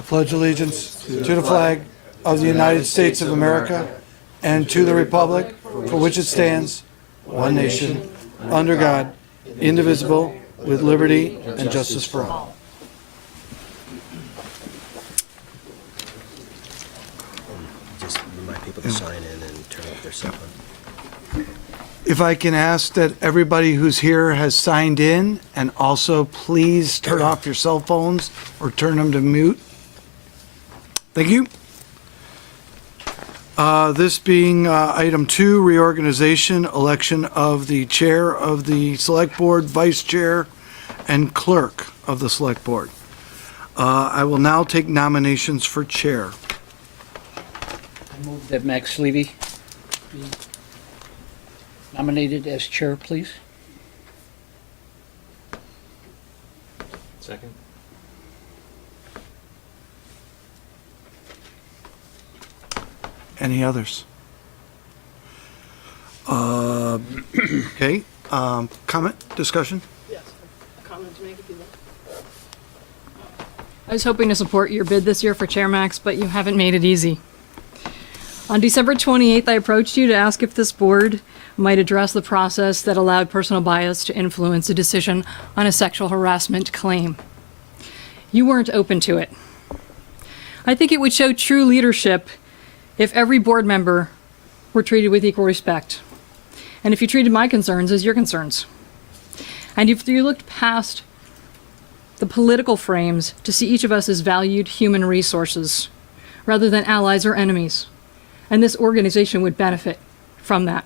I pledge allegiance to the flag of the United States of America and to the republic for which it stands, one nation, under God, indivisible, with liberty and justice for all. Just remind people to sign in and turn off their cell phone. If I can ask that everybody who's here has signed in, and also please turn off your cell phones or turn them to mute. Thank you. This being item 2, reorganization, election of the chair of the select board, vice chair, and clerk of the select board. I will now take nominations for chair. I move that Max Levy be nominated as chair, please. Second. Any others? Okay, comment, discussion? Yes, a comment to make if you like. I was hoping to support your bid this year for Chair Max, but you haven't made it easy. On December 28th, I approached you to ask if this board might address the process that allowed personal bias to influence a decision on a sexual harassment claim. You weren't open to it. I think it would show true leadership if every board member were treated with equal respect, and if you treated my concerns as your concerns, and if you looked past the political frames to see each of us as valued human resources rather than allies or enemies, and this organization would benefit from that.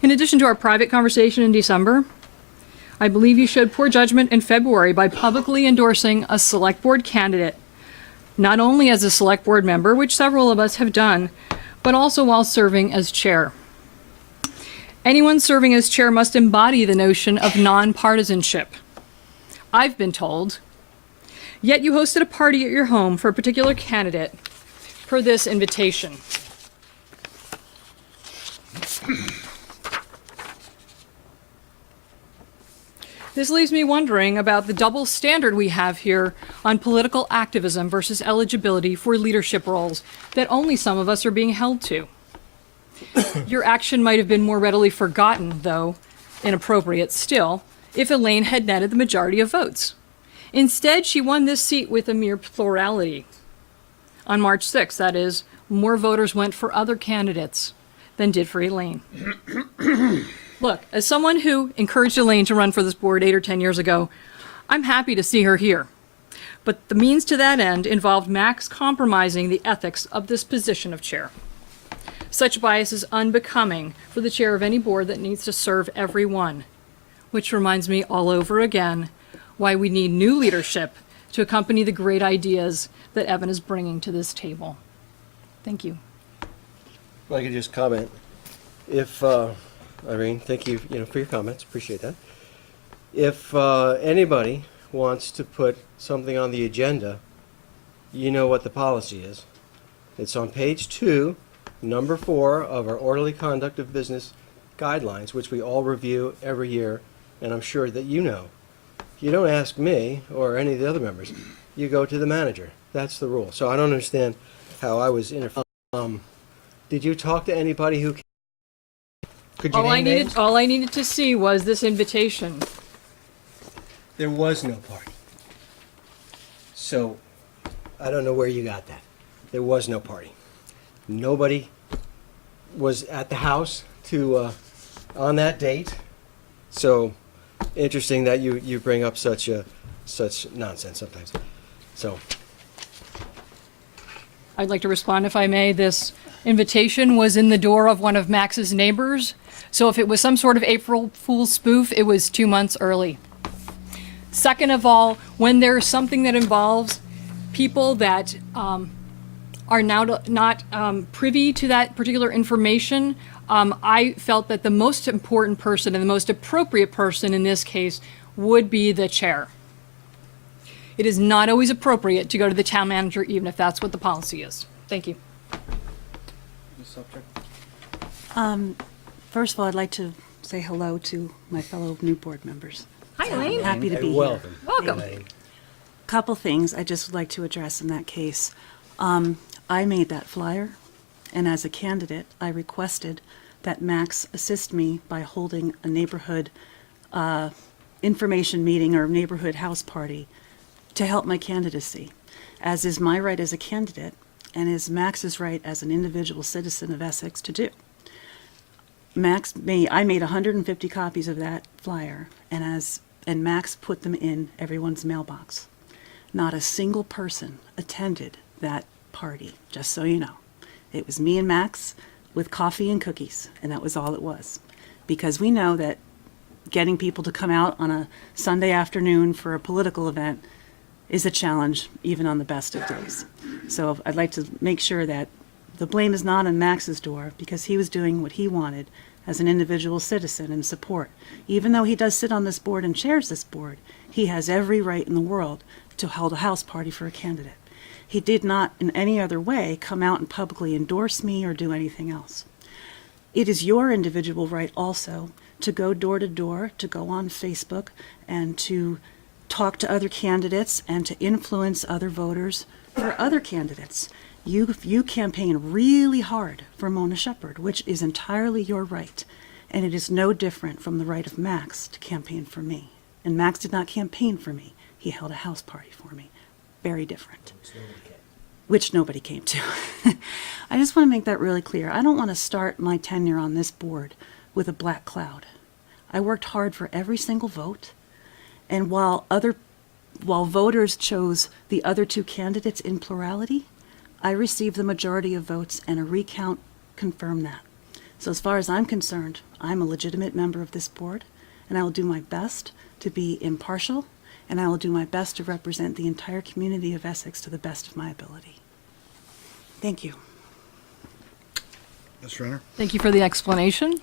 In addition to our private conversation in December, I believe you showed poor judgment in February by publicly endorsing a select board candidate, not only as a select board member, which several of us have done, but also while serving as chair. Anyone serving as chair must embody the notion of nonpartisanship, I've been told. Yet you hosted a party at your home for a particular candidate per this invitation. This leaves me wondering about the double standard we have here on political activism versus eligibility for leadership roles that only some of us are being held to. Your action might have been more readily forgotten, though inappropriate still, if Elaine had netted the majority of votes. Instead, she won this seat with a mere plurality. On March 6th, that is, more voters went for other candidates than did for Elaine. Look, as someone who encouraged Elaine to run for this board 8 or 10 years ago, I'm happy to see her here. But the means to that end involved Max compromising the ethics of this position of chair. Such bias is unbecoming for the chair of any board that needs to serve everyone, which reminds me all over again why we need new leadership to accompany the great ideas that Evan is bringing to this table. Thank you. If I could just comment, if Irene, thank you, for your comments. Appreciate that. If anybody wants to put something on the agenda, you know what the policy is. It's on page 2, number 4 of our orderly conduct of business guidelines, which we all review every year, and I'm sure that you know. You don't ask me or any of the other members. You go to the manager. That's the rule. So I don't understand how I was interfering. Did you talk to anybody who? Could you name names? All I needed to see was this invitation. There was no party. So I don't know where you got that. There was no party. Nobody was at the house to on that date. So interesting that you bring up such nonsense sometimes. So I'd like to respond if I may. This invitation was in the door of one of Max's neighbors. So if it was some sort of April Fool's spoof, it was 2 months early. Second of all, when there's something that involves people that are now not privy to that particular information, I felt that the most important person and the most appropriate person in this case would be the chair. It is not always appropriate to go to the town manager, even if that's what the policy is. Thank you. Ms. Selfcheck? First of all, I'd like to say hello to my fellow new board members. Hi, Elaine. Happy to be here. welcome. Welcome. Elaine. couple things I just would like to address in that case. I made that flyer, and as a candidate, I requested that Max assist me by holding a neighborhood information meeting or neighborhood house party to help my candidacy, as is my right as a candidate and is Max's right as an individual citizen of Essex to do. I made 150 copies of that flyer, and Max put them in everyone's mailbox. Not a single person attended that party, just so you know. It was me and Max with coffee and cookies, and that was all it was. Because we know that getting people to come out on a Sunday afternoon for a political event is a challenge, even on the best of days. So I'd like to make sure that the blame is not on Max's door, because he was doing what he wanted as an individual citizen in support. Even though he does sit on this board and chairs this board, he has every right in the world to hold a house party for a candidate. He did not in any other way come out and publicly endorse me or do anything else. It is your individual right also to go door to door, to go on Facebook, and to talk to other candidates and to influence other voters for other candidates. You campaign really hard for Mona Shepherd, which is entirely your right, and it is no different from the right of Max to campaign for me. And Max did not campaign for me. He held a house party for me. Very different. Which nobody came to. I just want to make that really clear. I don't want to start my tenure on this board with a black cloud. I worked hard for every single vote, and while voters chose the other two candidates in plurality, I received the majority of votes, and a recount confirmed that. So as far as I'm concerned, I'm a legitimate member of this board, and I will do my best to be impartial, and I will do my best to represent the entire community of Essex to the best of my ability. Thank you. Ms. Renner? Thank you for the explanation.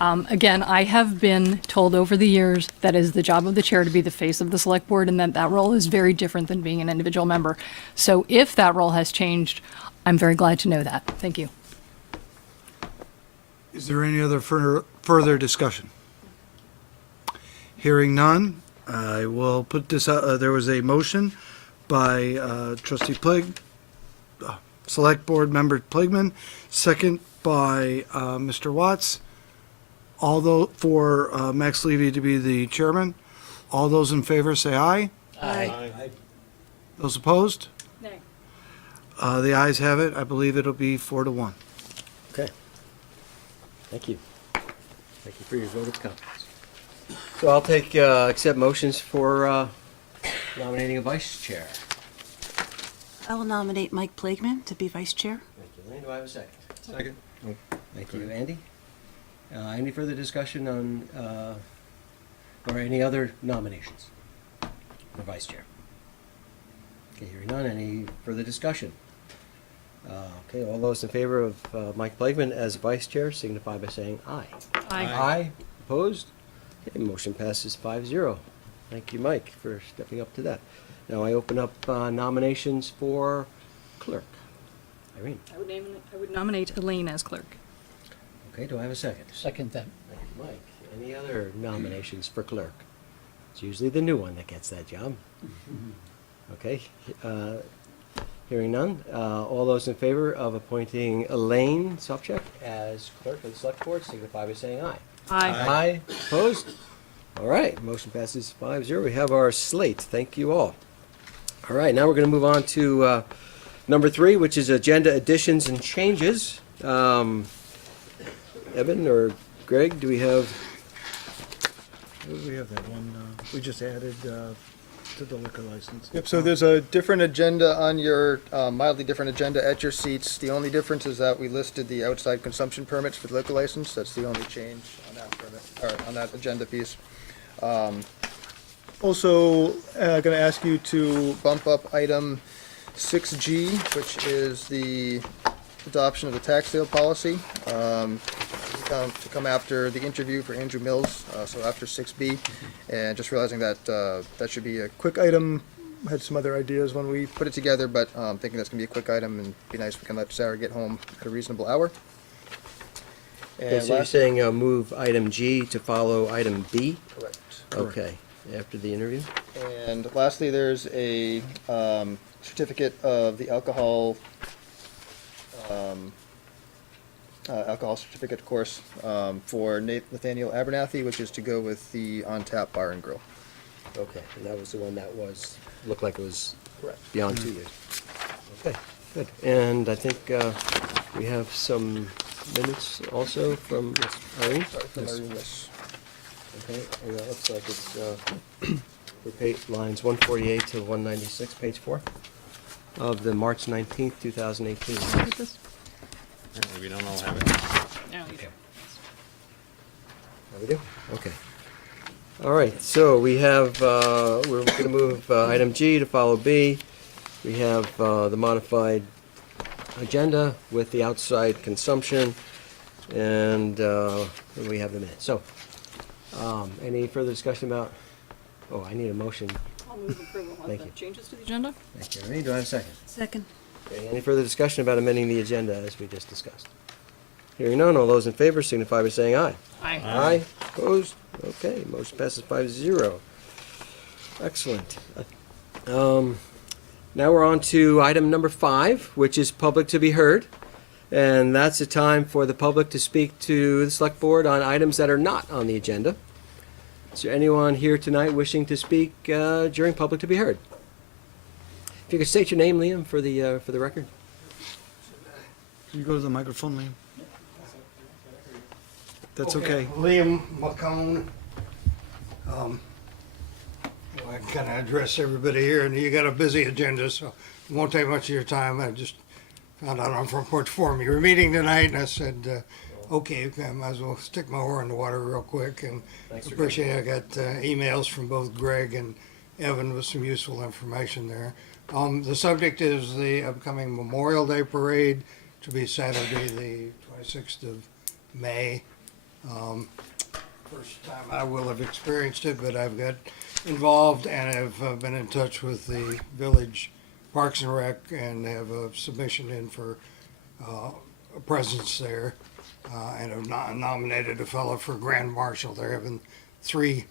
Again, I have been told over the years that it is the job of the chair to be the face of the select board, and that role is very different than being an individual member. So if that role has changed, I'm very glad to know that. Thank you. Is there any other further discussion? Hearing none, I will put this out. There was a motion by trustee Select Board Member Plegman, second by Mr. Watts. For Max Levy to be the chairman. All those in favor say aye. Aye. Those opposed? Nay. The ayes have it. I believe it'll be 4-1. Okay. Thank you. Thank you for your vote of confidence. So I'll accept motions for nominating a vice chair. I will nominate Mike Plegman to be vice chair. Thank you, Elaine. Do I have a second? Second. Thank you, Andy. Any further discussion on, or any other nominations for vice chair? Okay, hearing none. Any further discussion? Okay, all those in favor of Mike Plegman as vice chair signify by saying aye. Aye. Aye. Opposed? Okay, motion passes 5-0. Thank you, Mike, for stepping up to that. Now I open up nominations for clerk. Irene. I would nominate Elaine as clerk. Okay, do I have a second? Second that. Thank you, Mike. Any other nominations for clerk? It's usually the new one that gets that job. Okay, hearing none. All those in favor of appointing Elaine Selfcheck as clerk of the select board signify by saying aye. Aye. Aye. Opposed? All right, motion passes 5-0. We have our slate. Thank you all. All right, now we're going to move on to number 3, which is agenda additions and changes. Evan or Greg, do we have? We have that one, we just added to the liquor license. Yep, so there's a different agenda on your, mildly different agenda at your seats. The only difference is that we listed the outside consumption permits for the liquor license. That's the only change on that permit, or on that agenda piece. Also, gonna ask you to bump up item 6G, which is the adoption of the tax sale policy, to come after the interview for Andrew Mills, so after 6B. And just realizing that that should be a quick item. Had some other ideas when we put it together, but thinking that's gonna be a quick item, and be nice if we can let Sarah get home at a reasonable hour. Okay, so you're saying move item G to follow item B? Correct. Okay, after the interview? And lastly, there's a certificate of the alcohol, alcohol certificate, of course, for Nathaniel Abernathy, which is to go with the On Tap Bar and Grill. Okay, and that was the one that looked like it was beyond 2 years. Okay, good. And I think we have some minutes also from Irene? Sorry, from Irene, yes. Okay, and that looks like it's for lines 148 to 196, page 4, of the March 19th, 2018. We don't all have it. No, you do. Oh, we do? Okay. All right, so we have, we're going to move item G to follow B. We have the modified agenda with the outside consumption, and we have the minutes. So, any further discussion about, oh, I need a motion. I'll move approval of Thank the you. changes to the agenda. Thank you, Irene. Do I have a second? Second. Okay, any further discussion about amending the agenda as we just discussed? Hearing none, all those in favor signify by saying aye. Aye. Aye, opposed? Okay, motion passes 5-0. Excellent. Now we're on to item number 5, which is public to be heard. And that's a time for the public to speak to the select board on items that are not on the agenda. Is there anyone here tonight wishing to speak during public to be heard? If you could state your name, Liam, for the record. Can you go to the microphone, Liam? That's okay. Liam McCone. I kind of address everybody here, and you got a busy agenda, so it won't take much of your time. I just found out on Front Porch Forum you were meeting tonight, and I said, okay, I might as well stick my oar in the water real quick, and Thanks for appreciate it. I got emails from both Greg and Evan with some useful information there. The subject is the upcoming Memorial Day Parade, to be Saturday, the 26th of May. First time I will have experienced it, but I've got involved and have been in touch with the village Parks and Rec and have a submission in for a presence there, and have nominated a fellow for Grand Marshal. They're having 3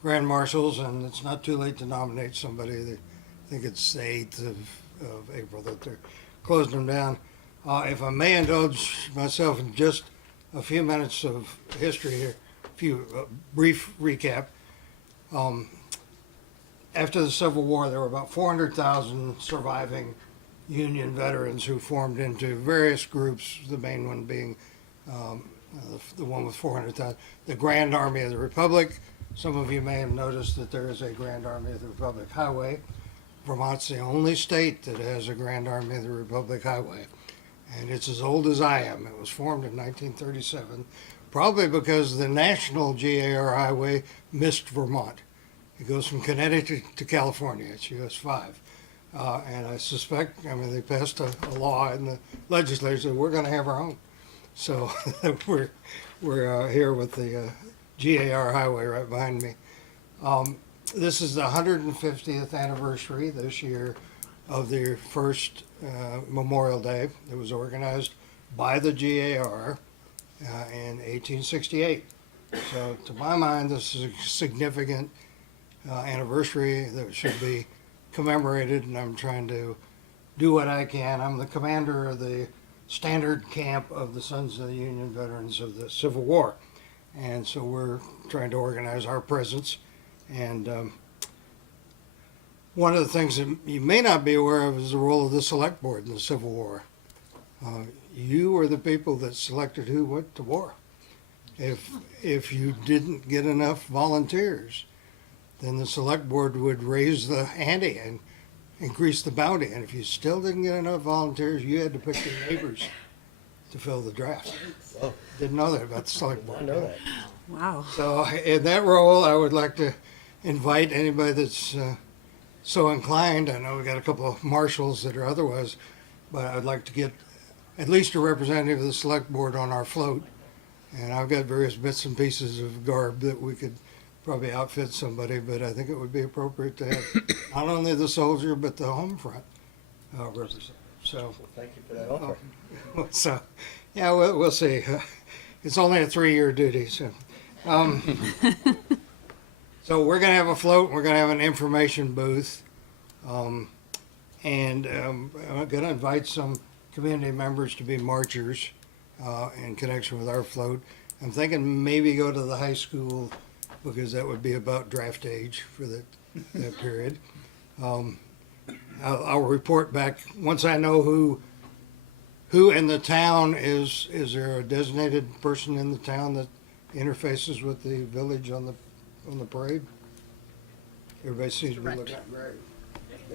Grand Marshals, and it's not too late to nominate somebody. I think it's the 8th of April that they're closing them down. If I may indulge myself in just a few minutes of history here, brief recap. After the Civil War, there were about 400,000 surviving Union veterans who formed into various groups, the main one being the one with 400,000, the Grand Army of the Republic. Some of you may have noticed that there is a Grand Army of the Republic Highway. Vermont's the only state that has a Grand Army of the Republic Highway. And it's as old as I am. It was formed in 1937, probably because the national GAR highway missed Vermont. It goes from Connecticut to California. It's US 5. And I suspect, they passed a law in the legislature that we're going to have our own. So we're here with the GAR highway right behind me. This is the 150th anniversary this year of the first Memorial Day. It was organized by the GAR in 1868. So to my mind, this is a significant anniversary that should be commemorated, and I'm trying to do what I can. I'm the commander of the standard camp of the Sons of the Union Veterans of the Civil War. And so we're trying to organize our presence. And one of the things that you may not be aware of is the role of the Select Board in the Civil War. You were the people that selected who went to war. If you didn't get enough volunteers, then the Select Board would raise the ante and increase the bounty. And if you still didn't get enough volunteers, you had to pick your neighbors to fill the draft. Well, Didn't know that about the Select I Board. know that. Wow. So in that role, I would like to invite anybody that's so inclined. I know we got a couple of marshals that are otherwise, but I'd like to get at least a representative of the Select Board on our float. And I've got various bits and pieces of garb that we could probably outfit somebody, but I think it would be appropriate to have not only the soldier, but the home front representative. So, Well, thank you for that offer. so yeah, we'll see. It's only a 3-year duty, so. So we're gonna have a float, we're gonna have an information booth. And I'm gonna invite some community members to be marchers in connection with our float. I'm thinking maybe go to the high school because that would be about draft age for that period. I'll report back once I know who in the town is there a designated person in the town that interfaces with the village on the parade? Everybody seems to be looking great.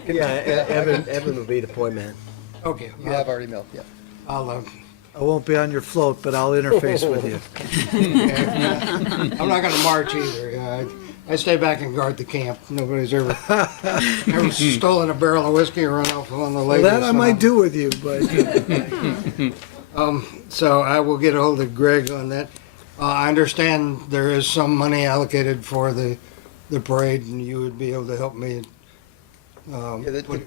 Yeah, Evan would be the point man. Okay, You have our email, yeah. I'll, I won't be on your float, but I'll interface with you. I'm not gonna march either. I stay back and guard the camp. Nobody's ever stolen a barrel of whiskey or run off on the lake. That I might do with you, but So I will get a hold of Greg on that. I understand there is some money allocated for the parade, and you would be able to help me. The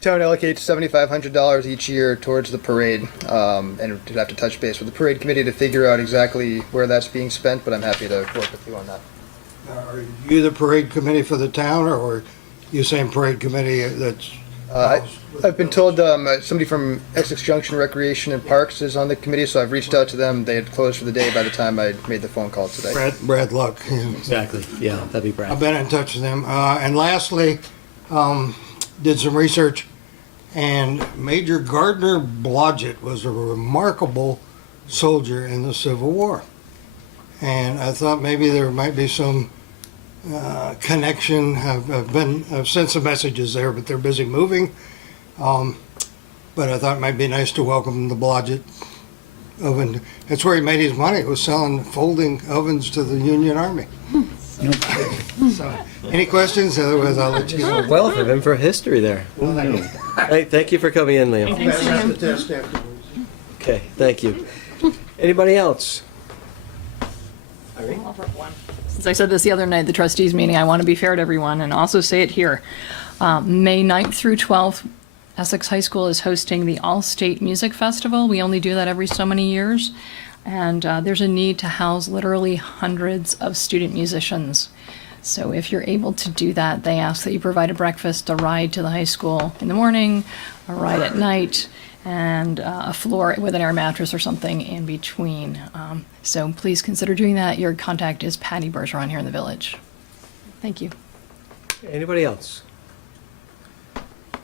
town allocates $7,500 each year towards the parade, and we'd have to touch base with the parade committee to figure out exactly where that's being spent, but I'm happy to work with you on that. Are you the parade committee for the town, or you saying parade committee that's? I've been told somebody from Essex Junction Recreation and Parks is on the committee, so I've reached out to them. They had closed for the day by the time I made the phone call today. Brad Luck. Exactly. Yeah, that'd be Brad. I've been in touch with them. And lastly, did some research, and Major Gardner Blodgett was a remarkable soldier in the Civil War. And I thought maybe there might be some connection. I've sent some messages there, but they're busy moving. But I thought it might be nice to welcome the Blodgett oven. That's where he made his money, was selling folding ovens to the Union Army. So, any questions? Otherwise, I'll let you go. Wealth of info history there. Hey, thank you for coming in, Liam. Pass the test afterwards. Okay, thank you. Anybody else? Since I said this the other night at the trustees meeting, I want to be fair to everyone and also say it here. May 9th through 12th, Essex High School is hosting the Allstate Music Festival. We only do that every so many years. And there's a need to house literally hundreds of student musicians. So if you're able to do that, they ask that you provide a breakfast, a ride to the high school in the morning, a ride at night, and a floor with an air mattress or something in between. So please consider doing that. Your contact is Patty Bergeron here in the village. Thank you. Anybody else?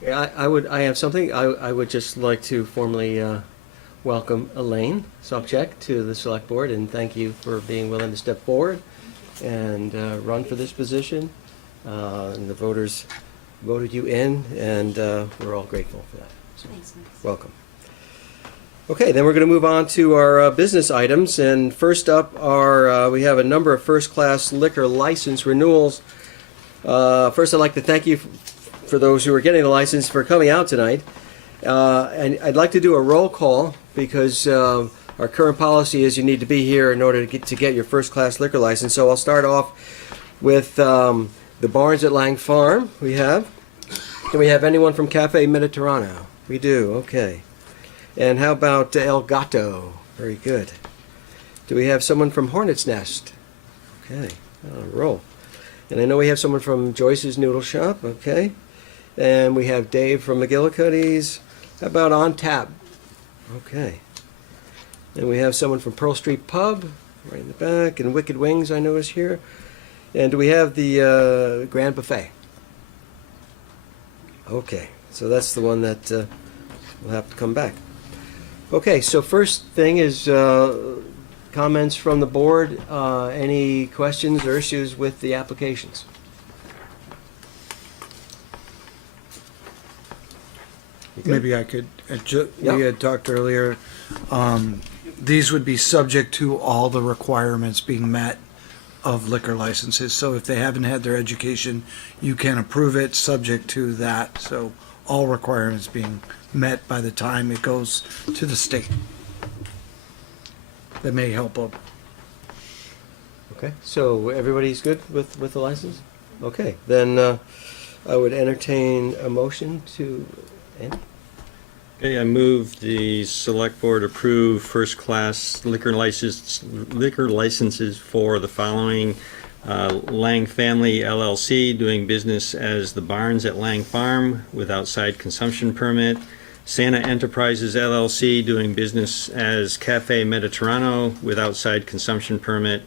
Yeah, I have something. I would just like to formally welcome Elaine Selfcheck to the select board and thank you for being willing to step forward and run for this position. And the voters voted you in, and we're all grateful for that. So, welcome. Okay, then we're going to move on to our business items. And first up are we have a number of first-class liquor license renewals. First, I'd like to thank you for those who are getting the license for coming out tonight. And I'd like to do a roll call because our current policy is you need to be here in order to get your first-class liquor license. So I'll start off with the Barns at Lang Farm. Do we have anyone from Cafe Mediterraneo? We do, okay. And how about El Gato? Very good. Do we have someone from Hornet's Nest? Okay, on a roll. And I know we have someone from Joyce's Noodle Shop, okay. And we have Dave from McGillicuddy's. How about On Tap? Okay. And we have someone from Pearl Street Pub, right in the back, and Wicked Wings I know is here. And do we have the Grand Buffet? Okay, so that's the one that will have to come back. Okay, so first thing is comments from the board. Any questions or issues with the applications? maybe I could, Yeah. we had talked earlier, these would be subject to all the requirements being met of liquor licenses. So if they haven't had their education, you can approve it subject to that. So all requirements being met by the time it goes to the state. That may help up. Okay, so everybody's good with the license? Okay, then I would entertain a motion to end. Okay, I move the select board approve first-class liquor licenses for the following Lang Family LLC, doing business as the Barns at Lang Farm with outside consumption permit. Santa Enterprises LLC, doing business as Cafe Mediterrano with outside consumption permit.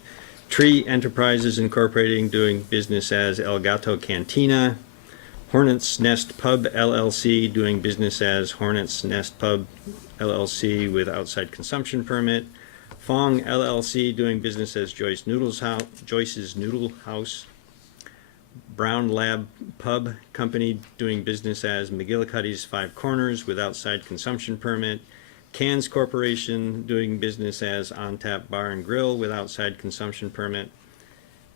Tree Enterprises Incorporating, doing business as El Gato Cantina. Hornets Nest Pub LLC, doing business as Hornets Nest Pub LLC with outside consumption permit. Fong LLC, doing business as Joyce's Noodle House. Brown Lab Pub Company, doing business as McGillicuddy's Five Corners with outside consumption permit. Cans Corporation, doing business as On Tap Bar and Grill with outside consumption permit.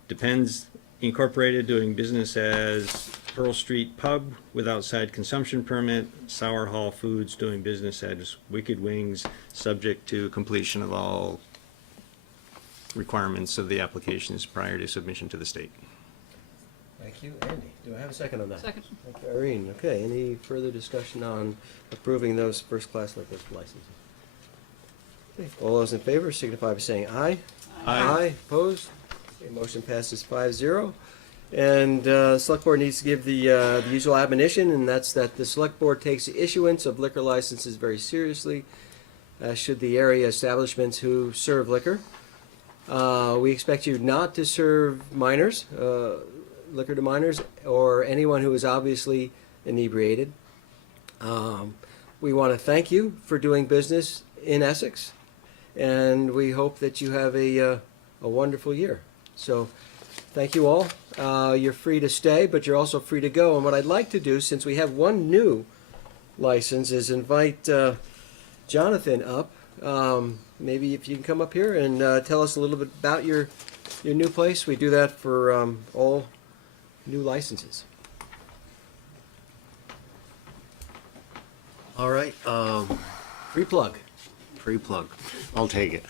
Depends Incorporated, doing business as Pearl Street Pub with outside consumption permit. Sour Hall Foods, doing business as Wicked Wings, subject to completion of all requirements of the applications prior to submission to the state. Thank you, Andy. Do I have a second on that? Second. Thank you, Irene. Okay, any further discussion on approving those first-class liquor licenses? Okay, all those in favor signify by saying aye. Aye. Opposed? Okay, motion passes 5-0. And Select Board needs to give the usual admonition, and that's that the Select Board takes the issuance of liquor licenses very seriously, should the area establishments who serve liquor. We expect you not to serve minors, liquor to minors, or anyone who is obviously inebriated. We want to thank you for doing business in Essex, and we hope that you have a wonderful year. So, thank you all. You're free to stay, but you're also free to go. And what I'd like to do, since we have one new license, is invite Jonathan up. Maybe if you can come up here and tell us a little bit about your new place. We do that for all new licenses. All right, Free plug. free plug. I'll take it.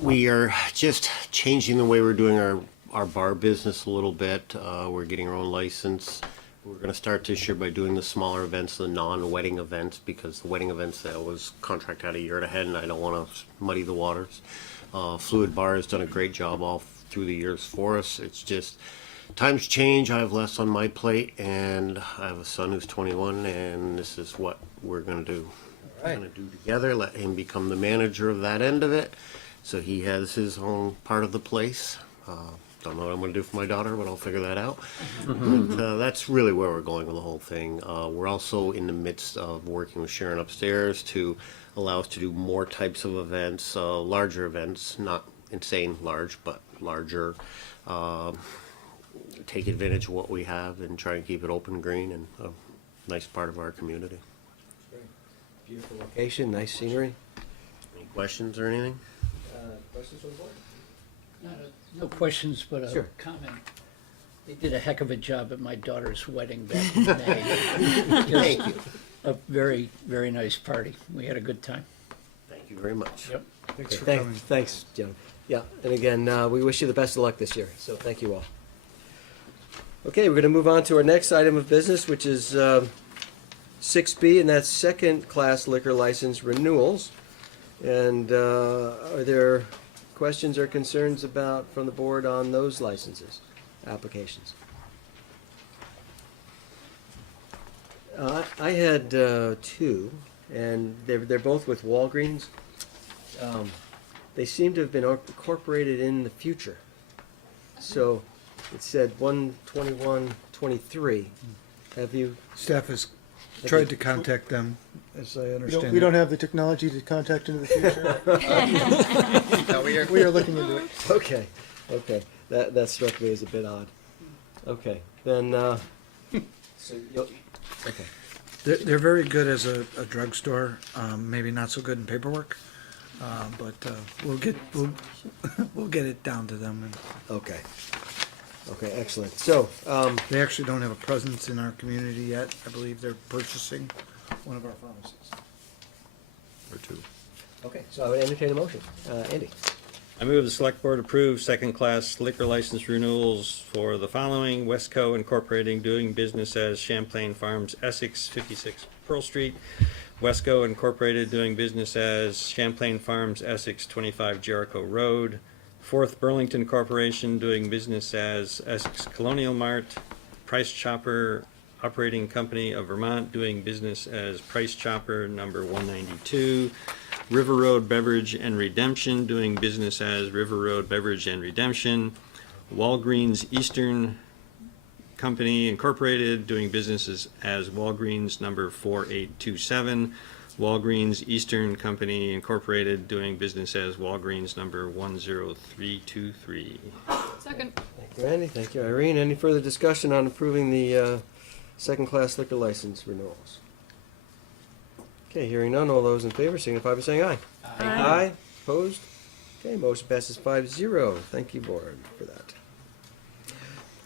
We are just changing the way we're doing our bar business a little bit. We're getting our own license. We're going to start this year by doing the smaller events, the non-wedding events, because the wedding events that was contract out a year ahead, and I don't want to muddy the waters. Fluid Bar has done a great job all through the years for us. It's just times change. I have less on my plate, and I have a son who's 21, and this is what we're going to do. All right. Going to do together. Let him become the manager of that end of it, so he has his own part of the place. Don't know what I'm going to do for my daughter, but I'll figure that out. But that's really where we're going with the whole thing. We're also in the midst of working with Sharon upstairs to allow us to do more types of events, larger events, not insane large, but larger. Take advantage of what we have and try and keep it open, green, and a nice part of our community. Beautiful location, nice scenery. Any questions or anything? Questions from the board? No questions, but Sure. a comment. They did a heck of a job at my daughter's wedding back in May. Thank you. A very, very nice party. We had a good time. Thank you very much. Yep. Thanks for Thanks, coming. thanks, John. Yeah, and again, we wish you the best of luck this year, so thank you all. Okay, we're going to move on to our next item of business, which is 6B, and that's second-class liquor license renewals. And are there questions or concerns from the board on those licenses, applications? I had two, and they're both with Walgreens. They seem to have been incorporated in the future. So it said 1/21/23. Have you? Staff has tried to contact them, as I understand it. We don't have the technology to contact into the future. No, we are looking into it. Okay. That struck me as a bit odd. Okay, then, so you'll, okay. They're very good as a drugstore, maybe not so good in paperwork, but we'll get it down to them. And Okay, excellent. So, they actually don't have a presence in our community yet. I believe they're purchasing one of our pharmacies. Or two. okay, so I would entertain a motion. Andy? I move the Select Board approve second-class liquor license renewals for the following: Westco Incorporating, doing business as Champlain Farms Essex, 56 Pearl Street. Westco Incorporated, doing business as Champlain Farms Essex, 25 Jericho Road. Fourth Burlington Corporation doing business as Essex Colonial Mart. Price Chopper Operating Company of Vermont doing business as Price Chopper number 192. River Road Beverage and Redemption doing business as River Road Beverage and Redemption. Walgreens Eastern Company Incorporated doing business as Walgreens number 4827. Walgreens Eastern Company Incorporated doing business as Walgreens number 10323. Second. Thank you, Andy. Thank you, Irene. Any further discussion on approving the second-class liquor license renewals? Okay, hearing none. All those in favor signify by saying aye. Aye. Opposed? Okay, motion passes 5-0. Thank you, board, for that.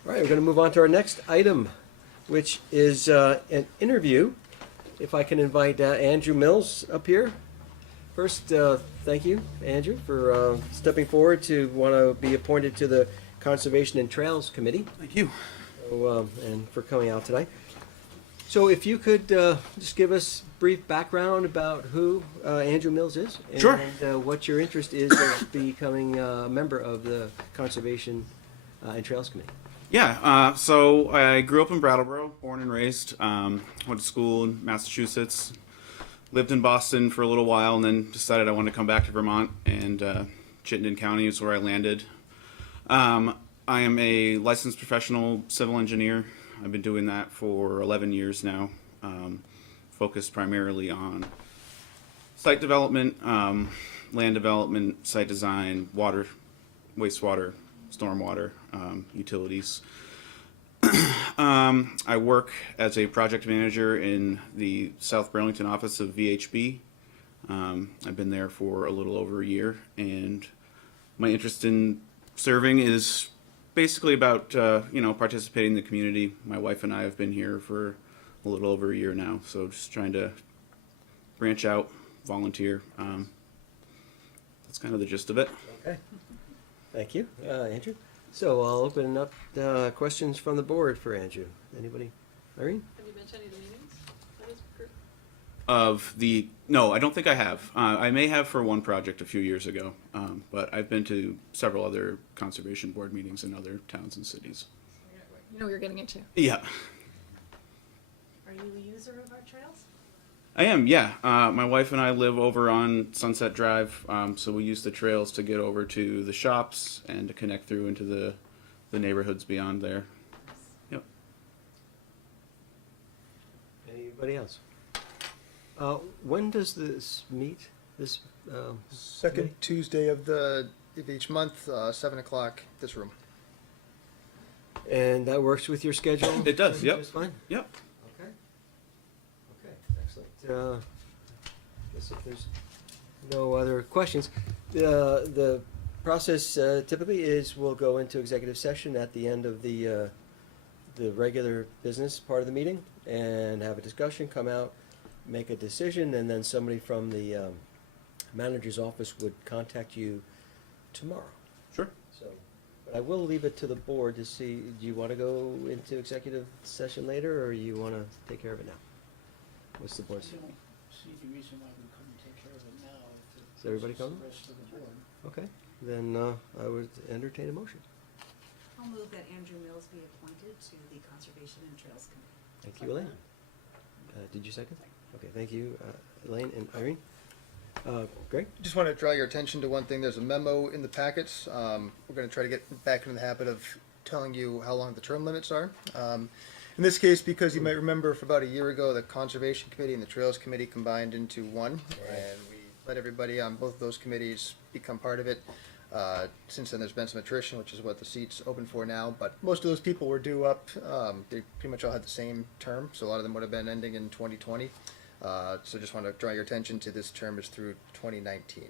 All right, we're going to move on to our next item, which is an interview. If I can invite Andrew Mills up here. First, thank you, Andrew, for stepping forward to want to be appointed to the Conservation and Trails Committee. Thank you. So, and for coming out tonight. So if you could just give us brief background about who Andrew Mills is. And Sure. what your interest is of becoming a member of the Conservation and Trails Committee. Yeah, so I grew up in Brattleboro, born and raised. Went to school in Massachusetts. Lived in Boston for a little while, and then decided I wanted to come back to Vermont. And Chittenden County is where I landed. I am a licensed professional civil engineer. I've been doing that for 11 years now. Focused primarily on site development, land development, site design, water, wastewater, stormwater, utilities. I work as a project manager in the South Burlington office of VHB. I've been there for a little over a year, and my interest in serving is basically about participating in the community. My wife and I have been here for a little over a year now, so just trying to branch out, volunteer. That's kind of the gist of it. Okay. Thank you, Andrew. So I'll open up questions from the board for Andrew. Anybody? Irene? Have you been to any of the meetings of this group? No, I don't think I have. I may have for one project a few years ago, but I've been to several other conservation board meetings in other towns and cities. You know what you're getting into. Yeah, Are you a user of our trails? I am. Yeah, my wife and I live over on Sunset Drive, so we use the trails to get over to the shops and to connect through into the neighborhoods beyond there. Yep. Anybody else? When does this meet? This Second committee? Tuesday of each month, 7 o'clock, this room. And that works with your schedule? It does. Yep. Just fine? Yep. Okay. Okay, excellent. Guess if there's no other questions, the process typically is we'll go into executive session at the end of the regular business part of the meeting and have a discussion, come out, make a decision, and then somebody from the manager's office would contact you tomorrow. Sure. So, but I will leave it to the board to see, do you want to go into executive session later, or you want to take care of it now? What's the board's? I don't see the reason why we couldn't take care of it now. If it Is everybody pleases coming? the rest of the board. Okay, then I would entertain a motion. I'll move that Andrew Mills be appointed to the Conservation and Trails Committee. Thank you, Elaine. Did you second? Okay, thank you, Elaine and Irene. Greg? Just want to draw your attention to one thing. There's a memo in the packets. We're going to try to get back into the habit of telling you how long the term limits are. In this case, because you might remember for about a year ago, the Conservation Committee and the Trails Committee combined into one, and we let everybody on both of those committees become part of it. Since then, there's been some attrition, which is what the seat's open for now, but most of those people were due up. They pretty much all had the same term, so a lot of them would have been ending in 2020. So just want to draw your attention to this term is through 2019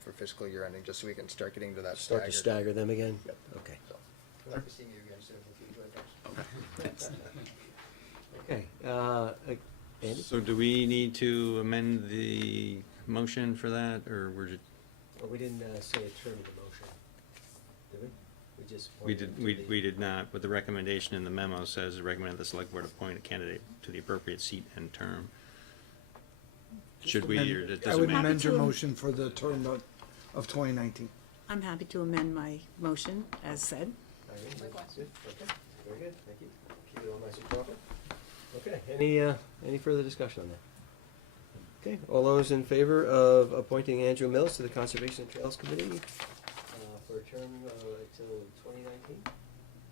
for fiscal year ending, just so we can start getting to that Start to stagger them again? Yep. Okay. So, I'd like to see you again soon if you enjoy those. Okay, Andy? So do we need to amend the motion for that, or we're just, Well, we didn't say a term of the motion, did we? We just. we pointed to did, the- we did not, but the recommendation in the memo says recommend the select board appoint a candidate to the appropriate seat and term. Should we, or does I it would matter? amend your motion for the term of 2019. I'm happy to amend my motion as said. Irene, good? Okay, very good, thank you. Keep it all nice and proper. Okay, any further discussion on that? Okay, all those in favor of appointing Andrew Mills to the Conservation and Trails Committee for a term until 2019,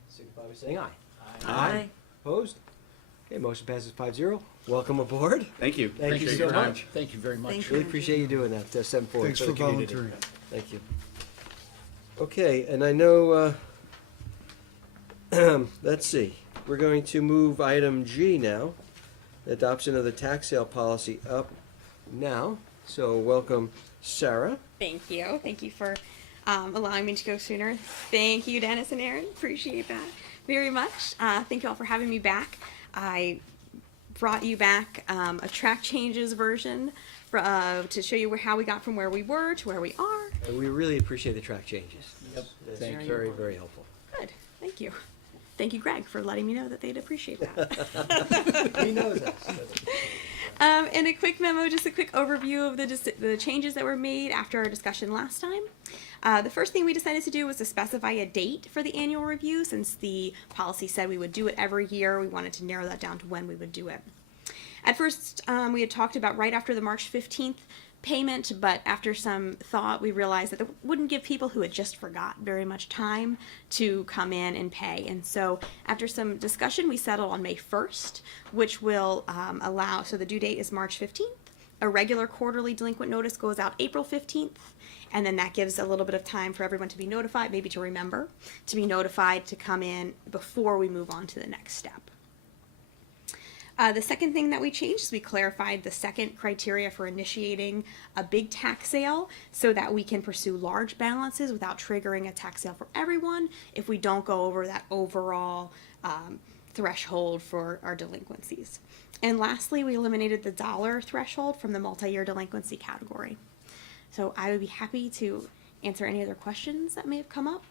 signify by saying aye. Opposed? Okay, motion passes 5-0. Welcome aboard. Thank you. Thank you Appreciate so your time. much. Thank you very much. Thank Really appreciate you doing that, step forward Thanks for for the community. volunteering. Thank you. Okay, and I know, let's see, we're going to move item G now, adoption of the tax sale policy up now. So welcome, Sarah. Thank you. Thank you for allowing me to go sooner. Thank you, Dennis and Aaron. Appreciate that very much. Thank you all for having me back. I brought you back a track changes version to show you how we got from where we were to where we are. And we really appreciate the track changes. Yep, It's thank you. very, very helpful. Good. Thank you. Thank you, Greg, for letting me know that they'd appreciate that. He knows us. And a quick memo, just a quick overview of the changes that were made after our discussion last time. The first thing we decided to do was to specify a date for the annual review. Since the policy said we would do it every year, we wanted to narrow that down to when we would do it. At first, we had talked about right after the March 15th payment, but after some thought, we realized that it wouldn't give people who had just forgot very much time to come in and pay. And so after some discussion, we settled on May 1st, which will allow, so the due date is March 15th. A regular quarterly delinquent notice goes out April 15th, and then that gives a little bit of time for everyone to be notified, maybe to remember, to be notified to come in before we move on to the next step. The second thing that we changed is we clarified the second criteria for initiating a big tax sale so that we can pursue large balances without triggering a tax sale for everyone if we don't go over that overall threshold for our delinquencies. And lastly, we eliminated the dollar threshold from the multi-year delinquency category. So I would be happy to answer any other questions that may have come up.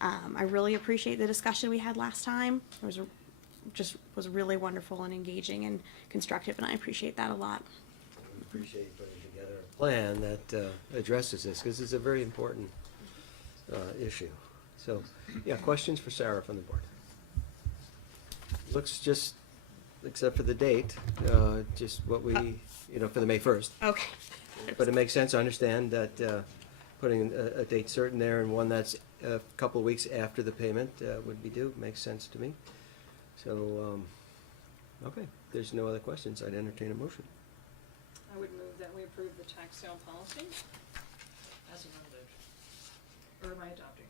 I really appreciate the discussion we had last time. It was really wonderful and engaging and constructive, and I appreciate that a lot. We appreciate you putting together a plan that addresses this, because it's a very important issue. So, yeah, questions for Sarah from the board? Looks just, except for the date, just what we, for the May 1st. Okay. But it makes sense, I understand that putting a date certain there and one that's a couple of weeks after the payment would be due, makes sense to me. So, okay, if there's no other questions, I'd entertain a motion. I would move that we approve the tax sale policy as amended. Or am I adopting?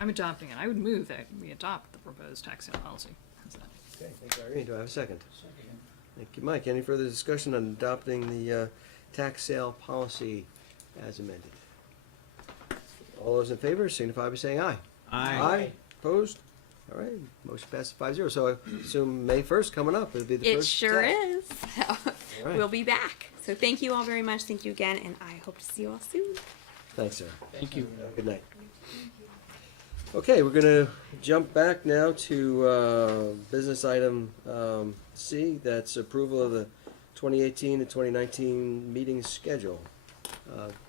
I'm adopting it. I would move that we adopt the proposed tax sale policy. How's that? Okay, thank you, Irene. Do I have a second? Thank you, Mike. Any further discussion on adopting the tax sale policy as amended? All those in favor signify by saying aye. Aye. Opposed? All right, motion passes 5-0. So I assume May 1st coming up, it'll be the It first. sure tax. is. right. We'll be back. So thank you all very much. Thank you again, and I hope to see you all soon. Thanks, Sarah. Thank you. Good night. Okay, we're gonna jump back now to business item C. That's approval of the 2018 to 2019 meeting schedule.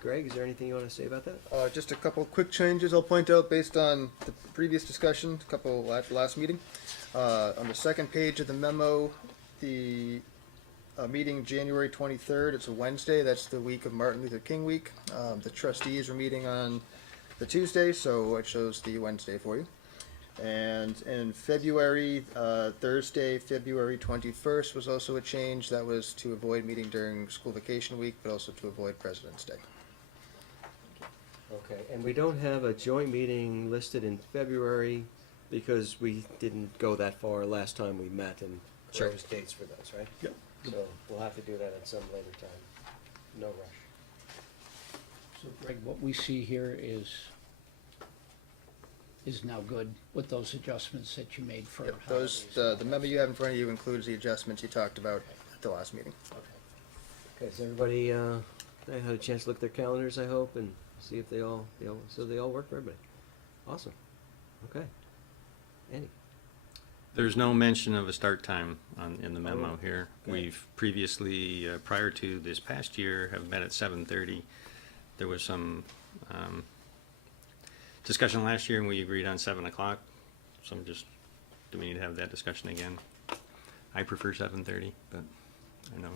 Greg, is there anything you want to say about that? Just a couple quick changes I'll point out based on the previous discussion, a couple at the last meeting. On the second page of the memo, the meeting January 23rd, it's a Wednesday, that's the week of Martin Luther King week. The trustees are meeting on the Tuesday, so it shows the Wednesday for you. And in February, Thursday, February 21st was also a change. That was to avoid meeting during school vacation week, but also to avoid President's Day. Okay, and we don't have a joint meeting listed in February because we didn't go that far last time we met and chose dates for those, right? Yep. So we'll have to do that at some later time. No rush. So Greg, what we see here is now good with those adjustments that you made for Yep, holidays. the memo you have in front of you includes the adjustments you talked about at the last meeting. Okay, so everybody, they had a chance to look at their calendars, I hope, and see if they all work for everybody. Awesome. Okay. Andy? There's no mention of a start time in the memo here. okay. We've previously, prior to this past year, have met at 7:30. There was some discussion last year and we agreed on 7 o'clock. So do we need to have that discussion again? I prefer 7:30, but I know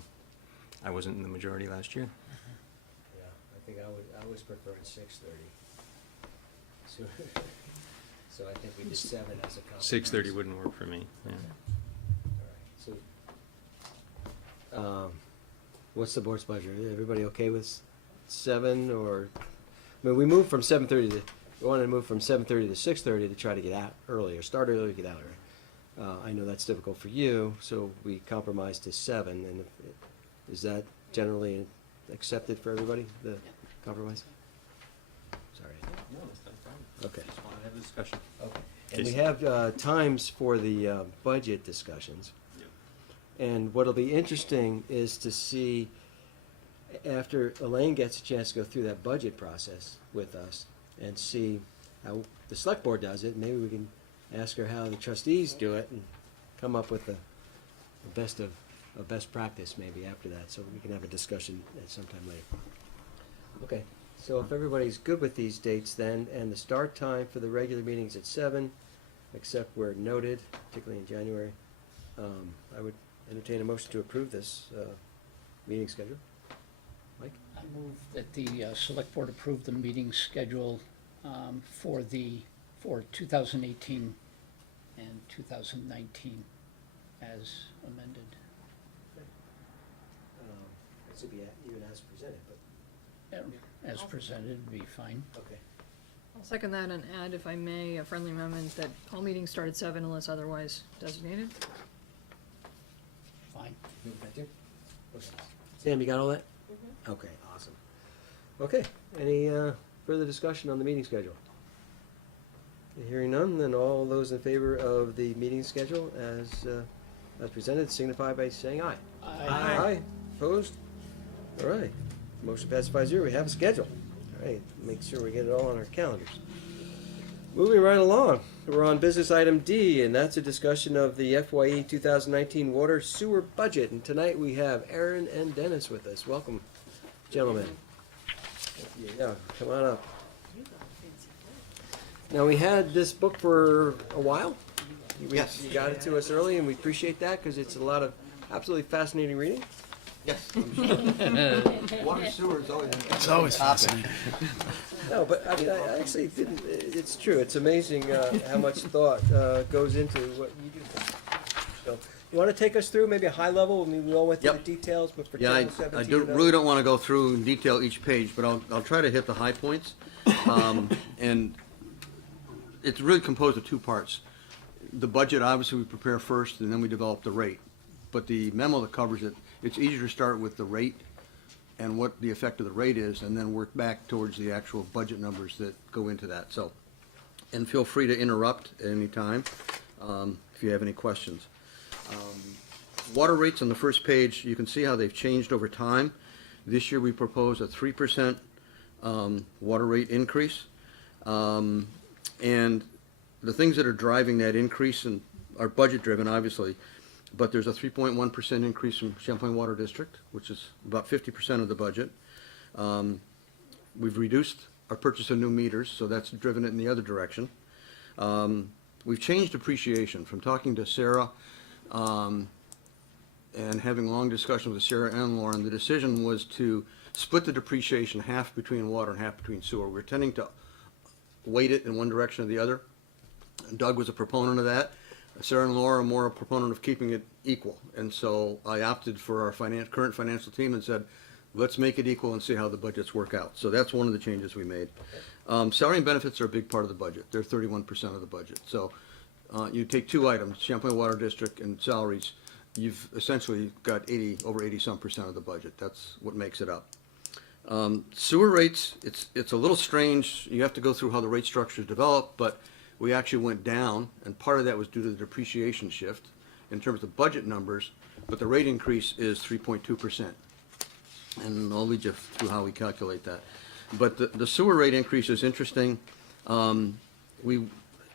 I wasn't in the majority last year. Yeah, I think I was preferring 6:30. So, so I think we did 7 as a compromise. 6:30 wouldn't work for me, yeah. All right, so, what's the board's pleasure? Everybody okay with 7 or, I mean, we moved from 7:30 to, we wanted to move from 7:30 to 6:30 to try to get out earlier, start earlier, get out earlier. I know that's difficult for you, so we compromised to 7, and is that generally accepted for everybody, the compromise? Sorry. No, that's not a problem. Okay. Just want to have a discussion. Okay. And we have times for the budget discussions. And what'll be interesting is to see, after Elaine gets a chance to go through that budget process with us and see how the select board does it, maybe we can ask her how the trustees do it and come up with the best practice maybe after that, so we can have a discussion at some time later. Okay, so if everybody's good with these dates then, and the start time for the regular meetings at 7, except where noted, particularly in January, I would entertain a motion to approve this meeting schedule. Mike? I move that the select board approve the meeting schedule for 2018 and 2019 as amended. It should be even as presented, but, As presented, would be fine. okay. I'll second that and add, if I may, a friendly amendment that all meetings start at 7 unless otherwise designated. Fine. Thank you. Okay. Sam, you got all that? Okay, awesome. Okay, any further discussion on the meeting schedule? Hearing none, then all those in favor of the meeting schedule as presented signify by saying aye. Aye. Opposed? All right. Motion passes 5-0. We have a schedule. All right, make sure we get it all on our calendars. Moving right along, we're on business item D, and that's a discussion of the FYE 2019 water sewer budget. And tonight we have Aaron and Dennis with us. Welcome, gentlemen. Yeah, come on up. Now, we had this book for a while. Yes. You got it to us early, and we appreciate that because it's a lot of absolutely fascinating reading. Yes. Water sewer is always. It's always fascinating. No, but I mean, I actually didn't. It's true. It's amazing how much thought goes into what you do. So, you want to take us through maybe a high level? I mean, we all went through Yep. the details, but for Yeah, 2017, I really don't want to go through in detail each page, but I'll try to hit the high points. And it's really composed of 2 parts. The budget, obviously, we prepare first, and then we develop the rate. But the memo that covers it, it's easier to start with the rate and what the effect of the rate is, and then work back towards the actual budget numbers that go into that. So, and feel free to interrupt at any time if you have any questions. Water rates on the first page, you can see how they've changed over time. This year we propose a 3% water rate increase. And the things that are driving that increase are budget driven, obviously, but there's a 3.1% increase from Champlain Water District, which is about 50% of the budget. We've reduced our purchase of new meters, so that's driven it in the other direction. We've changed depreciation. From talking to Sarah and having long discussion with Sarah and Lauren, the decision was to split the depreciation half between water and half between sewer. We're tending to weight it in one direction or the other. Doug was a proponent of that. Sarah and Laura are more a proponent of keeping it equal. And so I opted for our current financial team and said, let's make it equal and see how the budgets work out. So that's one of the changes we made. Salary and benefits are a big part of the budget. They're 31% of the budget. So you take 2 items, Champlain Water District and salaries, you've essentially got over 80-some% of the budget. That's what makes it up. Sewer rates, it's a little strange. You have to go through how the rate structure is developed, but we actually went down, and part of that was due to the depreciation shift in terms of budget numbers, but the rate increase is 3.2%. And I'll lead you through how we calculate that. But the sewer rate increase is interesting. We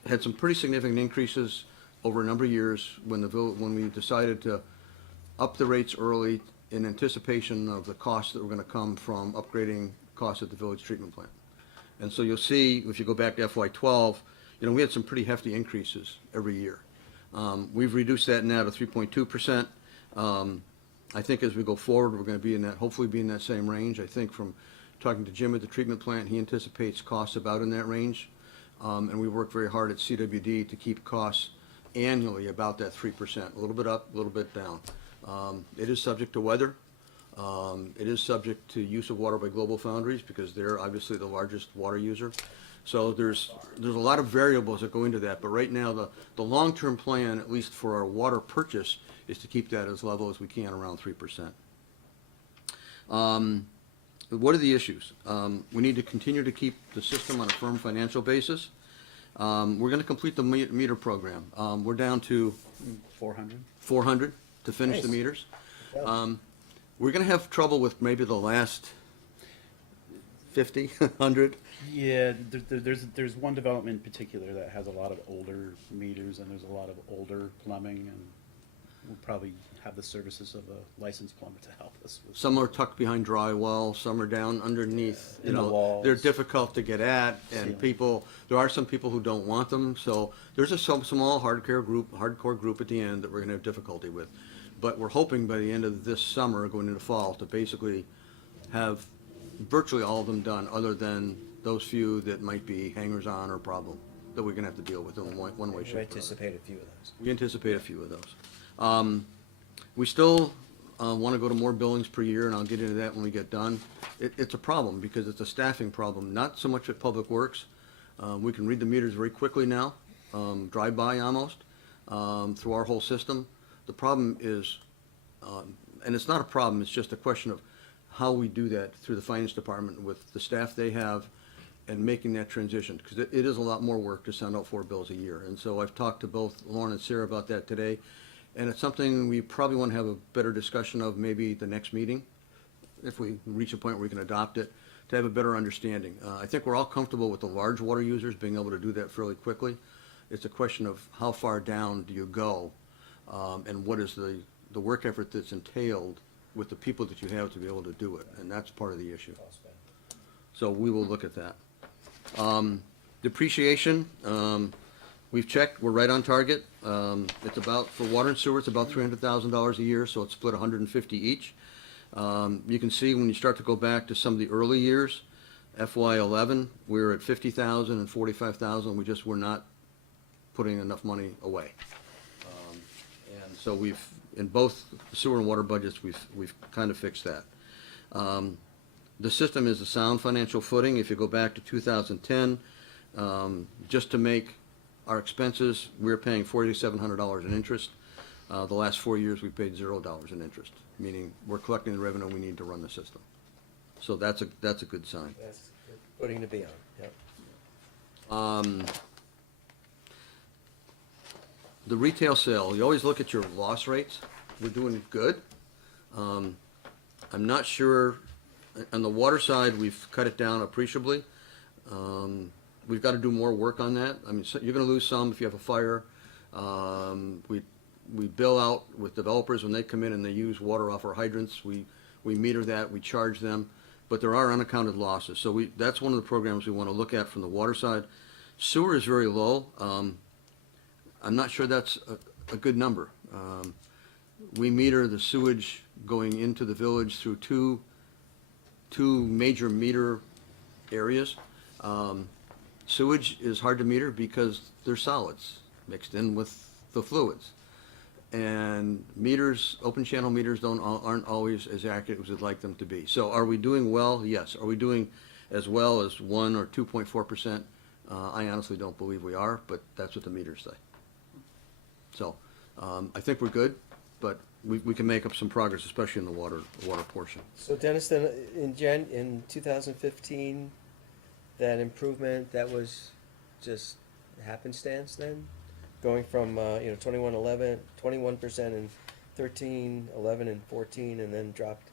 had some pretty significant increases over a number of years when we decided to up the rates early in anticipation of the costs that were going to come from upgrading costs at the village treatment plant. And so you'll see, if you go back to FY12, we had some pretty hefty increases every year. We've reduced that now to 3.2%. I think as we go forward, we're going to hopefully be in that same range. I think from talking to Jim at the treatment plant, he anticipates costs about in that range. And we work very hard at CWD to keep costs annually about that 3%, a little bit up, a little bit down. It is subject to weather. It is subject to use of water by global foundries because they're obviously the largest water user. So there's a lot of variables that go into that, but right now the long-term plan, at least for our water purchase, is to keep that as level as we can, around 3%. What are the issues? We need to continue to keep the system on a firm financial basis. We're going to complete the meter program. We're down to 400 to finish the Nice. meters. We're going to have trouble with maybe the last 50, 100. Yeah, there's one development in particular that has a lot of older meters and there's a lot of older plumbing, and we'll probably have the services of a licensed plumber to help us with. Some are tucked behind drywall, some are down underneath. In the walls. They're difficult to get at, and there are some people who don't want them. So there's a small hardcore group at the end that we're going to have difficulty with. But we're hoping by the end of this summer, going into fall, to basically have virtually all of them done, other than those few that might be hangers-on or problem that we're going to have to deal with in one way, shape, or We another. anticipate a few of those. We anticipate a few of those. We still want to go to more billings per year, and I'll get into that when we get done. It's a problem because it's a staffing problem, not so much at Public Works. We can read the meters very quickly now, drive-by almost, through our whole system. The problem is, and it's not a problem, it's just a question of how we do that through the finance department with the staff they have and making that transition, because it is a lot more work to send out 4 bills a year. And so I've talked to both Lauren and Sarah about that today, and it's something we probably want to have a better discussion of maybe the next meeting, if we reach a point where we can adopt it, to have a better understanding. I think we're all comfortable with the large water users being able to do that fairly quickly. It's a question of how far down do you go, and what is the work effort that's entailed with the people that you have to be able to do it, and that's part of the issue. So we will look at that. Depreciation, we've checked, we're right on target. It's about, for water and sewer, it's about $300,000 a year, so it's split 150 each. You can see when you start to go back to some of the early years, FY11, we were at 50,000 and 45,000. We just were not putting enough money away. And so we've, in both sewer and water budgets, we've kind of fixed that. The system is a sound financial footing. If you go back to 2010, just to make our expenses, we're paying $4,700 in interest. The last 4 years, we paid $0 in interest, meaning we're collecting the revenue we need to run the system. So that's a good sign. That's good footing to be on, yep. The retail sale, you always look at your loss rates. We're doing good. I'm not sure, on the water side, we've cut it down appreciably. We've got to do more work on that. I mean, so you're going to lose some if you have a fire. We bill out with developers when they come in and they use water off our hydrants. We meter that, we charge them, but there are unaccounted losses. So that's one of the programs we want to look at from the water side. Sewer is very low. I'm not sure that's a good number. We meter the sewage going into the village through two major meter areas. Sewage is hard to meter because they're solids mixed in with the fluids. And meters, open channel meters aren't always as accurate as we'd like them to be. So are we doing well? Yes. Are we doing as well as 1 or 2.4%? I honestly don't believe we are, but that's what the meters say. So I think we're good, but we can make up some progress, especially in the water portion. So Dennis, then in 2015, that improvement, that was just happenstance then? Going from 21% in 13, 11, and 14, and then dropped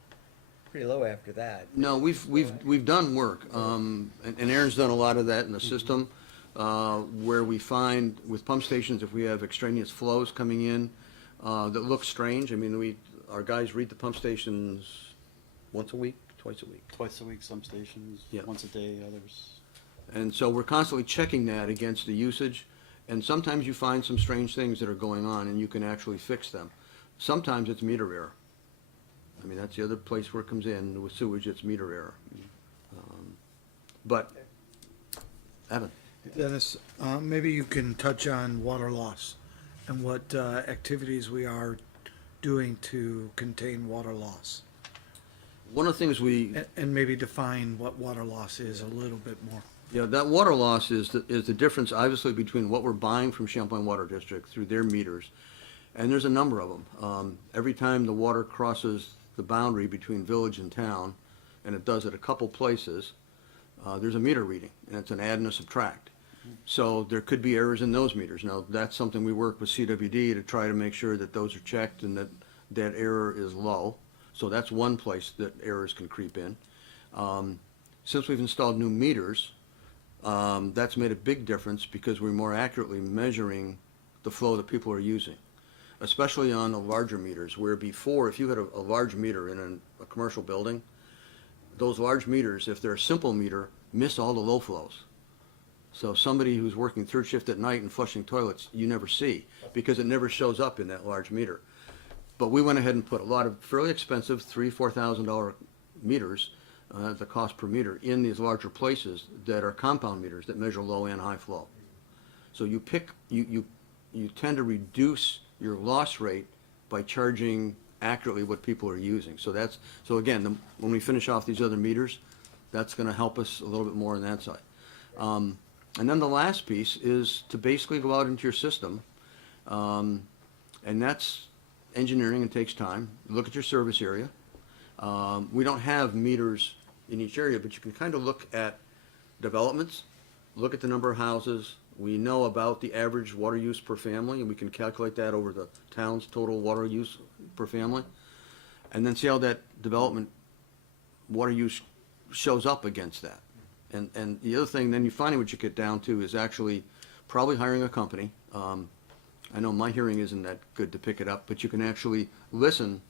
pretty low after that. No, we've done work, and Aaron's done a lot of that in the system, where we find with pump stations, if we have extraneous flows coming in that look strange. I mean, our guys read the pump stations once a week, twice a week. Twice a week, some stations, Yeah. once a day, others. And so we're constantly checking that against the usage, and sometimes you find some strange things that are going on and you can actually fix them. Sometimes it's meter error. I mean, that's the other place where it comes in, with sewage, it's meter error. But, Evan? Dennis, maybe you can touch on water loss and what activities we are doing to contain water loss. One of the things we, And maybe define what water loss is a little bit more. yeah, that water loss is the difference, obviously, between what we're buying from Champlain Water District through their meters, and there's a number of them. Every time the water crosses the boundary between village and town, and it does it a couple places, there's a meter reading, and it's an add and a subtract. So there could be errors in those meters. Now, that's something we work with CWD to try to make sure that those are checked and that that error is low. So that's one place that errors can creep in. Since we've installed new meters, that's made a big difference because we're more accurately measuring the flow that people are using, especially on the larger meters, where before, if you had a large meter in a commercial building, those large meters, if they're a simple meter, miss all the low flows. So somebody who's working third shift at night and flushing toilets, you never see, because it never shows up in that large meter. But we went ahead and put a lot of fairly expensive $3,000-$4,000 meters, the cost per meter, in these larger places that are compound meters that measure low and high flow. So you tend to reduce your loss rate by charging accurately what people are using. So again, when we finish off these other meters, that's going to help us a little bit more on that side. And then the last piece is to basically go out into your system, and that's engineering and takes time. Look at your service area. We don't have meters in each area, but you can kind of look at developments, look at the number of houses. We know about the average water use per family, and we can calculate that over the town's total water use per family, and then see how that development water use shows up against that. And the other thing, then you finally what you get down to is actually probably hiring a company. I know my hearing isn't that good to pick it up, but you can actually listen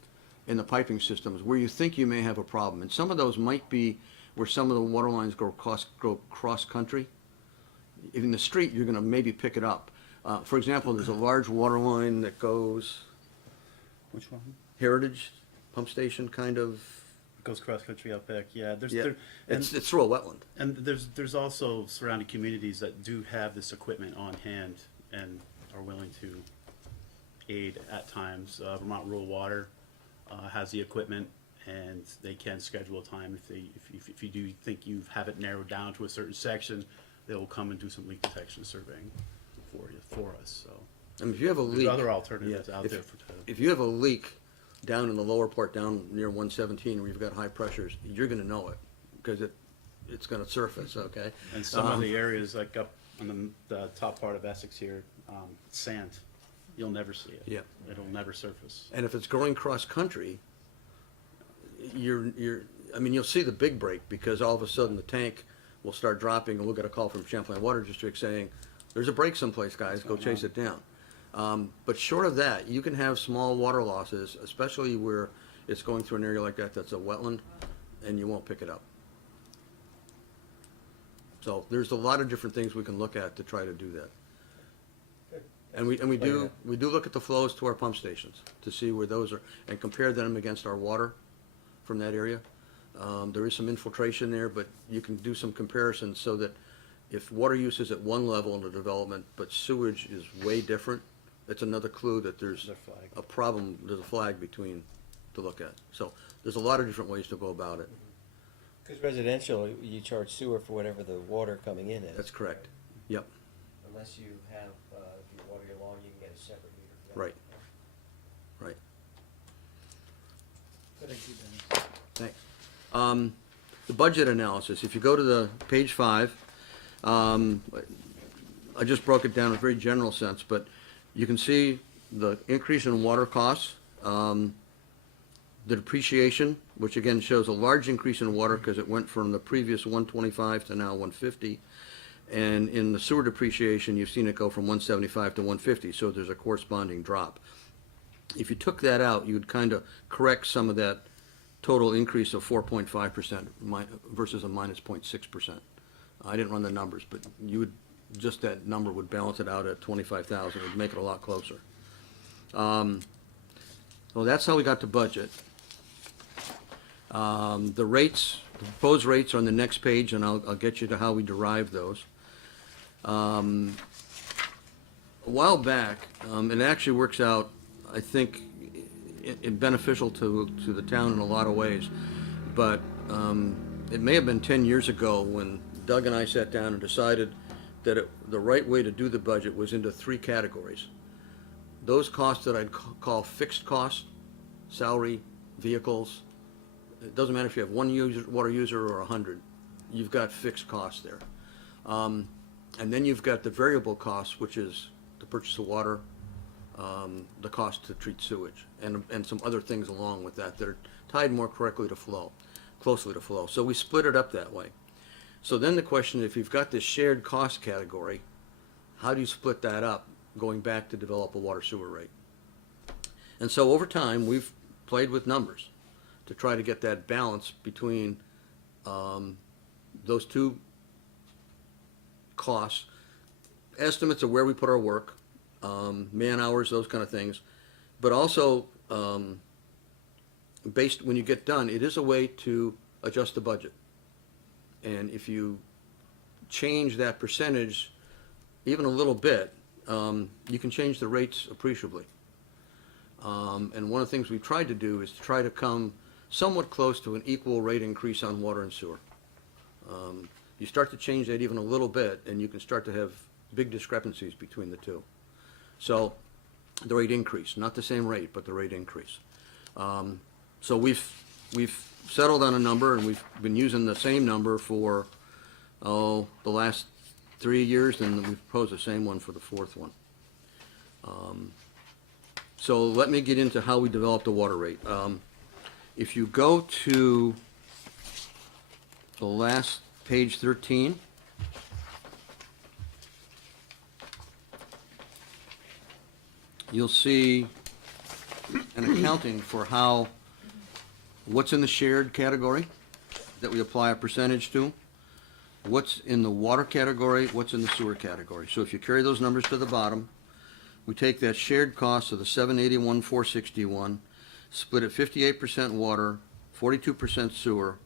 in the piping systems where you think you may have a problem. And some of those might be where some of the water lines go cross-country. In the street, you're going to maybe pick it up. For example, there's a large water line that goes Which one? Heritage Pump Station, kind of. Goes cross-country out back, yeah. It's through a wetland. And there's also surrounding communities that do have this equipment on hand and are willing to aid at times. Vermont Rural Water has the equipment, and they can schedule a time if you do think you have it narrowed down to a certain section, they will come and do some leak detection surveying for us. So I mean, if you have a leak, there's other alternatives out there if you have a leak down in the lower part, down near 117, where you've got high pressures, you're going to know it because it's going to surface. Okay. And some of the areas, like up on the top part of Essex here, sand, you'll never see it. Yeah. It'll never surface. And if it's going cross country, you'll see the big break because all of a sudden the tank will start dropping, and we'll get a call from Champlain Water District saying, "There's a break someplace, guys. Go chase it down." But short of that, you can have small water losses, especially where it's going through an area like that that's a wetland, and you won't pick it up. So there's a lot of different things we can look at to try to do that. And we do look at the flows to our pump stations to see where those are and compare them against our water from that area. There is some infiltration there, but you can do some comparisons so that if water use is at one level in the development, but sewage is way different, it's another clue that there's a problem, there's a flag between to look at. So there's a lot of different ways to go about it. Because residential, you charge sewer for whatever the water coming in is. That's correct. Yep. Unless you have, if you water your lawn, you can get a separate meter for that. Right. Right. Thank you, Dennis. Thanks. The budget analysis, if you go to the page 5, I just broke it down in a very general sense, but you can see the increase in water costs, the depreciation, which again shows a large increase in water because it went from the previous 125 to now 150. And in the sewer depreciation, you've seen it go from 175 to 150, so there's a corresponding drop. If you took that out, you'd kind of correct some of that total increase of 4.5% versus a minus 0.6%. I didn't run the numbers, but you would, just that number would balance it out at 25,000, it would make it a lot closer. So that's how we got to budget. The rates, the proposed rates are on the next page, and I'll get you to how we derived those. A while back, it actually works out, I think, beneficial to the town in a lot of ways, but it may have been 10 years ago when Doug and I sat down and decided that the right way to do the budget was into 3 categories. Those costs that I'd call fixed costs, salary, vehicles. It doesn't matter if you have 1 water user or 100. You've got fixed costs there. And then you've got the variable costs, which is the purchase of water, the cost to treat sewage, and some other things along with that that are tied more closely to flow. So we split it up that way. So then the question, if you've got this shared cost category, how do you split that up going back to develop a water sewer rate? And so over time, we've played with numbers to try to get that balance between those 2 costs, estimates of where we put our work, man hours, those kind of things, but also based, when you get done, it is a way to adjust the budget. And if you change that percentage even a little bit, you can change the rates appreciably. And one of the things we've tried to do is to try to come somewhat close to an equal rate increase on water and sewer. You start to change that even a little bit, and you can start to have big discrepancies between the two. So the rate increase, not the same rate, but the rate increase. So we've settled on a number, and we've been using the same number for the last 3 years, and we've proposed the same one for the 4th one. So let me get into how we developed the water rate. If you go to the last page 13, you'll see an accounting for what's in the shared category that we apply a percentage to, what's in the water category, what's in the sewer category. So if you carry those numbers to the bottom, we take that shared cost of the 781,461, split it 58% water, 42% sewer,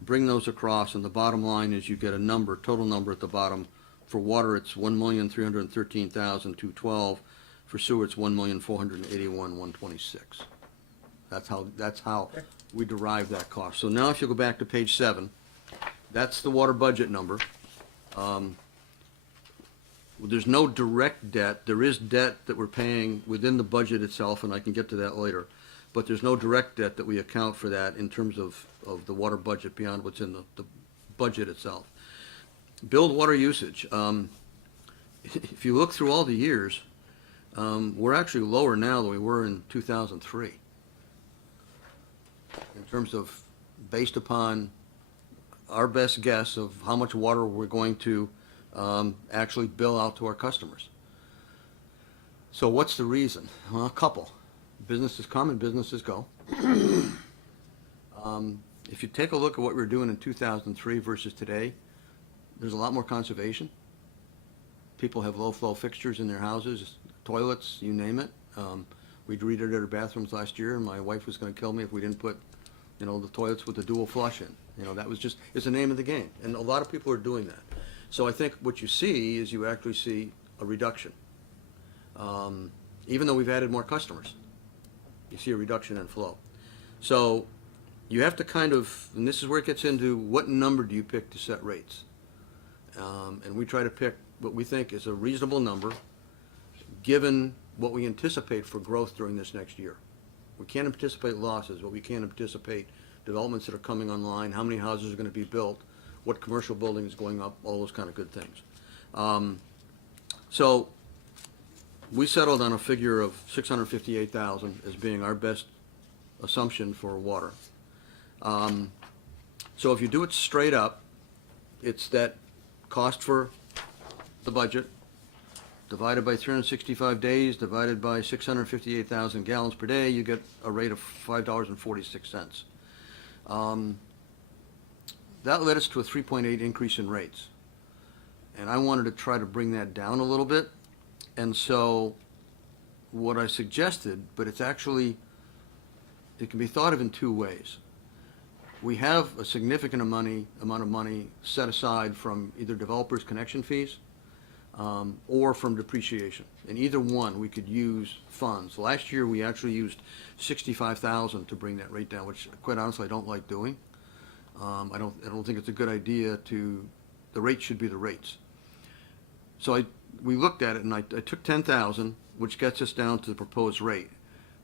bring those across, and the bottom line is you get a number, total number at the bottom. For water, it's 1,313,212. For sewer, it's 1,481,126. That's how we derive that cost. So now if you go back to page 7, that's the water budget number. There's no direct debt. There is debt that we're paying within the budget itself, and I can get to that later. But there's no direct debt that we account for that in terms of the water budget beyond what's in the budget itself. Billed water usage. If you look through all the years, we're actually lower now than we were in 2003 in terms of, based upon our best guess of how much water we're going to actually bill out to our customers. So what's the reason? Well, a couple. Businesses come and businesses go. If you take a look at what we were doing in 2003 versus today, there's a lot more conservation. People have low-flow fixtures in their houses, toilets, you name it. We redid our bathrooms last year, and my wife was going to kill me if we didn't put, the toilets with the dual flush in. That was just, it's the name of the game. And a lot of people are doing that. So I think what you see is you actually see a reduction. Even though we've added more customers, you see a reduction in flow. So you have to kind of, and this is where it gets into what number do you pick to set rates. And we try to pick what we think is a reasonable number given what we anticipate for growth during this next year. We can't anticipate losses, but we can anticipate developments that are coming online, how many houses are going to be built, what commercial building is going up, all those kind of good things. So we settled on a figure of 658,000 as being our best assumption for water. So if you do it straight up, it's that cost for the budget divided by 365 days, divided by 658,000 gallons per day, you get a rate of $5.46. That led us to a 3.8 increase in rates. And I wanted to try to bring that down a little bit. And so what I suggested, but it's actually, it can be thought of in two ways. We have a significant amount of money set aside from either developers' connection fees or from depreciation. In either one, we could use funds. Last year, we actually used $65,000 to bring that rate down, which quite honestly, I don't like doing. I don't think it's a good idea the rates should be the rates. So we looked at it and I took 10,000, which gets us down to the proposed rate.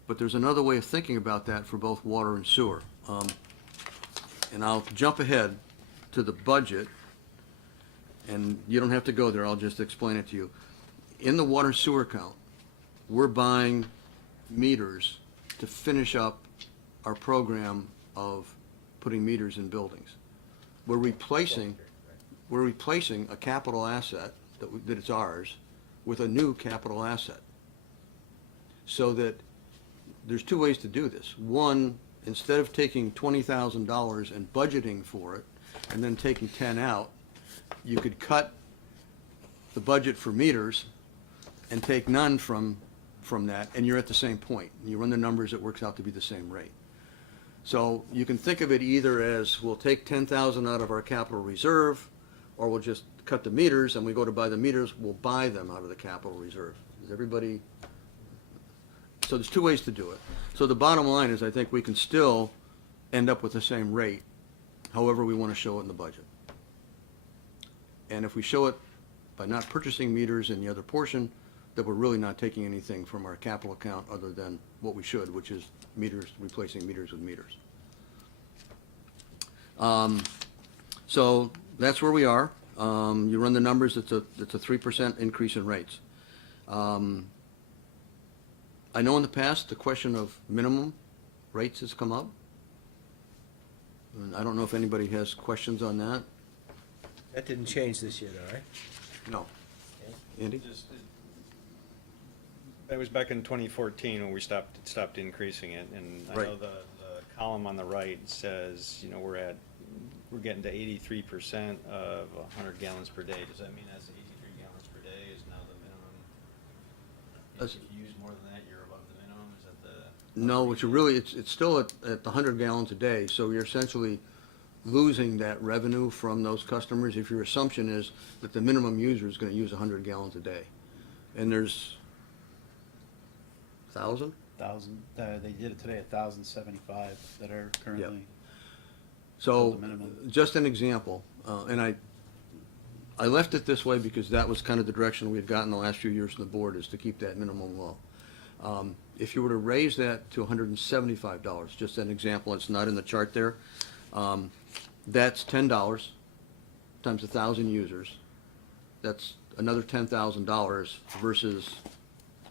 But there's another way of thinking about that for both water and sewer. And I'll jump ahead to the budget, and you don't have to go there, I'll just explain it to you. In the water and sewer account, we're buying meters to finish up our program of putting meters in buildings. We're replacing a capital asset that it's ours with a new capital asset. So that there's two ways to do this. One, instead of taking $20,000 and budgeting for it and then taking 10 out, you could cut the budget for meters and take none from that, and you're at the same point. You run the numbers, it works out to be the same rate. So you can think of it either as we'll take 10,000 out of our capital reserve, or we'll just cut the meters, and we go to buy the meters, we'll buy them out of the capital reserve. Is everybody? So there's two ways to do it. So the bottom line is I think we can still end up with the same rate, however we want to show it in the budget. And if we show it by not purchasing meters in the other portion, that we're really not taking anything from our capital account other than what we should, which is meters, replacing meters with meters. So that's where we are. You run the numbers, it's a 3% increase in rates. I know in the past, the question of minimum rates has come up. And I don't know if anybody has questions on that. That didn't change this year, though, right? No. Andy? That was back in 2014 when we stopped increasing it, and I know Right. the column on the right says, we're getting to 83% of 100 gallons per day. Does that mean that's 83 gallons per day is now the minimum? If you use more than that, you're above the minimum? Is that the? No, which really, it's still at the 100 gallons a day, so you're essentially losing that revenue from those customers if your assumption is that the minimum user is going to use 100 gallons a day. And there's 1,000? They did it today, 1,075 that are currently. So, the minimum. just an example, and I left it this way because that was kind of the direction we had gotten the last few years from the board, is to keep that minimum low. If you were to raise that to $175, just an example, it's not in the chart there, that's $10 times 1,000 users. That's another $10,000 versus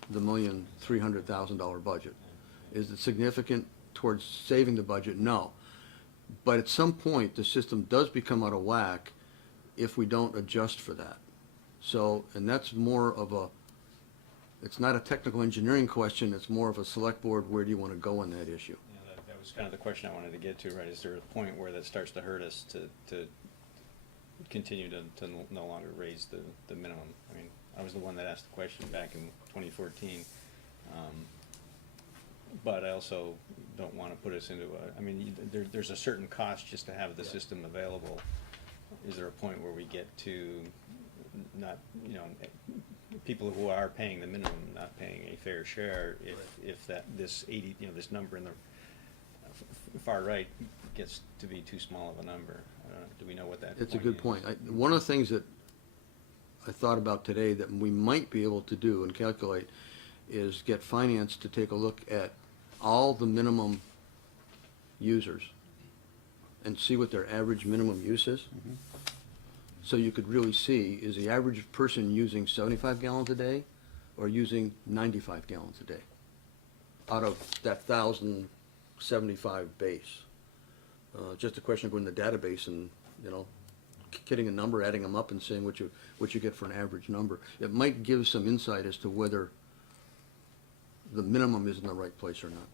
the $1,300,000 budget. Is it significant towards saving the budget? No. But at some point, the system does become out of whack if we don't adjust for that. So, and that's more of it's not a technical engineering question, it's more of a select board, where do you want to go on that issue? Yeah, that was kind of the question I wanted to get to, right? Is there a point where that starts to hurt us to continue to no longer raise the minimum? I mean, I was the one that asked the question back in 2014. But I also don't want to put us into there's a certain cost just to have the system available. Is there a point where we get to not, people who are paying the minimum not paying a fair share if this 80, this number in the far right gets to be too small of a number? Do we know what that It's a good point. One of the things that I thought about today that we might be able to do and calculate is get finance to take a look at all the minimum users and see what their average minimum use is. Mm-hmm. So you could really see, is the average person using 75 gallons a day or using 95 gallons a day out of that 1,075 base? Just a question of going to the database and, getting a number, adding them up and seeing what you get for an average number. It might give some insight as to whether the minimum is in the right place or not.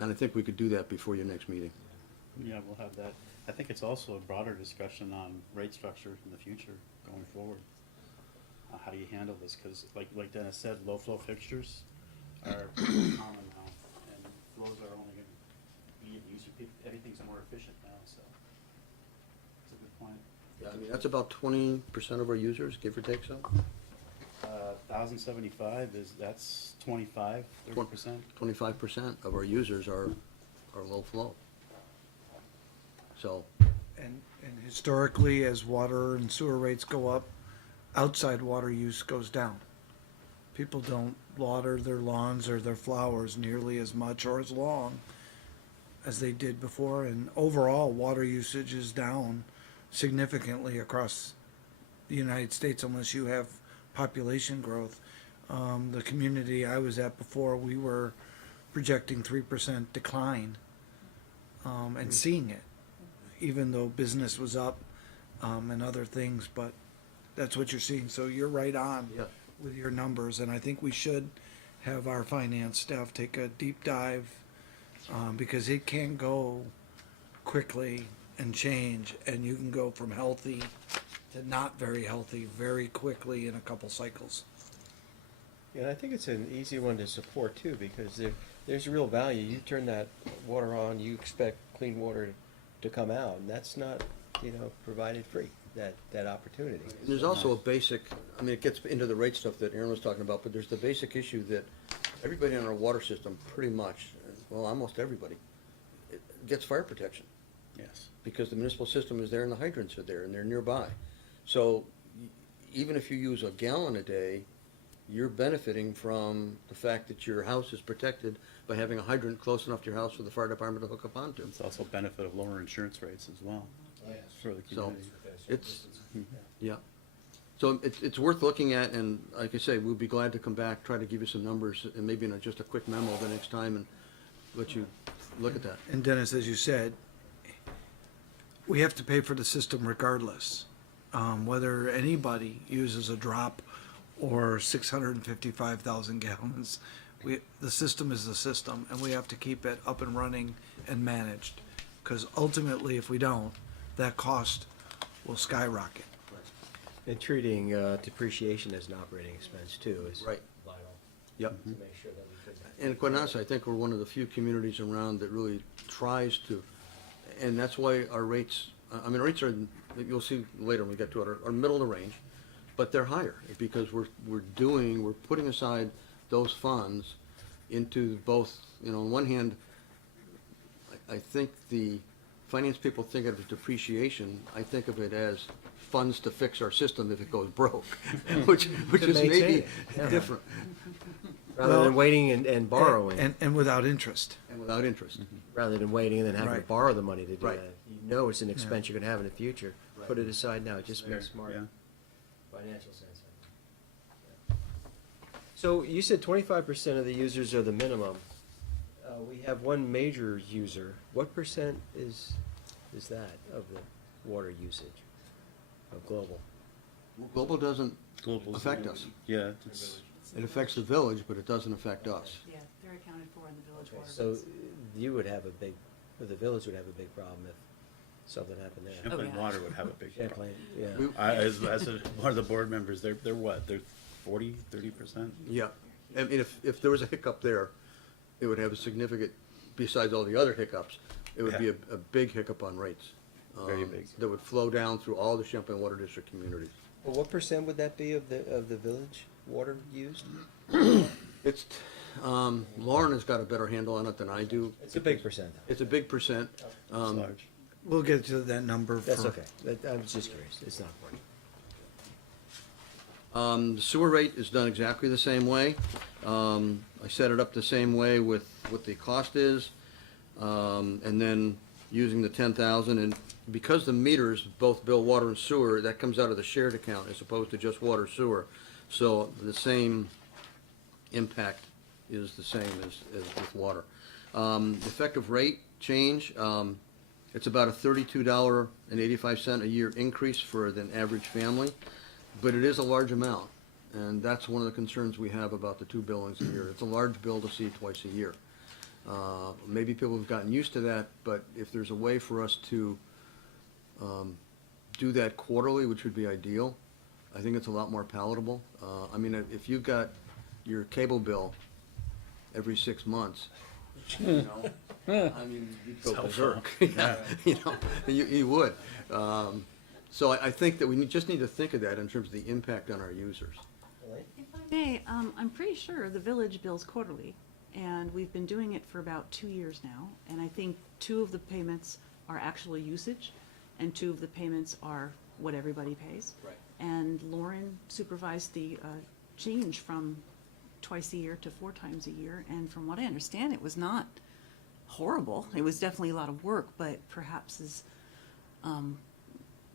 And I think we could do that before your next meeting. Yeah, we'll have that. I think it's also a broader discussion on rate structure in the future going forward. How do you handle this? Because like Dennis said, low flow fixtures are common now, and flows are only going to be used. Everything's more efficient now, so it's a good point. Yeah, I mean, that's about 20% of our users, give or take so. 1,075 that's 25, 30%. 25% of our users are low flow. So, And historically, as water and sewer rates go up, outside water use goes down. People don't water their lawns or their flowers nearly as much or as long as they did before, and overall, water usage is down significantly across the United States unless you have population growth. The community I was at before, we were projecting 3% decline, and seeing it, even though business was up, and other things, but that's what you're seeing. So you're right on yeah. with your numbers, and I think we should have our finance staff take a deep dive, because it can go quickly and change, and you can go from healthy to not very healthy very quickly in a couple cycles. Yeah, and I think it's an easy one to support too, because there's real value. You turn that water on, you expect clean water to come out, and that's not, provided free, that opportunity. There's also a basic, I mean, it gets into the rate stuff that Aaron was talking about, but there's the basic issue that everybody in our water system, pretty much, well, almost everybody, it gets fire protection. Yes. Because the municipal system is there and the hydrants are there and they're nearby. So even if you use a gallon a day, you're benefiting from the fact that your house is protected by having a hydrant close enough to your house for the fire department to hook up onto. It's also a benefit of lower insurance rates as well for the So community. it's, yeah. So it's worth looking at, and like I say, we'll be glad to come back, try to give you some numbers, and maybe in just a quick memo the next time, and let you look at that. And Dennis, as you said, we have to pay for the system regardless. Whether anybody uses a drop or 655,000 gallons, the system is the system, and we have to keep it up and running and managed. Because ultimately, if we don't, that cost will skyrocket. And treating depreciation as an operating expense too is Right. vital. Yep. To make sure that we can. And quite honestly, I think we're one of the few communities around that really tries to, and that's why our rates, I mean, our rates are, you'll see later when we get to it, are middle of the range, but they're higher because we're putting aside those funds into both, on one hand, I think the finance people think of it as depreciation. I think of it as funds to fix our system if it goes broke, which To is maintain maybe it, yeah. different Rather than waiting and borrowing. And without interest. and without interest. Rather than waiting and then having to Right. borrow the money to do Right. that. You know it's an expense you're gonna have in the future. Put it aside now. It just makes smart Yeah. financial sense. So you said 25% of the users are the minimum. We have one major user. What percent is that of the water usage of global? Global doesn't Global's- affect us. Yeah. It's, It affects the village, but it doesn't affect us. Yeah, they're accounted for in the village water. So you would have the village would have a big problem if something happened there. Champlain yeah. Water would have a big problem. Champlain, yeah. We- As one of the board members, they're what? They're 40, 30%? Yeah, I mean, if there was a hiccup there, it would have a significant, besides all the other hiccups, it would be Yeah. a big hiccup on rates. Very big. That would flow down through all the Champlain Water District communities. Well, what percent would that be of the village water used? It's, Lauren has got a better handle on it than I do. It's a big percent. It's a big percent. It's large. We'll get to that number. That's for- okay. I was just curious. It's not important. The sewer rate is done exactly the same way. I set it up the same way with what the cost is, and then using the 10,000, and because the meters both bill water and sewer, that comes out of the shared account as opposed to just water sewer. So the same impact is the same as with water. Effective rate change, it's about a $32.85 a year increase for an average family, but it is a large amount. And that's one of the concerns we have about the two billings a year. It's a large bill to see twice a year. Maybe people have gotten used to that, but if there's a way for us to do that quarterly, which would be ideal, I think it's a lot more palatable. I mean, if you've got your cable bill every 6 months, you know, I mean, you'd go berserk. Yeah, you know, you would. So I think that we just need to think of that in terms of the impact on our users. If I may, I'm pretty sure the village bills quarterly, and we've been doing it for about 2 years now, and I think 2 of the payments are actual usage, and 2 of the payments are what everybody pays. Right. And Lauren supervised the change from twice a year to 4 times a year, and from what I understand, it was not horrible. It was definitely a lot of work, but perhaps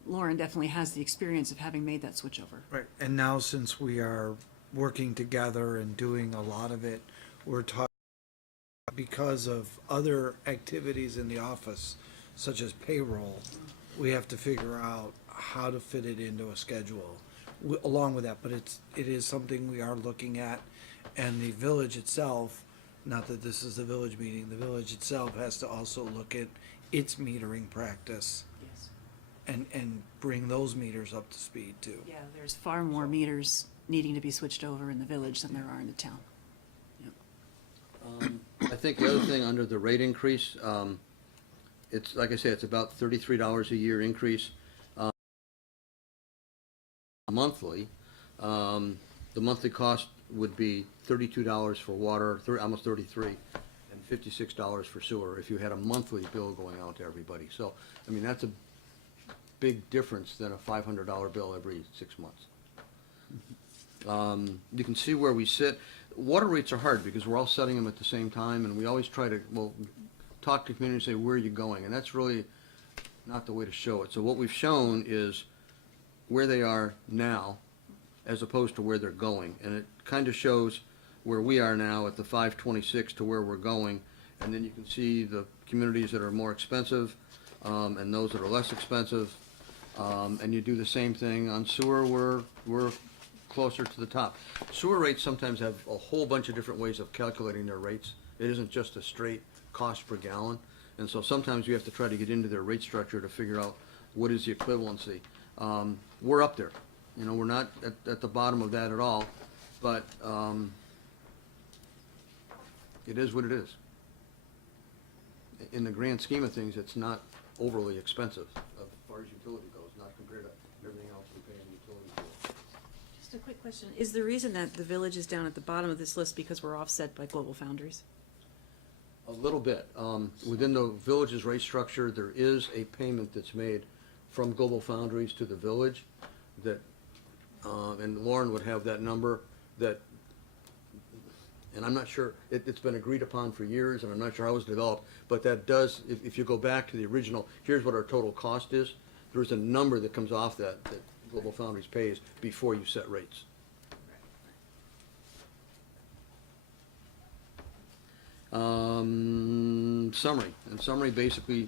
Lauren definitely has the experience of having made that switch over. Right, and now since we are working together and doing a lot of it, we're talking, because of other activities in the office, such as payroll, we have to figure out how to fit it into a schedule along with that, but it is something we are looking at, and the village itself, not that this is the village meeting, the village itself has to also look at its metering practice Yes. and bring those meters up to speed too. Yeah, there's far more meters needing to be switched over in the village than there are in the town. Yep. I think the other thing under the rate increase, it's, like I said, it's about $33 a year increase monthly. The monthly cost would be $32 for water, almost $33, and $56 for sewer if you had a monthly bill going out to everybody. So, I mean, that's a big difference than a $500 bill every 6 months. You can see where we sit. Water rates are hard because we're all setting them at the same time, and we always try to, well, talk to community and say, where are you going? And that's really not the way to show it. So what we've shown is where they are now as opposed to where they're going. And it kind of shows where we are now at the 526 to where we're going. And then you can see the communities that are more expensive and those that are less expensive. And you do the same thing on sewer, we're closer to the top. Sewer rates sometimes have a whole bunch of different ways of calculating their rates. It isn't just a straight cost per gallon. And so sometimes we have to try to get into their rate structure to figure out what is the equivalency. We're up there. You know, we're not at the bottom of that at all, but it is what it is. In the grand scheme of things, it's not overly expensive as far as utility goes, not compared to everything else we pay in utility bills. Just a quick question. Is the reason that the village is down at the bottom of this list because we're offset by Global Foundries? A little bit. Within the village's rate structure, there is a payment that's made from Global Foundries to the village that, and Lauren would have that number, that, and I'm not sure, it's been agreed upon for years, and I'm not sure how it was developed, but that does, if you go back to the original, here's what our total cost is, there's a number that comes off that Global Foundries pays before you set rates. Summary. And summary basically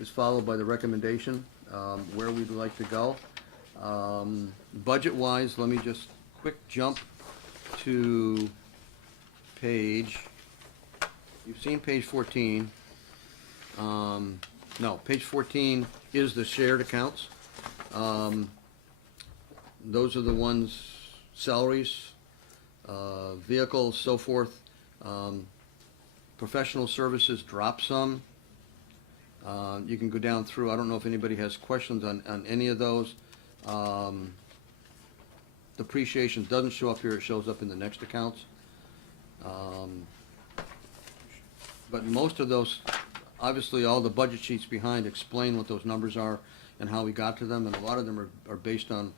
is followed by the recommendation, where we'd like to go. Budget-wise, let me just quick jump to page, you've seen page 14. No, page 14 is the shared accounts. Those are the ones, salaries, vehicles, so forth. Professional services drop some. You can go down through. I don't know if anybody has questions on any of those. Depreciation doesn't show up here. It shows up in the next accounts. But most of those, obviously all the budget sheets behind explain what those numbers are and how we got to them, and a lot of them are based on,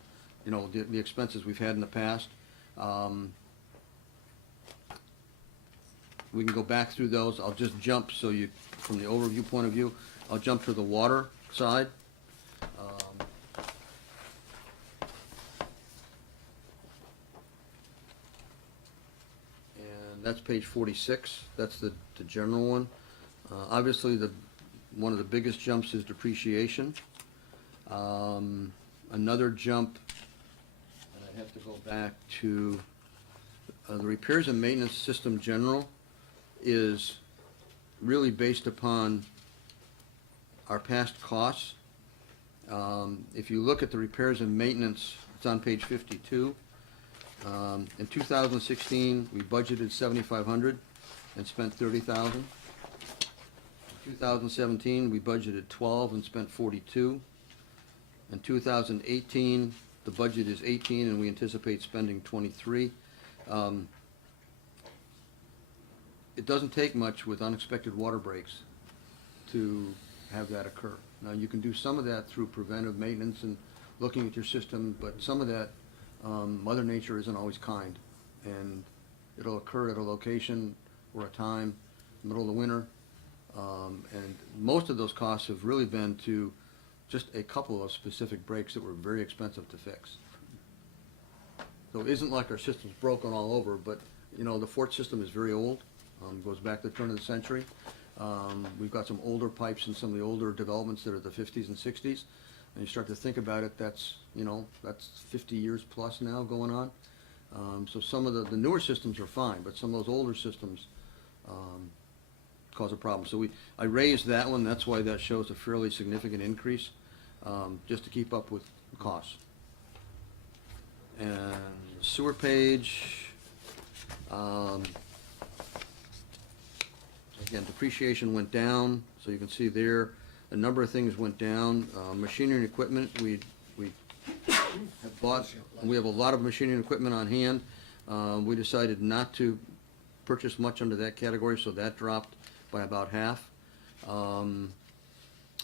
you know, the expenses we've had in the past. We can go back through those. I'll just jump, so you, from the overview point of view, I'll jump to the water side. And that's page 46. That's the general one. Obviously, one of the biggest jumps is depreciation. Another jump, and I have to go back to the repairs and maintenance system general, is really based upon our past costs. If you look at the repairs and maintenance, it's on page 52. In 2016, we budgeted 7,500 and spent 30,000. 2017, we budgeted 12 and spent 42. In 2018, the budget is 18 and we anticipate spending 23. It doesn't take much with unexpected water breaks to have that occur. Now, you can do some of that through preventive maintenance and looking at your system, but some of that, Mother Nature isn't always kind. And it'll occur at a location or a time, middle of the winter. And most of those costs have really been to just a couple of specific breaks that were very expensive to fix. So it isn't like our system's broken all over, but, you know, the Fort system is very old, goes back to the turn of the century. We've got some older pipes in some of the older developments that are the 50s and 60s. And you start to think about it, that's, you know, that's 50 years plus now going on. So some of the newer systems are fine, but some of those older systems cause a problem. So I raised that one, that's why that shows a fairly significant increase, just to keep up with the costs. And sewer page, again, depreciation went down, so you can see there, a number of things went down. Machinery and equipment, we have bought, we have a lot of machinery and equipment on hand. We decided not to purchase much under that category, so that dropped by about half. And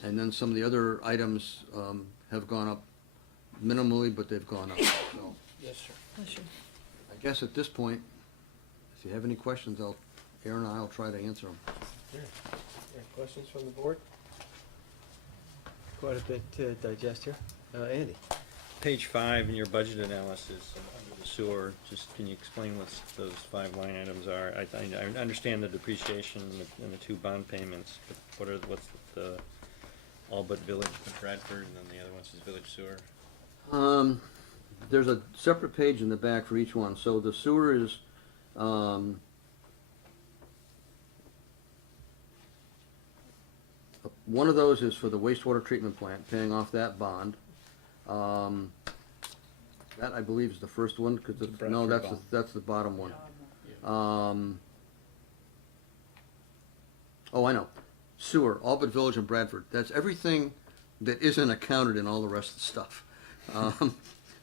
then some of the other items have gone up minimally, but they've gone up. So Yes, sir. I guess at this point, if you have any questions, Aaron and I will try to answer them. Yeah. Questions from the board? Quite a bit to digest here. Andy? Page 5 in your budget analysis under the sewer, just can you explain what those 5 line items are? I understand the depreciation and the 2 bond payments, but what's the all but Village of Bradford, and then the other one's is Village Sewer? There's a separate page in the back for each one. So the sewer is, one of those is for the wastewater treatment plant, paying off that bond. That I believe is the first one, because no, that's the bottom one. Oh, I know. Sewer, all but Village and Bradford. That's everything that isn't accounted in all the rest of the stuff.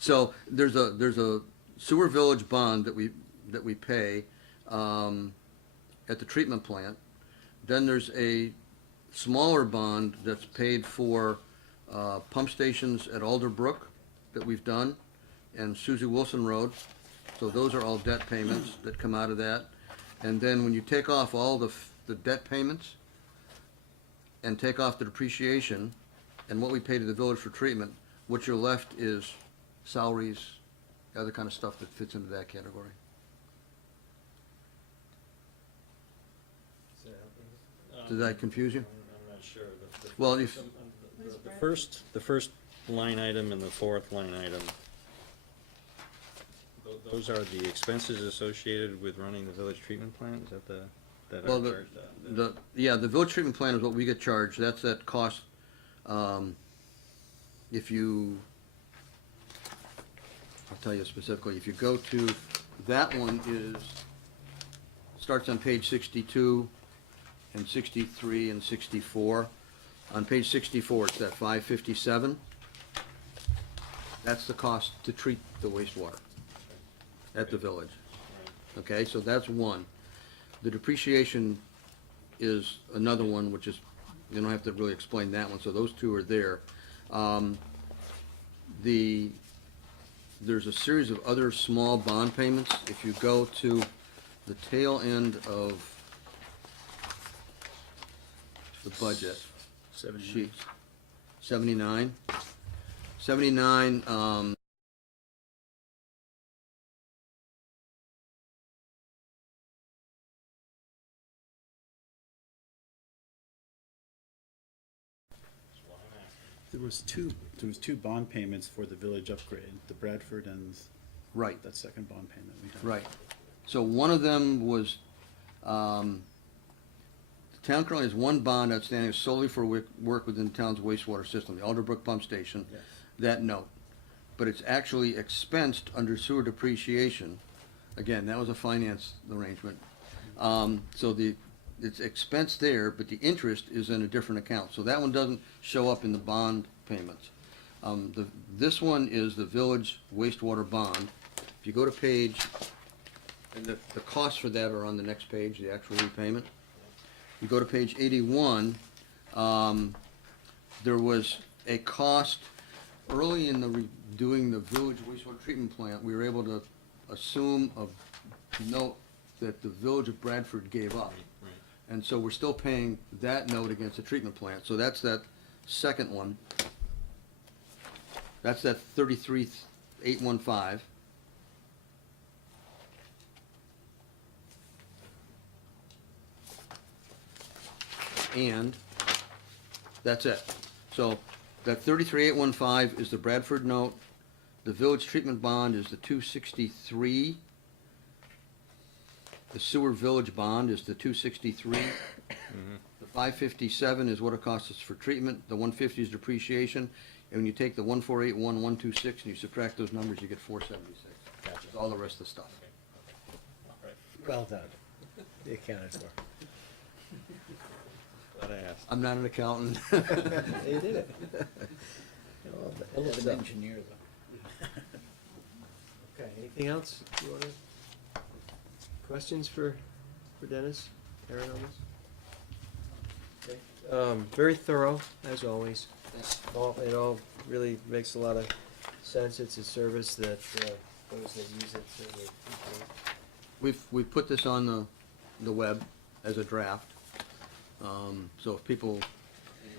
So there's a sewer village bond that we pay at the treatment plant. Then there's a smaller bond that's paid for pump stations at Alderbrook that we've done, and Susie Wilson Road. So those are all debt payments that come out of that. And then when you take off all the debt payments and take off the depreciation and what we pay to the village for treatment, what you're left is salaries, other kind of stuff that fits into that category. Did that confuse you? I'm not sure. Well, if The first line item and the fourth line item, those are the expenses associated with running the village treatment plant? Is that that well, are charged out? the village treatment plant is what we get charged. That's that cost. If you, I'll tell you specifically. If you go to that one, starts on page 62 and 63 and 64. On page 64, it's that 557. That's the cost to treat the wastewater at the village. Okay, so that's one. The depreciation is another one, which is, you don't have to really explain that one, so those two are there. There's a series of other small bond payments. If you go to the tail end of the budget, 79. sheet 79. 79, There was two bond payments for the village upgrade, the Bradford and right, that second bond payment we done. right. So one of them was, The town currently has one bond outstanding solely for work within the town's wastewater system, the Alderbrook Pump Station, that note. But it's actually expensed under sewer depreciation. Again, that was a finance arrangement. So it's expense there, but the interest is in a different account. So that one doesn't show up in the bond payments. This one is the village wastewater bond. If you go to page, and the costs for that are on the next page, the actual repayment. You go to page 81, there was a cost early in doing the village wastewater treatment plant. We were able to assume a note that the village of Bradford gave up. And so we're still paying that note against the treatment plant. So that's that second one. That's that 33,815. And that's it. So that 33,815 is the Bradford note. The village treatment bond is the 263. The sewer village bond is the 263. The 557 is what it costs us for treatment. The 150 is depreciation. And when you take the 1481126 and you subtract those numbers, you get 476. That's all the rest of the stuff. Well done. You accounted for. Glad I asked. I'm not an accountant. You did it. Hell of an engineer, though. Okay, anything else you wanna, questions for Dennis, Aaron on this? Okay, very thorough, as always. It all really makes a lot of sense. It's a service that, those that use it certainly appreciate. We've put this on the web as a draft. So if people,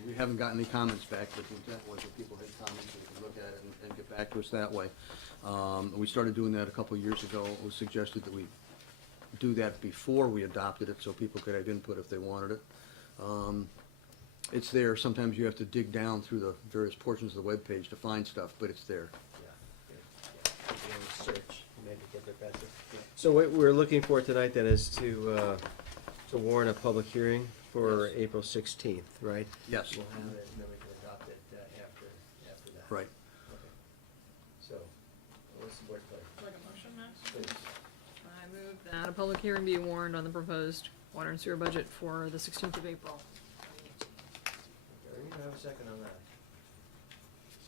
we haven't gotten any comments back, but the intent was if people had comments, we could look at it and get back to us that way. We started doing that a couple of years ago. It was suggested that we do that before we adopted it, so people could have input if they wanted it. It's there. Sometimes you have to dig down through the various portions of the web page to find stuff, but it's there. Search, maybe get it better. So what we're looking for tonight then is to warn a public hearing for April 16th, right? Yes. We'll have it, and then we can adopt it after that. Right. Okay. So, what's the board pleasure? Like a motion, Max? Please. I move that a public hearing be warned on the proposed water and sewer budget for the 16th of April. Okay, we have a second on that.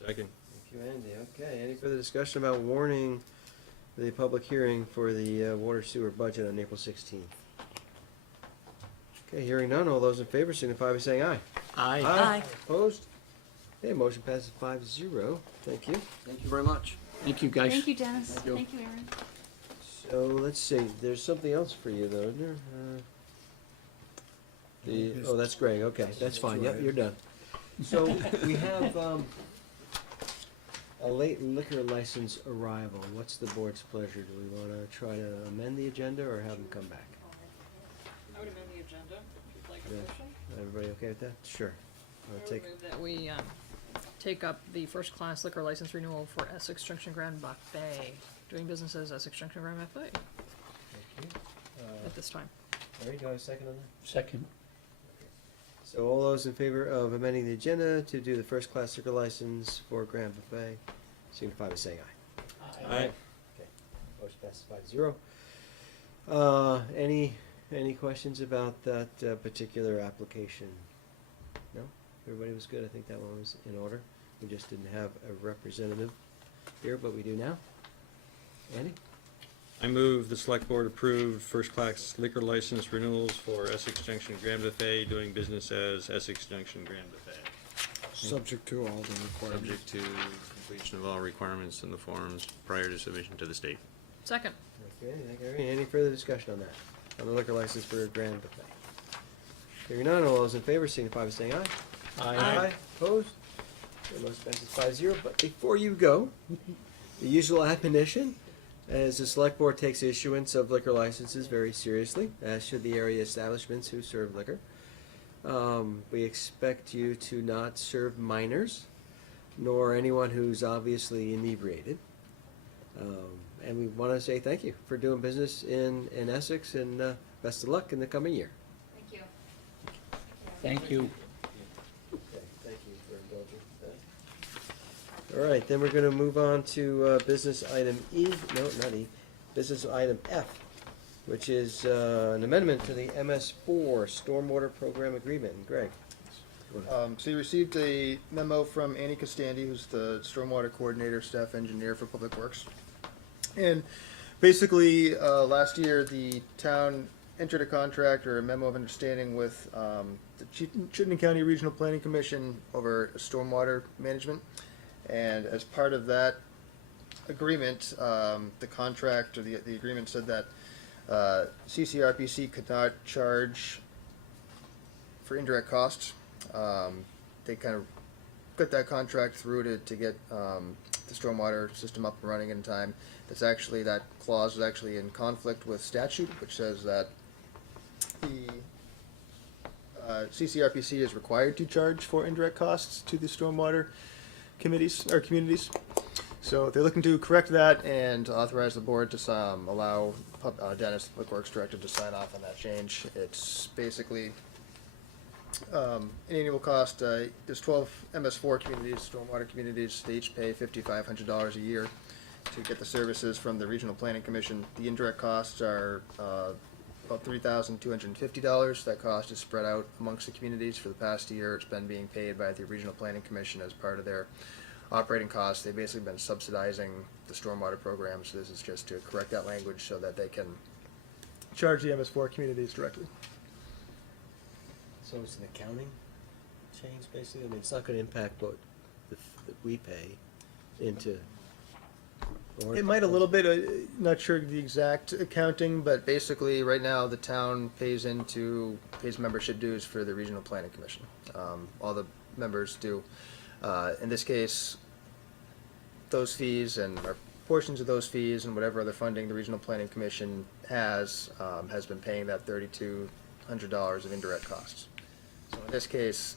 Second. Thank you, Andy. Okay, any further discussion about warning the public hearing for the water sewer budget on April 16th? Okay, hearing none, all those in favor signify by saying aye. Aye. Aye. Opposed? Okay, motion passes 5-0. Thank you. Thank you very much. Thank you, guys. Thank you, Dennis. you. Thank you, Aaron. So, let's see, there's something else for you though, isn't there? Oh, that's Greg, okay, that's fine, yep, you're done. So, we have, a late liquor license arrival. What's the board's pleasure? Do we wanna try to amend the agenda or have them come back? I would amend the agenda, if you'd like Yeah. a motion. Everybody okay with that? Sure. I would Take, move that we take up the first-class liquor license renewal for Essex Junction Grand Buffet, doing business as Essex Junction Grand Buffet thank you. at this time. Larry, do I have a second on that? Second. So all those in favor of amending the agenda to do the first-class liquor license for Grand Buffet, signify by saying aye. Aye. Okay, motion passes 5-0. Any questions about that particular application? No? Everybody was good? I think that one was in order. We just didn't have a representative here, but we do now. Andy? I move the select board approve first-class liquor license renewals for Essex Junction Grand Buffet, doing business as Essex Junction Grand Buffet. Subject to all the requirements. Subject to completion of all requirements in the forms prior to submission to the state. Second. Okay, thank you. Any further discussion on that? On the liquor license for Grand Buffet? Hearing none, all those in favor signify by saying aye. Aye. Opposed? Okay, motion passes 5-0, but before you go, the usual admonition, as the select board takes issuance of liquor licenses very seriously, as should the area establishments who serve liquor. We expect you to not serve minors, nor anyone who's obviously inebriated. And we want to say thank you for doing business in Essex, and best of luck in the coming year. Thank you. Thank you. Okay, thank you for indulging that. All right, then we're gonna move on to business item E, no, not E, business item F, which is an amendment to the MS4 Stormwater Program Agreement. And Greg? So you received a memo from Annie Costandi, who's the Stormwater Coordinator, Staff Engineer for Public Works. And basically, last year, the town entered a contract or a memo of understanding with the Chittenden County Regional Planning Commission over stormwater management. And as part of that agreement, the contract or the agreement said that CCRPC could not charge for indirect costs. They kind of got that contract through to get the stormwater system up and running in time. That clause is actually in conflict with statute, which says that the CCRPC is required to charge for indirect costs to the stormwater committees or communities. So they're looking to correct that and authorize the board to allow Dennis, the Public Works Director, to sign off on that change. It's basically an annual cost. There's 12 MS4 communities, stormwater communities. They each pay $5,500 a year to get the services from the Regional Planning Commission. The indirect costs are about $3,250. That cost is spread out amongst the communities. For the past year, it's been being paid by the Regional Planning Commission as part of their operating costs. They've basically been subsidizing the stormwater program, so this is just to correct that language so that they can charge the MS4 communities directly. So it's an accounting change, basically? I mean, it's not gonna impact what that we pay into. It might a little bit, not sure the exact accounting, but basically, right now, the town pays membership dues for the Regional Planning Commission. All the members do. In this case, those fees or portions of those fees and whatever other funding the Regional Planning Commission has been paying that $3,200 of indirect costs. So in this case,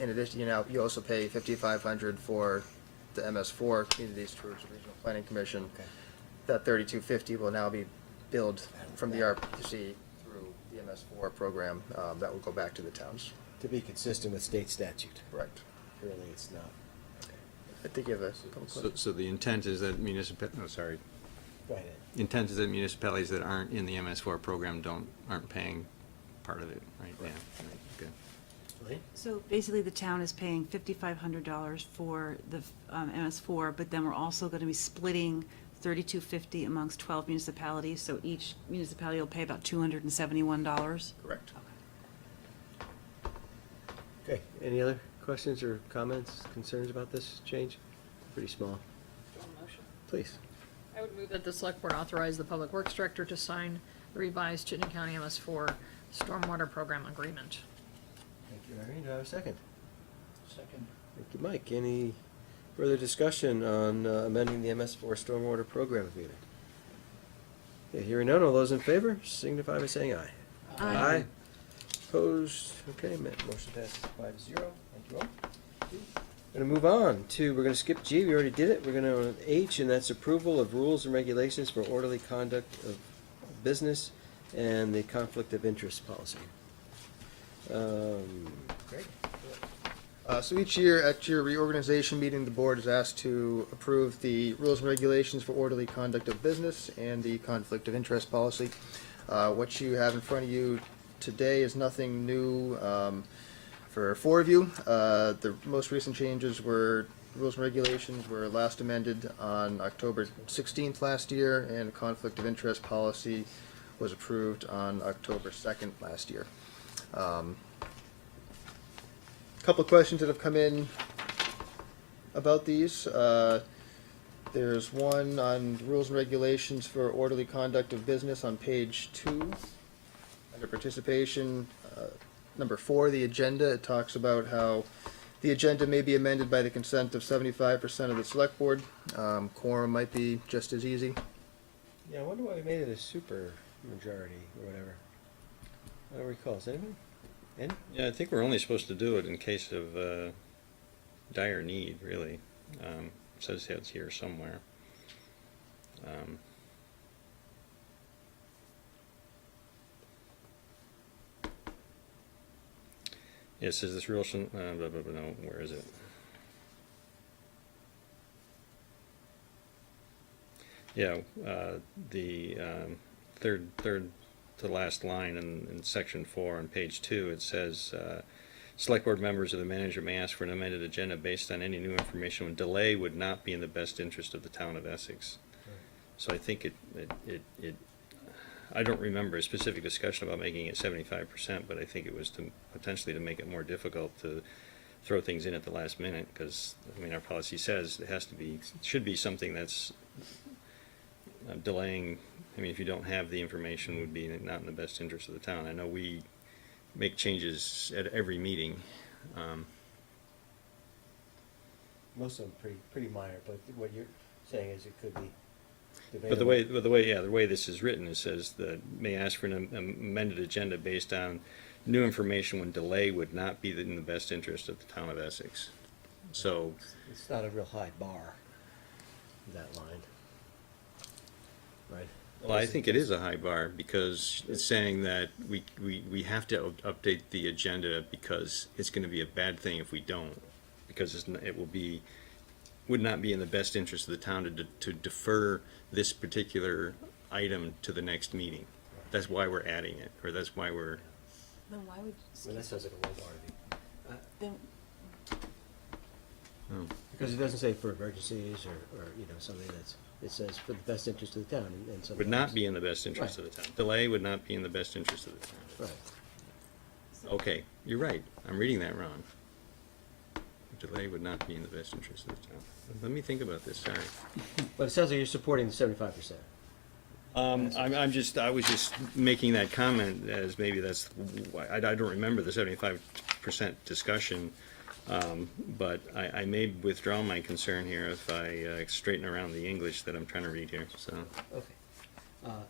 in addition, you also pay $5,500 for the MS4 communities towards the Regional Planning Commission. Okay. That $3,250 will now be billed from the RPC through the MS4 program. That will go back to the towns. To be consistent with state statute. Correct. Currently, it's not. I think you have a couple questions. So the intent is that Go ahead. intent is that municipalities that aren't in the MS4 program aren't paying part of it, right? Yeah, right, okay. Elaine? So basically, the town is paying $5,500 for the MS4, but then we're also going to be splitting $3,250 amongst 12 municipalities, so each municipality will pay about $271. Correct. Okay, any other questions or comments, concerns about this change? Pretty small. Please. I would move that the select board authorize the public works director to sign the revised Chittenden County MS4 Stormwater Program Agreement. Thank you, Irene. Do I have a second? Second. Thank you, Mike. Any further discussion on amending the MS4 Stormwater Program Agreement? Okay, hearing none, all those in favor signify by saying aye. Aye. Opposed? Okay, motion passes 5-0. Thank you all. We're gonna move on to, we're gonna skip G, we already did it. We're gonna on H, and that's approval of rules and regulations for orderly conduct of business and the conflict of interest policy. Greg? So each year at your reorganization meeting, the board is asked to approve the rules and regulations for orderly conduct of business and the conflict of interest policy. What you have in front of you today is nothing new for four of you. The most recent changes were rules and regulations were last amended on October 16th last year, and the conflict of interest policy was approved on October 2nd last year. Couple of questions that have come in about these. There's one on rules and regulations for orderly conduct of business on page 2. Under participation, number 4, the agenda, it talks about how the agenda may be amended by the consent of 75% of the select board. Quorum might be just as easy. Yeah, I wonder why we made it a super majority or whatever. I don't recall. Is anybody? Any? Yeah, I think we're only supposed to do it in case of dire need, really. It says it's here somewhere. It says this rule shall, blah, blah, blah, no, where is it? Yeah, the third to last line in section 4 on page 2, it says, select board members or the manager may ask for an amended agenda based on any new information when delay would not be in the best interest of the town of Essex. So I think it I don't remember a specific discussion about making it 75%, but I think it was to potentially to make it more difficult to throw things in at the last minute, because, I mean, our policy says it has to be, should be something that's delaying. I mean, if you don't have the information, would be not in the best interest of the town. I know we make changes at every meeting. Most of them pretty minor, but what you're saying is it could be But the way this is written, it says that may ask for an amended agenda based on new information when delay would not be in the best interest of the town of Essex. So, It's not a real high bar, that line. Right? well, I think it is a high bar, because it's saying that we have to update the agenda because it's gonna be a bad thing if we don't, because it would not be in the best interest of the town to defer this particular item to the next meeting. That's why we're adding it, or that's why we're, Then why would, Well, that sounds like a low bar to me. then, Because it doesn't say for emergencies or something it says for the best interest of the town and something would not else. be in the best interest of the town. Delay would not be in the best interest of the town. Right. Okay, you're right, I'm reading that wrong. Delay would not be in the best interest of the town. Let me think about this, sorry. But it sounds like you're supporting the 75%. I was just making that comment as maybe that's, I don't remember the 75% discussion, but I may withdraw my concern here if I straighten around the English that I'm trying to read here, so. Okay.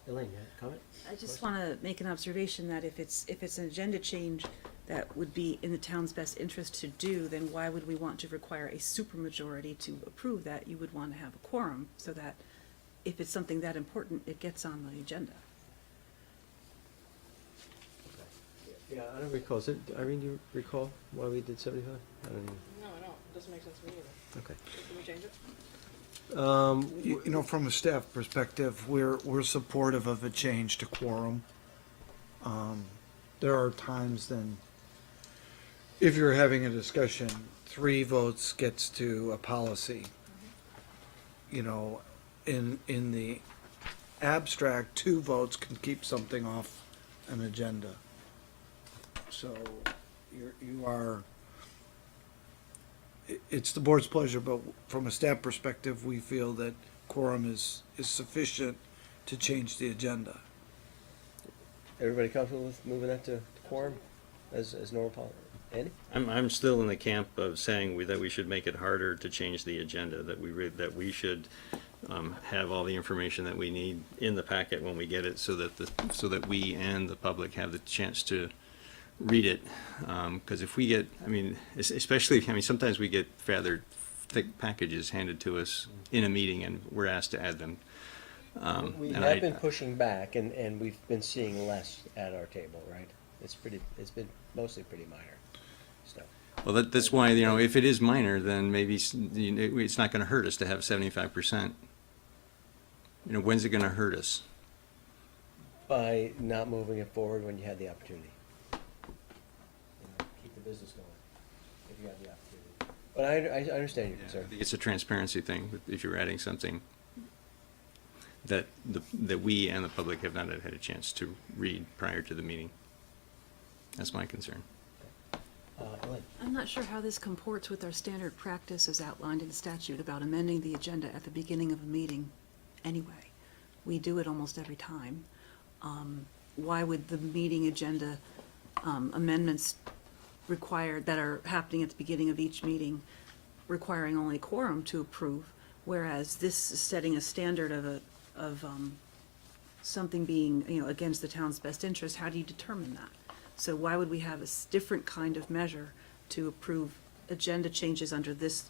Elaine, you have a comment? I just want to make an observation that if it's an agenda change that would be in the town's best interest to do, then why would we want to require a supermajority to approve that? You would want to have a quorum so that if it's something that important, it gets on the agenda. Yeah, I don't recall. Irene, do you recall why we did 75? I don't even. No, I don't. It doesn't make sense to me either. Okay. Can we change it? You know, from a staff perspective, we're supportive of a change to quorum. There are times then, if you're having a discussion, 3 votes gets to a policy. You know, in the abstract, 2 votes can keep something off an agenda. So you are, it's the board's pleasure, but from a staff perspective, we feel that quorum is sufficient to change the agenda. Everybody comfortable with moving that to quorum as normal policy? Andy? I'm still in the camp of saying that we should make it harder to change the agenda, that we should have all the information that we need in the packet when we get it, so that we and the public have the chance to read it. Because if we get, especially, sometimes we get rather thick packages handed to us in a meeting and we're asked to add them. We and have been pushing back and we've been seeing less at our table, right? It's been mostly pretty minor stuff. Well, that's why, if it is minor, then maybe it's not gonna hurt us to have 75%. When's it gonna hurt us? By not moving it forward when you had the opportunity. Keep the business going if you have the opportunity. But I understand your concern. I think it's a transparency thing, if you're adding something that we and the public have not had a chance to read prior to the meeting. That's my concern. Elaine? I'm not sure how this comports with our standard practice as outlined in the statute about amending the agenda at the beginning of a meeting anyway. We do it almost every time. Why would the meeting agenda amendments required that are happening at the beginning of each meeting requiring only quorum to approve, whereas this is setting a standard of something being, against the town's best interest? How do you determine that? So why would we have a different kind of measure to approve agenda changes under this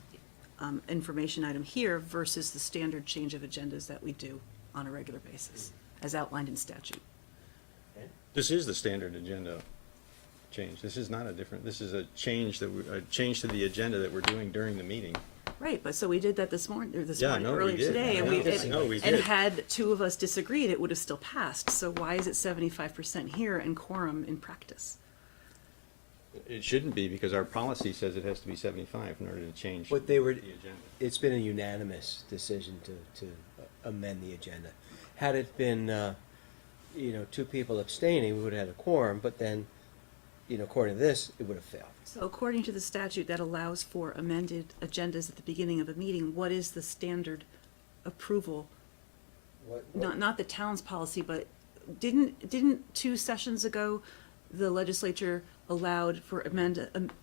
information item here versus the standard change of agendas that we do on a regular basis, as outlined in statute? This is the standard agenda. change. This is not a different, this is a change a change to the agenda that we're doing during the meeting. Right, but so we did that this morning, or Yeah, no, we earlier did. today, and No, we and did. had two of us disagreed, it would have still passed. So why is it 75% here and quorum in practice? It shouldn't be, because our policy says it has to be 75 in order to change the What they were, agenda. it's been a unanimous decision to amend the agenda. Had it been, two people abstaining, we would have had a quorum, but then, according to this, it would have failed. So according to the statute that allows for amended agendas at the beginning of a meeting, what is the standard approval? Not the town's policy, but didn't 2 sessions ago, the legislature allowed for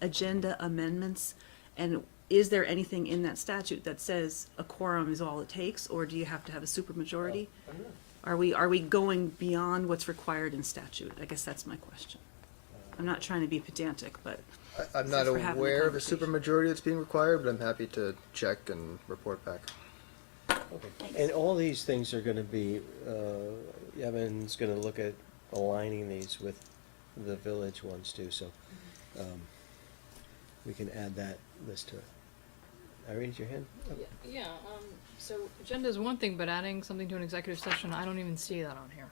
agenda amendments? And is there anything in that statute that says a quorum is all it takes, or do you have to have a supermajority? Are we going beyond what's required in statute? I guess that's my question. I'm not trying to be pedantic, but I'm not since we're having aware of a conversation. supermajority that's being required, but I'm happy to check and report back. And all these things are gonna be, Evan's gonna look at aligning these with the village ones too, so, we can add that list to it. Irene, is your hand? up? Yeah, so agenda is one thing, but adding something to an executive session, I don't even see that on here.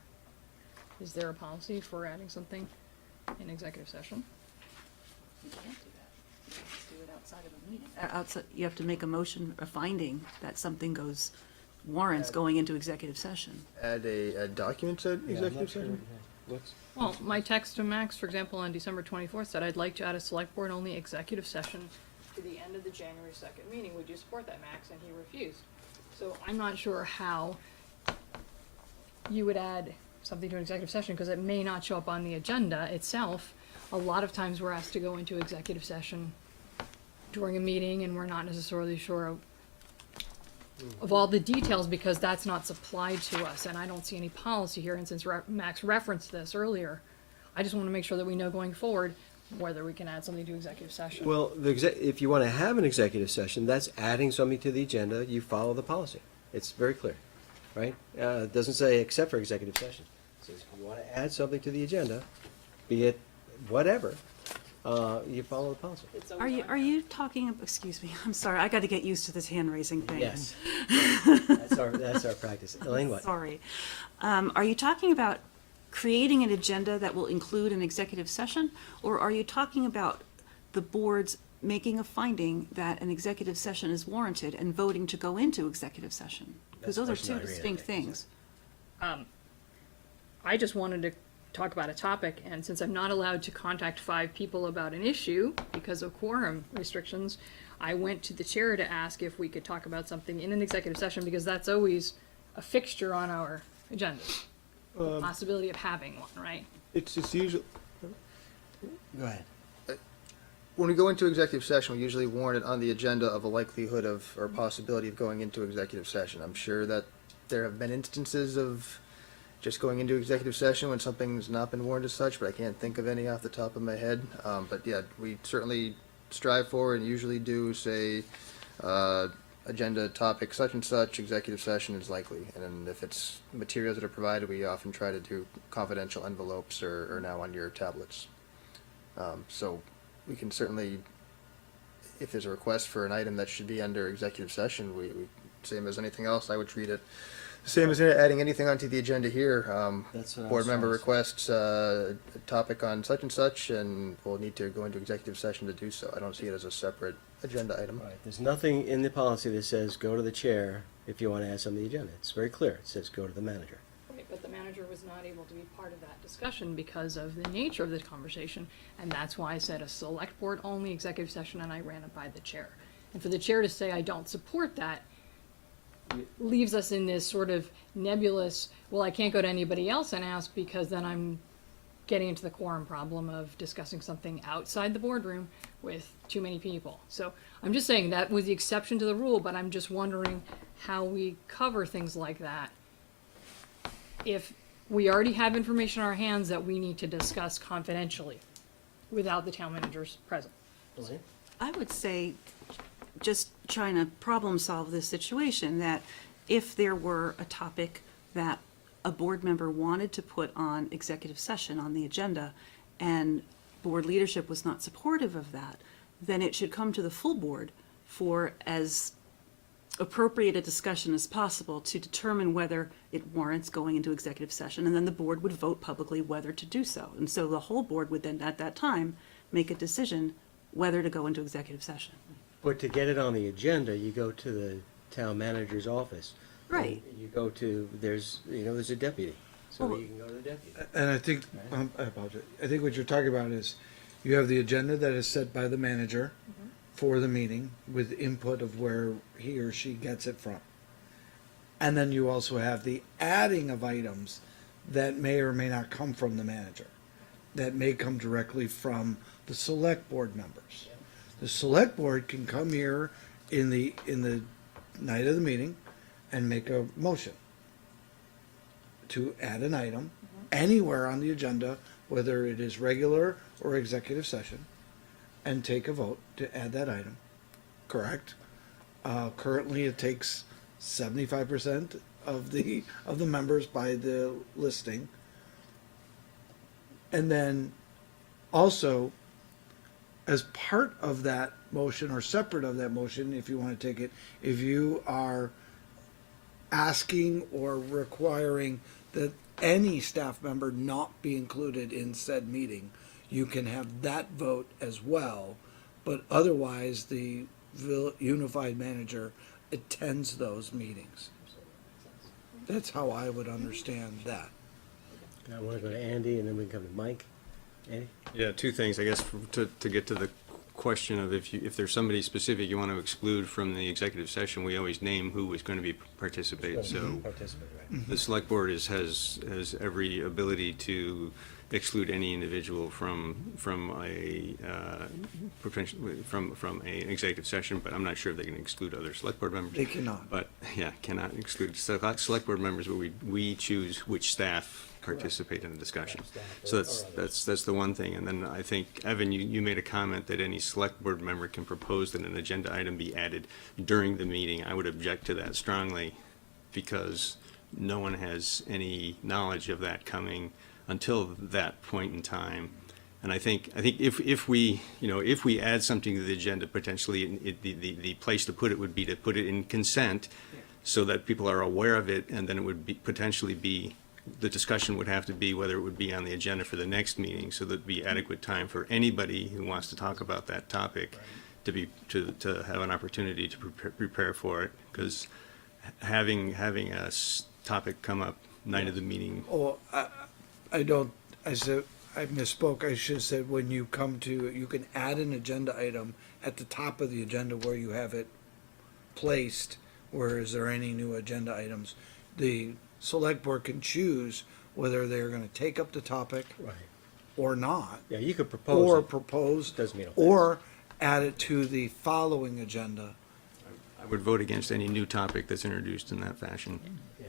Is there a policy for adding something in executive session? You can't do that. You have to do it outside of a meeting. Outside, you have to make a motion, a finding that something warrants going into executive session. Add a document to Yeah, I'm executive not sure. session? What's- Well, my text to Max, for example, on December 24th said, I'd like to add a select board only executive session to the end of the January 2nd meeting. Would you support that, Max? And he refused. So I'm not sure how you would add something to an executive session, because it may not show up on the agenda itself. A lot of times we're asked to go into executive session during a meeting, and we're not necessarily sure of all the details, because that's not supplied to us, and I don't see any policy here. And since Max referenced this earlier, I just want to make sure that we know going forward whether we can add something to executive session. Well, if you wanna have an executive session, that's adding something to the agenda, you follow the policy. It's very clear, right? It doesn't say except for executive session. It says if you wanna add something to the agenda, be it whatever, you follow the policy. Are you talking, excuse me, I'm sorry, I gotta get used to this hand raising thing. Yes. That's our practice. Elaine, what? Sorry. Are you talking about creating an agenda that will include an executive session? Or are you talking about the boards making a finding that an executive session is warranted and voting to go into executive session? Because those are two distinct things. I just wanted to talk about a topic, and since I'm not allowed to contact 5 people about an issue because of quorum restrictions, I went to the chair to ask if we could talk about something in an executive session, because that's always a fixture on our agenda. The possibility of having one, right? It's usually, Go ahead. when we go into executive session, we usually warn it on the agenda of a likelihood of, or possibility of going into executive session. I'm sure that there have been instances of just going into executive session when something's not been warned as such, but I can't think of any off the top of my head. But yeah, we certainly strive for and usually do say, agenda topic such and such, executive session is likely. And then if it's materials that are provided, we often try to do confidential envelopes or now on your tablets. So we can certainly, if there's a request for an item that should be under executive session, we same as anything else, I would treat it same as adding anything onto the agenda here. That's what I Board was member trying to say. requests a topic on such and such, and we'll need to go into executive session to do so. I don't see it as a separate agenda item. Right, there's nothing in the policy that says go to the chair if you wanna add something to the agenda. It's very clear. It says go to the manager. Right, but the manager was not able to be part of that discussion because of the nature of the conversation, and that's why I said a select board only executive session, and I ran it by the chair. And for the chair to say I don't support that leaves us in this sort of nebulous, well, I can't go to anybody else and ask, because then I'm getting into the quorum problem of discussing something outside the boardroom with too many people. So I'm just saying that was the exception to the rule, but I'm just wondering how we cover things like that if we already have information in our hands that we need to discuss confidentially without the town managers present. Elaine? I would say, just trying to problem solve this situation, that if there were a topic that a board member wanted to put on executive session on the agenda, and board leadership was not supportive of that, then it should come to the full board for as appropriate a discussion as possible to determine whether it warrants going into executive session, and then the board would vote publicly whether to do so. And so the whole board would then, at that time, make a decision whether to go into executive session. But to get it on the agenda, you go to the town manager's office. Right. And you go to, there's a deputy, so Oh. you can go to the deputy. And I think, I apologize, I think what you're talking about is, you have the agenda that is set by the manager for the meeting with input of where he or she gets it from. And then you also have the adding of items that may or may not come from the manager, that may come directly from the select board members. The select board can come here in the night of the meeting and make a motion to add an item anywhere on the agenda, whether it is regular or executive session, and take a vote to add that item. Correct? Currently, it takes 75% of the members by the listing. And then also, as part of that motion or separate of that motion, if you want to take it, if you are asking or requiring that any staff member not be included in said meeting, you can have that vote as well, but otherwise the unified manager attends those meetings. That's how I would understand that. I want to go to Andy, and then we can come to Mike. Andy? Yeah, two things, I guess, to get to the question of if there's somebody specific you want to exclude from the executive session, we always name who is going to be participating. So Participate, right. the select board has every ability to exclude any individual from a executive session, but I'm not sure if they can exclude other select board members. They cannot. But yeah, cannot exclude select board members, but we choose which staff participate in the discussion. So that's the one thing. And then I think, Evan, you made a comment that any select board member can propose that an agenda item be added during the meeting. I would object to that strongly, because no one has any knowledge of that coming until that point in time. And I think if we add something to the agenda, potentially the place to put it would be to put it in consent, so that people are aware of it, and then it would potentially be, the discussion would have to be whether it would be on the agenda for the next meeting, so there'd be adequate time for anybody who wants to talk about that topic to have an opportunity to prepare for it, because having a topic come up night of the meeting. Oh, I misspoke. I should have said, when you come to, you can add an agenda item at the top of the agenda where you have it placed, where is there any new agenda items. The select board can choose whether they're going to take up the topic Right. or not. Yeah, you could propose Or it. propose, Doesn't mean it'll or add it to the following agenda. I would vote against any new topic that's introduced in that fashion. Yeah.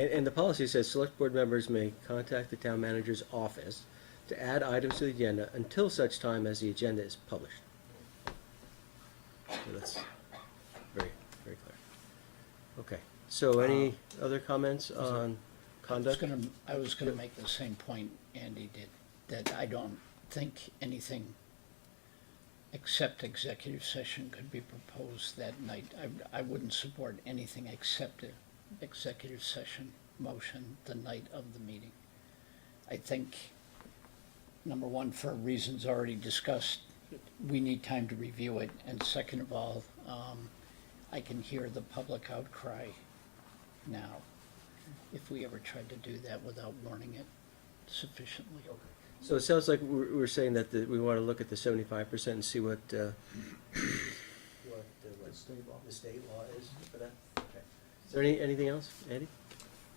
And the policy says select board members may contact the town manager's office to add items to the agenda until such time as the agenda is published. So that's very, very clear. Okay, so any other comments on conduct? I was gonna make the same point Andy did, that I don't think anything except executive session could be proposed that night. I wouldn't support anything except an executive session motion the night of the meeting. I think, number one, for reasons already discussed, we need time to review it, and second of all, I can hear the public outcry now, if we ever tried to do that without warning it sufficiently. So it sounds like we're saying that we want to look at the 75% and see what the state law is for that. Okay. Is there anything else, Andy?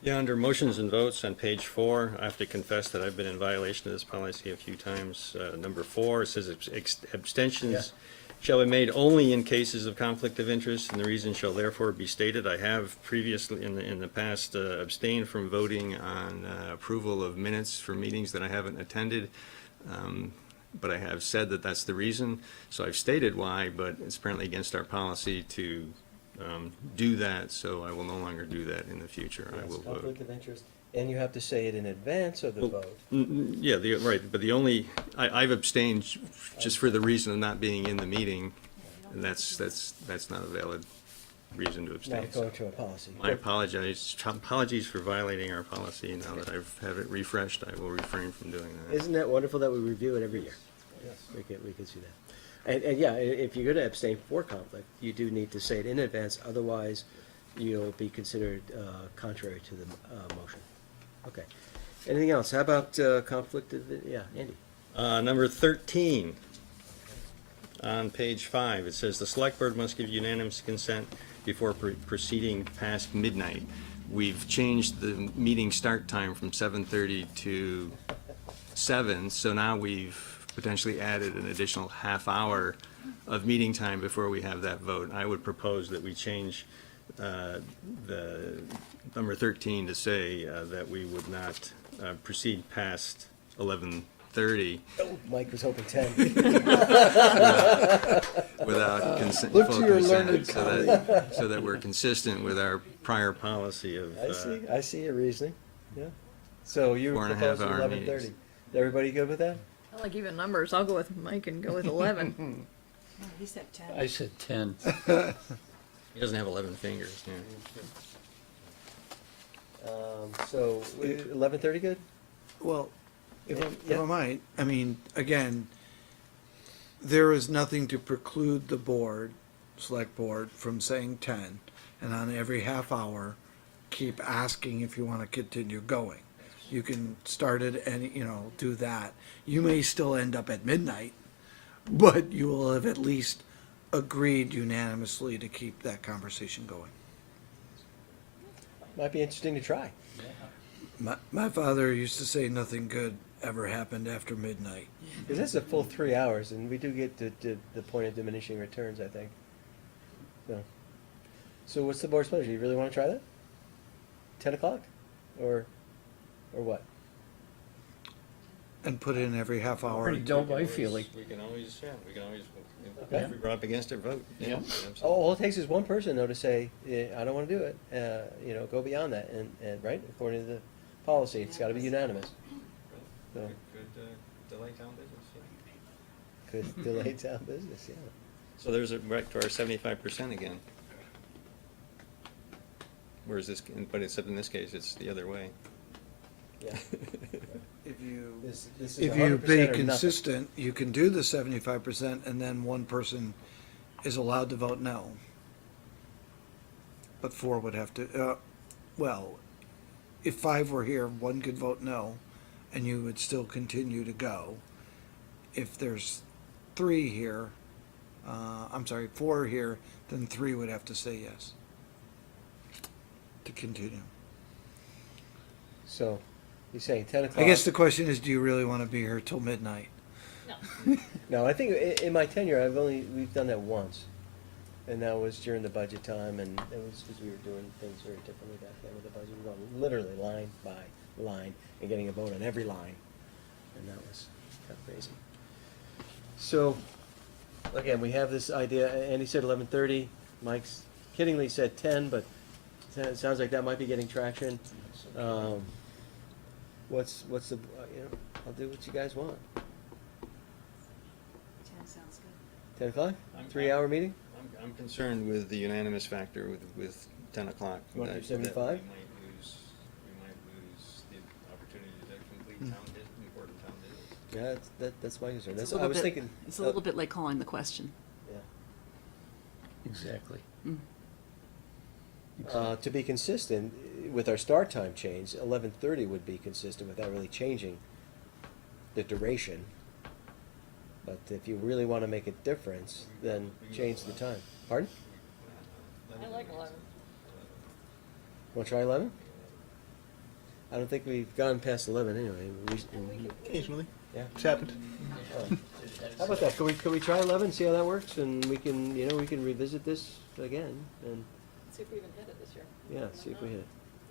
Yeah, under motions and votes on page 4, I have to confess that I've been in violation of this policy a few times. Number 4, it says abstentions shall be made only in cases of conflict of interest, and the reason shall therefore be stated. I have previously, in the past, abstained from voting on approval of minutes for meetings that I haven't attended, but I have said that that's the reason. So I've stated why, but it's apparently against our policy to do that, so I will no longer do that in the future. I will vote. Conflict of interest And you have to say it in advance of the Well, vote. Yeah, right, but the only, I've abstained just for the reason of not being in the meeting, and that's not a valid reason to abstain. Not going to a policy. Apologies for violating our policy. Now that I've have it refreshed, I will refrain from doing that. Isn't that wonderful that we review it every year? Yes. We can see that. And yeah, if you're gonna abstain for conflict, you do need to say it in advance, otherwise you'll be considered contrary to the motion. Okay. Anything else? How about conflict of, yeah, Andy? Number 13, on page 5, it says the select board must give unanimous consent before proceeding past midnight. We've changed the meeting start time from 7:30 to 7, so now we've potentially added an additional half hour of meeting time before we have that vote. I would propose that we change the number 13 to say that we would not proceed past 11:30 Mike was hoping 10. without consent, Look to full your consent, learned so that we're consistent with our prior policy of I see your reasoning, yeah. So you were 4.5 proposing hour 11:30. meetings. Everybody good with that? I like even numbers. I'll go with Mike and go with 11. He said 10. I said 10. He doesn't have 11 fingers. Yeah. So 11:30 good? Well, if Yeah. I might, I mean, again, there is nothing to preclude the board, select board, from saying 10, and on every half hour, keep asking if you want to continue going. You can start it and, do that. You may still end up at midnight, but you will have at least agreed unanimously to keep that conversation going. Might be interesting to try. My father used to say nothing good ever happened after midnight. Because that's a full 3 hours, and we do get to the point of diminishing returns, I think. So what's the board's pleasure? You really want to try that? 10 o'clock? Or what? And put in every half hour. Pretty dope, I feel like. We can always, Okay. if we're up against it, vote. Yeah. Absolutely. All it takes is one person, though, to say, I don't want to do it, go beyond that, and right, according to the policy, it's got to be unanimous. So, Could delay town business, yeah. could delay town business, yeah. So there's back to our 75% again. Whereas but except in this case, it's the other way. Yeah. If you, This is if 100% you or be nothing. consistent, you can do the 75% and then one person is allowed to vote no. But 4 would have to, if 5 were here, 1 could vote no and you would still continue to go. If there's 3 here, 4 here, then 3 would have to say yes to continue. So, you're saying 10 o'clock? I guess the question is, do you really want to be here till midnight? No, I think in my tenure, we've done that once. And that was during the budget time, and it was because we were doing things very differently back then with the budget. We were going literally line by line and getting a vote on every line. And that was kind of crazy. So, again, we have this idea, Andy said 11:30, Mike's kiddingly said 10, but it sounds like that might be getting traction. What's the, I'll do what you guys want. 10 sounds good. 10 o'clock? 3-hour meeting? I'm concerned with the unanimous factor with 10 o'clock. You want to do that 75? We might lose the opportunity to complete important town business. Yeah, that's my concern. It's That's, a I little was bit- thinking. It's a little bit like calling the question. Yeah. Exactly. To be consistent with our start time change, 11:30 would be consistent without really changing the duration. But if you really want to make a difference, then change the time. Pardon? I like 11. Want to try 11? I don't think we've gone past 11 anyway. Occasionally. Yeah. It's happened. How about that? Could we try 11, see how that works, and we can revisit this again, and See if we even hit it this year. yeah, see if we hit it.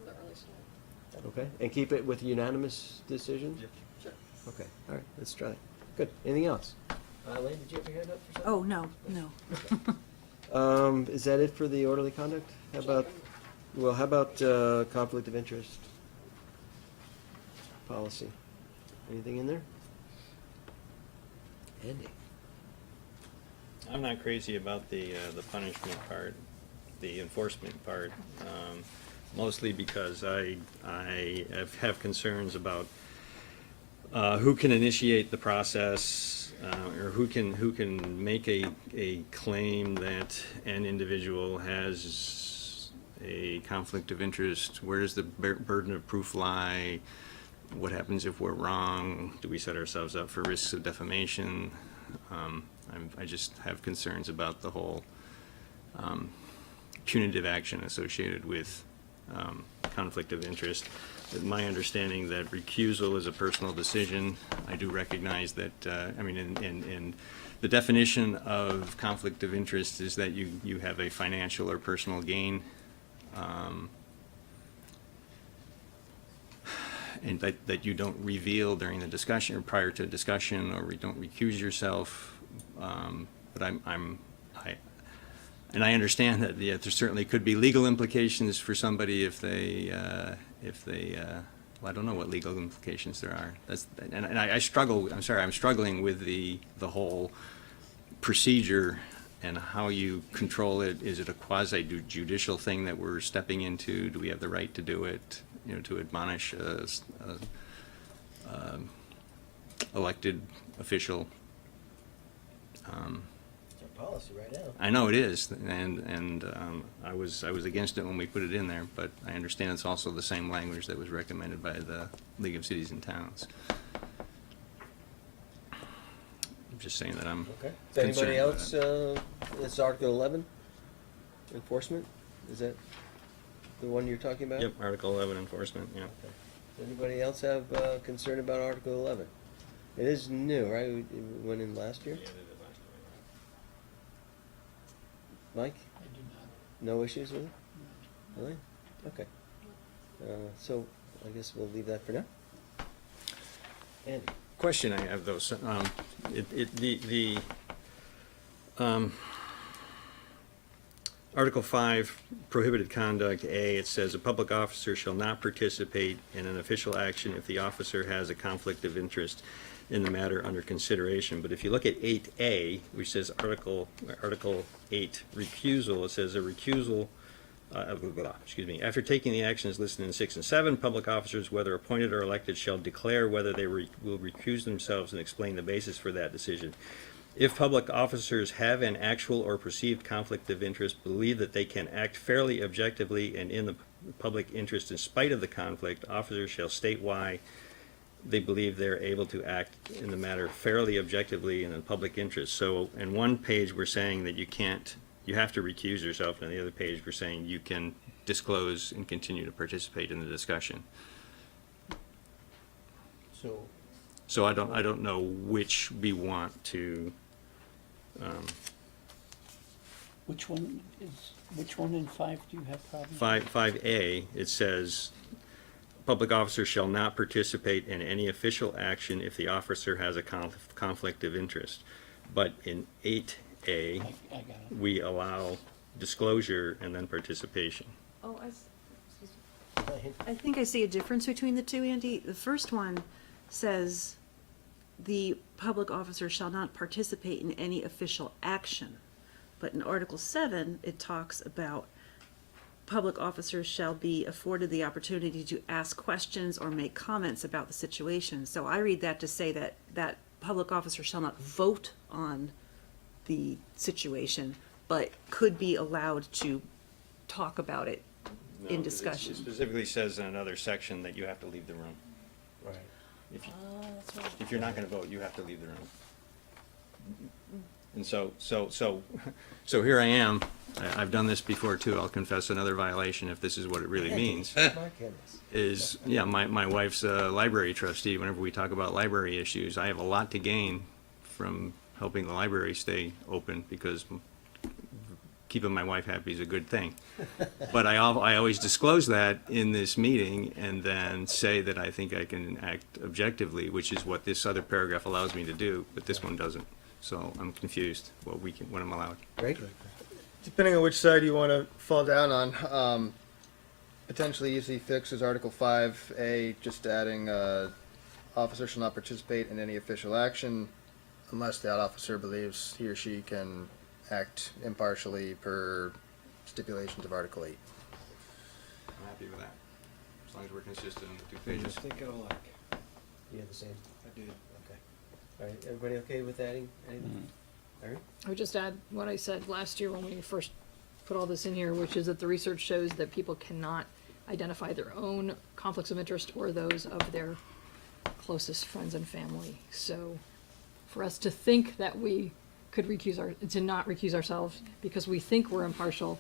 The early start. Okay, and keep it with unanimous decision? Sure. Okay, all right, let's try it. Good. Anything else? Elaine, did you have your hand up for something? Oh, no. Is that it for the orderly conduct? How about conflict of interest? policy. Anything in there? Andy? I'm not crazy about the punishment part, the enforcement part, mostly because I have concerns about who can initiate the process, or who can make a claim that an individual has a conflict of interest. Where does the burden of proof lie? What happens if we're wrong? Do we set ourselves up for risks of defamation? I just have concerns about the whole punitive action associated with conflict of interest. My understanding that recusal is a personal decision. I do recognize that, I mean, in the definition of conflict of interest is that you have a financial or personal gain. And that you don't reveal during the discussion or prior to discussion, or don't recuse yourself. But and I understand that there certainly could be legal implications for somebody if they well, I don't know what legal implications there are. And I struggle. I'm struggling with the whole procedure and how you control it. Is it a quasi-judicial thing that we're stepping into? Do we have the right to do it? You know, to admonish a elected official. It's our policy right now. I know it is, and I was against it when we put it in there, but I understand it's also the same language that was recommended by the League of Cities and Towns. I'm just saying that I'm Okay. Is anybody concerned else, about it's Article 11, enforcement? Is that the one you're talking about? Yep, Article 11 enforcement, yeah. Okay. Does anybody else have concern about Article 11? It is new, right? It went in last year? Mike? I do not. No issues with it? Really? Okay. So I guess we'll leave that for now. Andy? Question I have though, Article 5, prohibited conduct, A, it says a public officer shall not participate in an official action if the officer has a conflict of interest in the matter under consideration. But if you look at 8A, which says Article 8, recusal, it says a recusal, after taking the actions listed in 6 and 7, public officers, whether appointed or elected, shall declare whether they will recuse themselves and explain the basis for that decision. If public officers have an actual or perceived conflict of interest, believe that they can act fairly, objectively, and in the public interest in spite of the conflict, officers shall state why they believe they're able to act in the matter fairly, objectively, and in public interest. So in one page, we're saying that you have to recuse yourself, and on the other page, we're saying you can disclose and continue to participate in the discussion. So I don't know which we want to. Which one in 5 do you have problems? 5A, it says, public officers shall not participate in any official action if the officer has a conflict of interest. But in 8A, I got it. we allow disclosure and then participation. Oh, I think I see a difference between the two, Andy. The first one says the public officer shall not participate in any official action. But in Article 7, it talks about public officers shall be afforded the opportunity to ask questions or make comments about the situation. So I read that to say that public officer shall not vote on the situation, but could be allowed to talk about it in discussion. It specifically says in another section that you have to leave the room. Right. If you're not gonna vote, you have to leave the room. And so here I am, I've done this before too, I'll confess another violation if this is what it really means. My goodness. My wife's a library trustee. Whenever we talk about library issues, I have a lot to gain from helping the library stay open, because keeping my wife happy is a good thing. But I always disclose that in this meeting and then say that I think I can act objectively, which is what this other paragraph allows me to do, but this one doesn't. So I'm confused what I'm allowed. Great. Depending on which side you want to fall down on, potentially easy fix is Article 5A, just adding officer shall not participate in any official action unless that officer believes he or she can act impartially per stipulations of Article 8. I'm happy with that, as long as we're consistent on the 2 pages. Think it'll like. You have the same? I did. Okay. All right, everybody okay with adding anything? All right. I would just add what I said last year when we first put all this in here, which is that the research shows that people cannot identify their own conflicts of interest or those of their closest friends and family. So for us to think that we could to not recuse ourselves because we think we're impartial,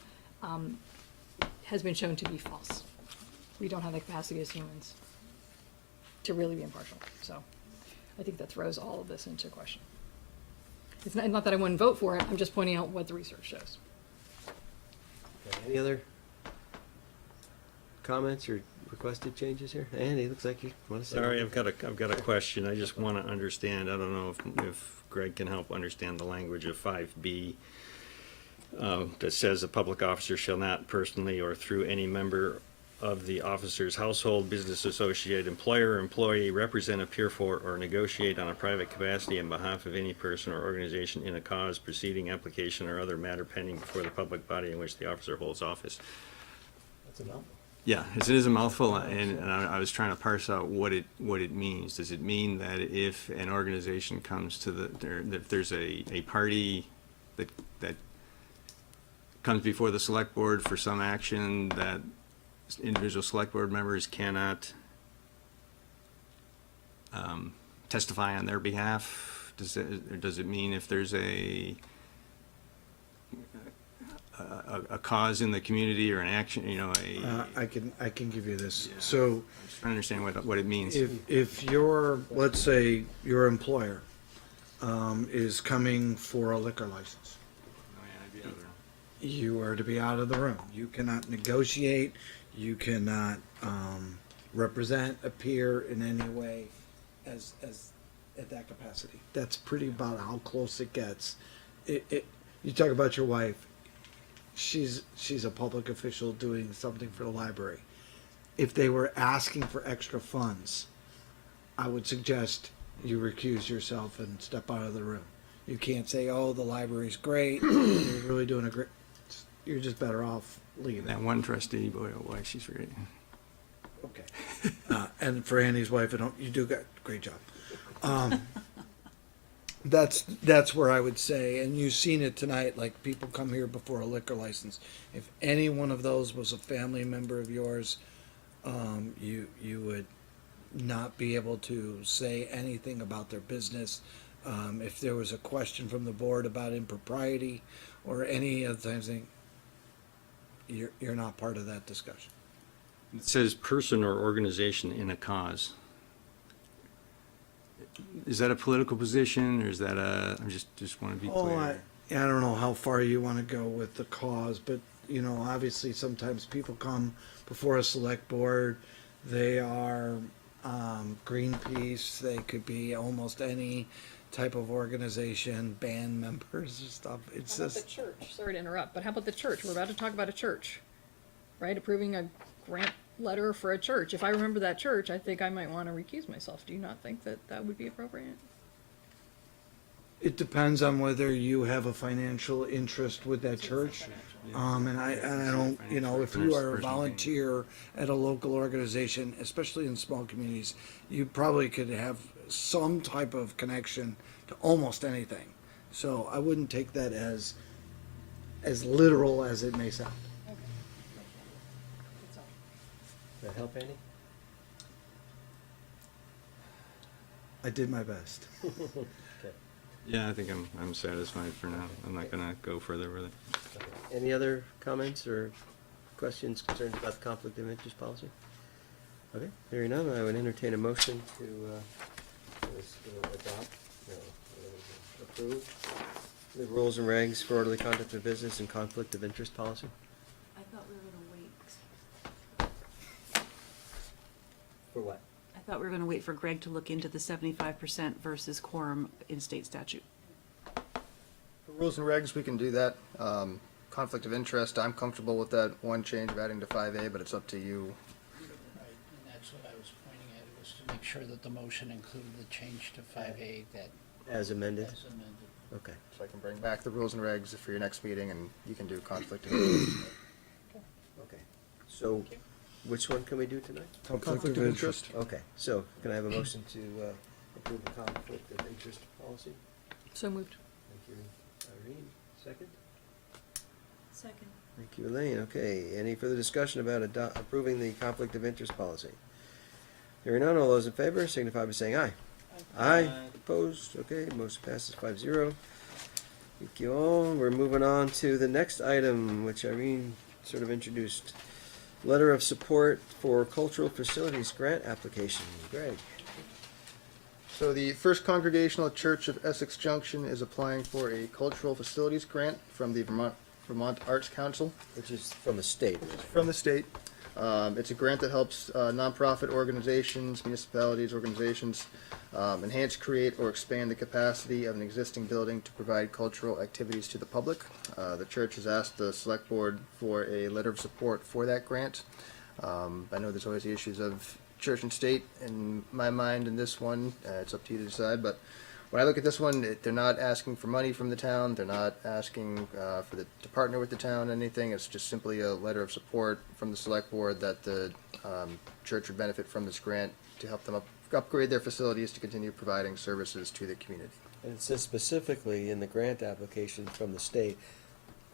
has been shown to be false. We don't have the capacity as humans to really be impartial. So I think that throws all of this into question. It's not that I wouldn't vote for it, I'm just pointing out what the research shows. Okay, any other comments or requested changes here? Andy, looks like you want to say. Sorry, I've got a question. I just want to understand. I don't know if Greg can help understand the language of 5B that says a public officer shall not personally or through any member of the officer's household, business associate, employer, or employee represent, appear for, or negotiate on a private capacity on behalf of any person or organization in a cause, proceeding, application, or other matter pending before the public body in which the officer holds office. That's a mouthful. Yeah, it is a mouthful, and I was trying to parse out what it means. Does it mean that if an organization comes to if there's a party that comes before the select board for some action that individual select board members cannot testify on their behalf? Does it mean if there's a cause in the community or an action, I can give you this. Yeah. So I'm just trying to understand what it means. if your, let's say, your employer is coming for a liquor license, you are to be out of the room. You cannot negotiate, you cannot represent, appear in any way as at that capacity. That's pretty about how close it gets. You talk about your wife. She's a public official doing something for the library. If they were asking for extra funds, I would suggest you recuse yourself and step out of the room. You can't say, "Oh, the library's great. You're really doing a great." You're just better off leaving. That one trustee, boy, oh boy, she's great. Okay. And for Annie's wife, you do a great job. That's where I would say, and you've seen it tonight, like people come here before a liquor license. If any one of those was a family member of yours, you would not be able to say anything about their business. If there was a question from the board about impropriety or any other thing, you're not part of that discussion. It says person or organization in a cause. Is that a political position, or is that I just want to be clear? I don't know how far you want to go with the cause, but, obviously sometimes people come before a select board. They are Greenpeace, they could be almost any type of organization, band members or stuff. It's How about just, the church? Sorry to interrupt, but how about the church? We're about to talk about a church, right? Approving a grant letter for a church. If I remember that church, I think I might want to recuse myself. Do you not think that would be appropriate? it depends on whether you have a financial interest with that church. And I don't, if you are a volunteer at a local organization, especially in small communities, you probably could have some type of connection to almost anything. So I wouldn't take that as literal as it may sound. Does that help, Andy? I did my best. Okay. Yeah, I think I'm satisfied for now. I'm not gonna go further with it. Okay. Any other comments or questions, concerns about the conflict of interest policy? Okay, hearing none, I would entertain a motion to adopt, approve the rules and regs for orderly conduct of business and conflict of interest policy. I thought we were gonna wait. For what? I thought we were gonna wait for Greg to look into the 75% versus quorum in state statute. For rules and regs, we can do that. Conflict of interest, I'm comfortable with that one change of adding to 5A, but it's up to you. Right, and that's what I was pointing at, was to make sure that the motion included the change to 5A that As amended? is amended. Okay. So I can bring back the rules and regs for your next meeting, and you can do conflict of interest. Okay. So, which one can we do tonight? Conflict of interest. Okay, so can I have a motion to approve the conflict of interest policy? So moved. Thank you, Irene. Second? Second. Thank you, Elaine. Okay, any further discussion about approving the conflict of interest policy? Hearing none, all those in favor signify by saying aye. Aye. Opposed? Okay, motion passes 5-0. Thank you all. We're moving on to the next item, which Irene sort of introduced. Letter of support for cultural facilities grant application. Greg? So the First Congregational Church of Essex Junction is applying for a cultural facilities grant from the Vermont Arts Council. Which is from the state. From the state. It's a grant that helps nonprofit organizations, municipalities, organizations enhance, create, or expand the capacity of an existing building to provide cultural activities to the public. The church has asked the select board for a letter of support for that grant. I know there's always the issues of church and state in my mind in this one. It's up to you to decide, but when I look at this one, they're not asking for money from the town. They're not asking to partner with the town, anything. It's just simply a letter of support from the select board that the church would benefit from this grant to help them upgrade their facilities to continue providing services to the community. And it says specifically in the grant application from the state,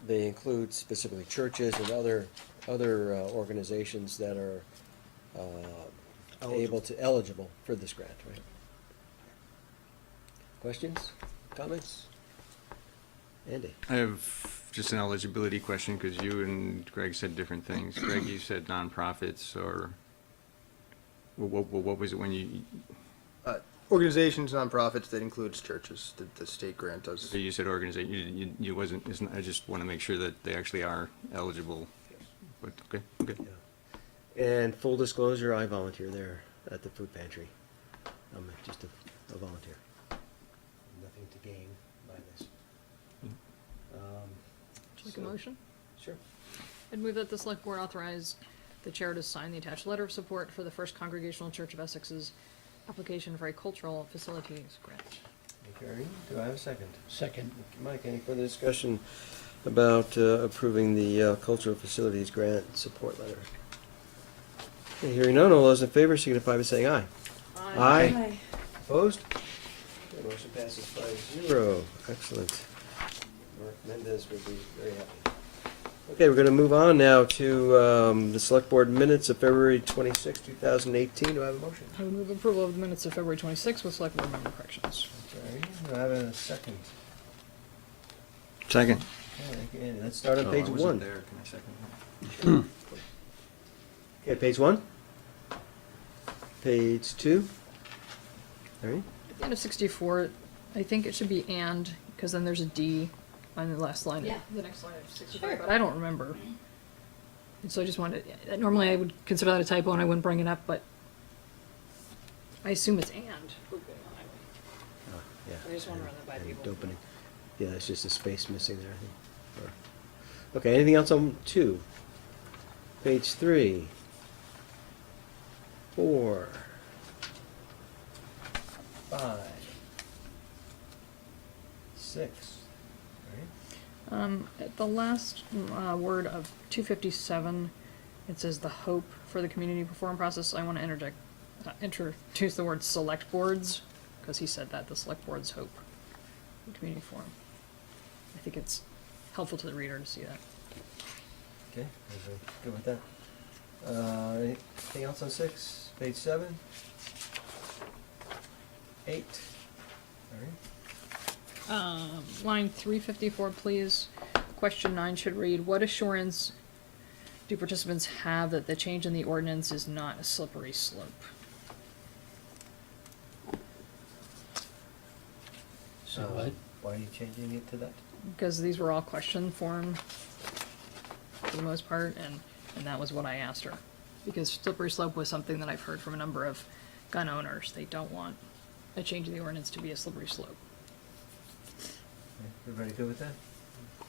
they include specifically churches and other organizations that are eligible for this grant, right? Questions, comments? Andy? I have just an eligibility question, because you and Greg said different things. Greg, you said nonprofits, or what was it when you, Organizations, nonprofits, that includes churches. The state grant does. so you said organization, you wasn't, I just want to make sure that they actually are eligible. But, okay. And full disclosure, I volunteer there at the food pantry. I'm just a volunteer. Nothing to gain by this. Would you like a motion? Sure. I'd move that the select board authorize the chair to sign the attached letter of support for the First Congregational Church of Essex's application for a cultural facilities grant. Thank you, Irene. Do I have a second? Second. Thank you, Mike. Any further discussion about approving the cultural facilities grant support letter? Okay, hearing none, all those in favor signify by saying aye. Aye. Opposed? Okay, motion passes 5-0. Excellent. Mark Mendez will be very happy. Okay, we're going to move on now to the select board minutes of February 26, 2018. Do I have a motion? I would move approval of the minutes of February 26th with select board member corrections. Okay, do I have a second? Second. Okay, thank you, Andy. Let's start on Oh, page I wasn't 1. there. Can I second? Okay, page 1. Page 2. All right. At the end of 64, I think it should be and, because then there's a D on the last line. Yeah. The next line of 64, but I don't remember. And so I just wanted, normally I would consider that a typo and I wouldn't bring it up, but I assume it's and. Oh, yeah. I just want to run that by And people. opening. Yeah, it's just a space missing there, I think. Okay, anything else on 2? Page 3. 4. 5. 6. All right. At the last word of 257, it says the hope for the community perform process. I want to introduce the word select boards, because he said that, the select boards hope the community forum. I think it's helpful to the reader to see that. Okay, everybody good with that? Anything else on 6? Page 7? 8? All right. Line 354, please. Question 9 should read, what assurance do participants have that the change in the ordinance is not a slippery slope? So what? Why are you changing it to that? Because these were all question form for the most part, and that was what I asked her. Because slippery slope was something that I've heard from a number of gun owners. They don't want a change in the ordinance to be a slippery slope. Everybody good with that?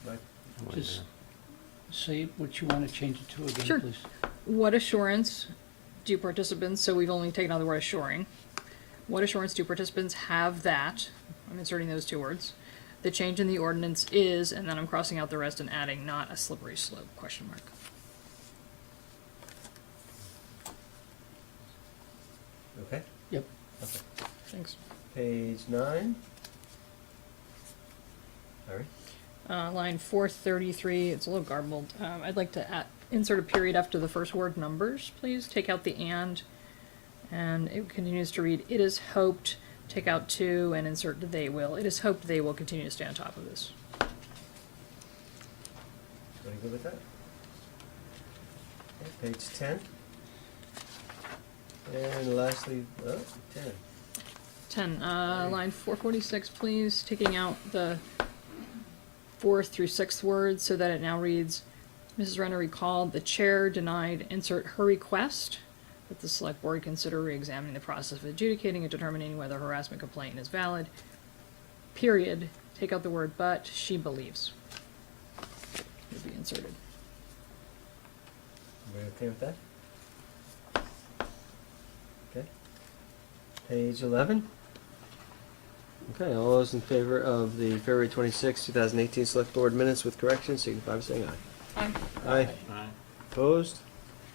Mike? Just say what you want to change it to again, Sure. please. What assurance do participants, so we've only taken out the word assuring, What assurance do participants have that, I'm inserting those two words, the change in the ordinance is, and then I'm crossing out the rest and adding not a slippery slope, question mark. Okay, Yep. okay. Thanks. Page 9. All right. Line 433, it's a little garbled. I'd like to insert a period after the first word numbers, please. Take out the and it continues to read, it is hoped, take out to, and insert they will. It is hoped they will continue to stay on top of this. Are you good with that? Okay, page 10. And lastly, 10. 10, line 446, please, taking out the 4th through 6th words so that it now reads, Mrs. Renner recalled the chair denied, insert her request that the select board consider re-examining the process of adjudicating and determining whether harassment complaint is valid. Period. Take out the word but, she believes. Would be inserted. Everybody okay with that? Okay. Page 11. Okay, all those in favor of the February 26, 2018 Select Board minutes with corrections, signify by saying aye. Aye. Aye. Opposed?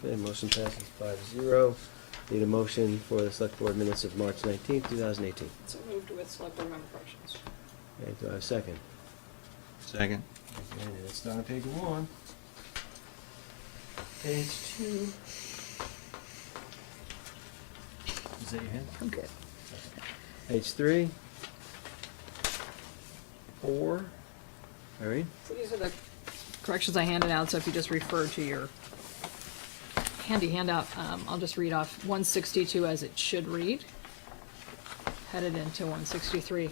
Okay, motion passes 5-0. Need a motion for the Select Board minutes of March 19, 2018. So moved with select board member corrections. Okay, do I have a second? Second. Okay, and it's on page 1. Page 2. Is that your hand? I'm good. Page 3. 4. All right. So these are the corrections I handed out, so if you just refer to your handy handout, I'll just read off 162 as it should read, headed into 163.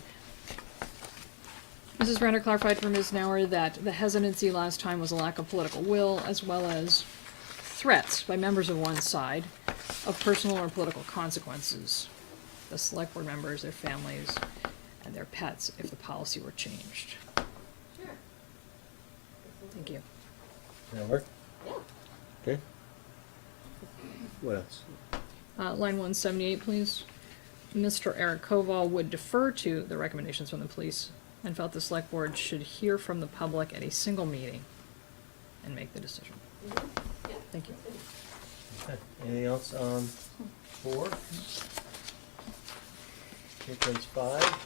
Mrs. Renner clarified for Ms. Nauer that the hesitancy last time was a lack of political will, as well as threats by members of one side of personal or political consequences. The select board members, their families, and their pets if the policy were changed. Thank you. That work? Yeah. Okay. What else? Line 178, please. Mr. Eric Koval would defer to the recommendations from the police and felt the select board should hear from the public at a single meeting and make the decision. Thank you. Okay. Anything else on 4? Okay, page 5.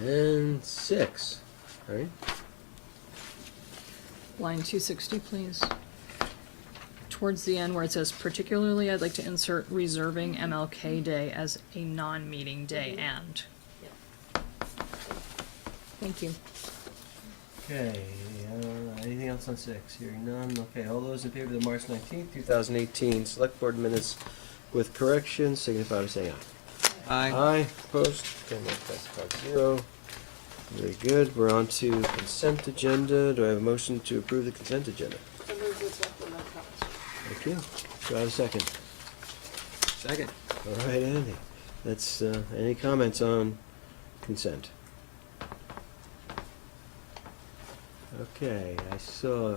And 6. All right. Line 260, please. Towards the end where it says particularly, I'd like to insert reserving MLK Day as a non-meeting day and. Thank you. Okay, anything else on 6? Hearing none. Okay, all those in favor of the March 19th, 2018 Select Board minutes with corrections, signify by saying aye. Aye. Aye, opposed? Okay, that passes 5-0. Very good. We're on to consent agenda. Do I have a motion to approve the consent agenda? Thank you. Do I have a second? Second. All right, Andy. That's, any comments on consent? Okay, I saw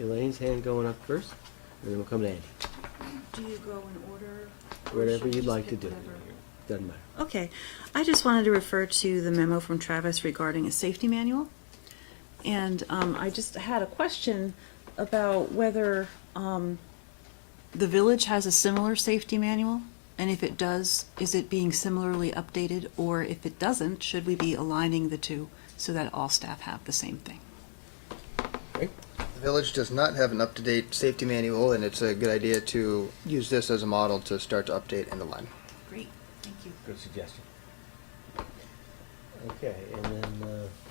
Elaine's hand going up first, and then we'll come to Andy. Do you go in order? Whatever you'd like to do. Doesn't matter. Okay, I just wanted to refer to the memo from Travis regarding a safety manual. And I just had a question about whether the village has a similar safety manual, and if it does, is it being similarly updated, or if it doesn't, should we be aligning the two so that all staff have the same thing? The village does not have an up-to-date safety manual, and it's a good idea to use this as a model to start to update and align. Great, thank you. Good suggestion. Okay, and then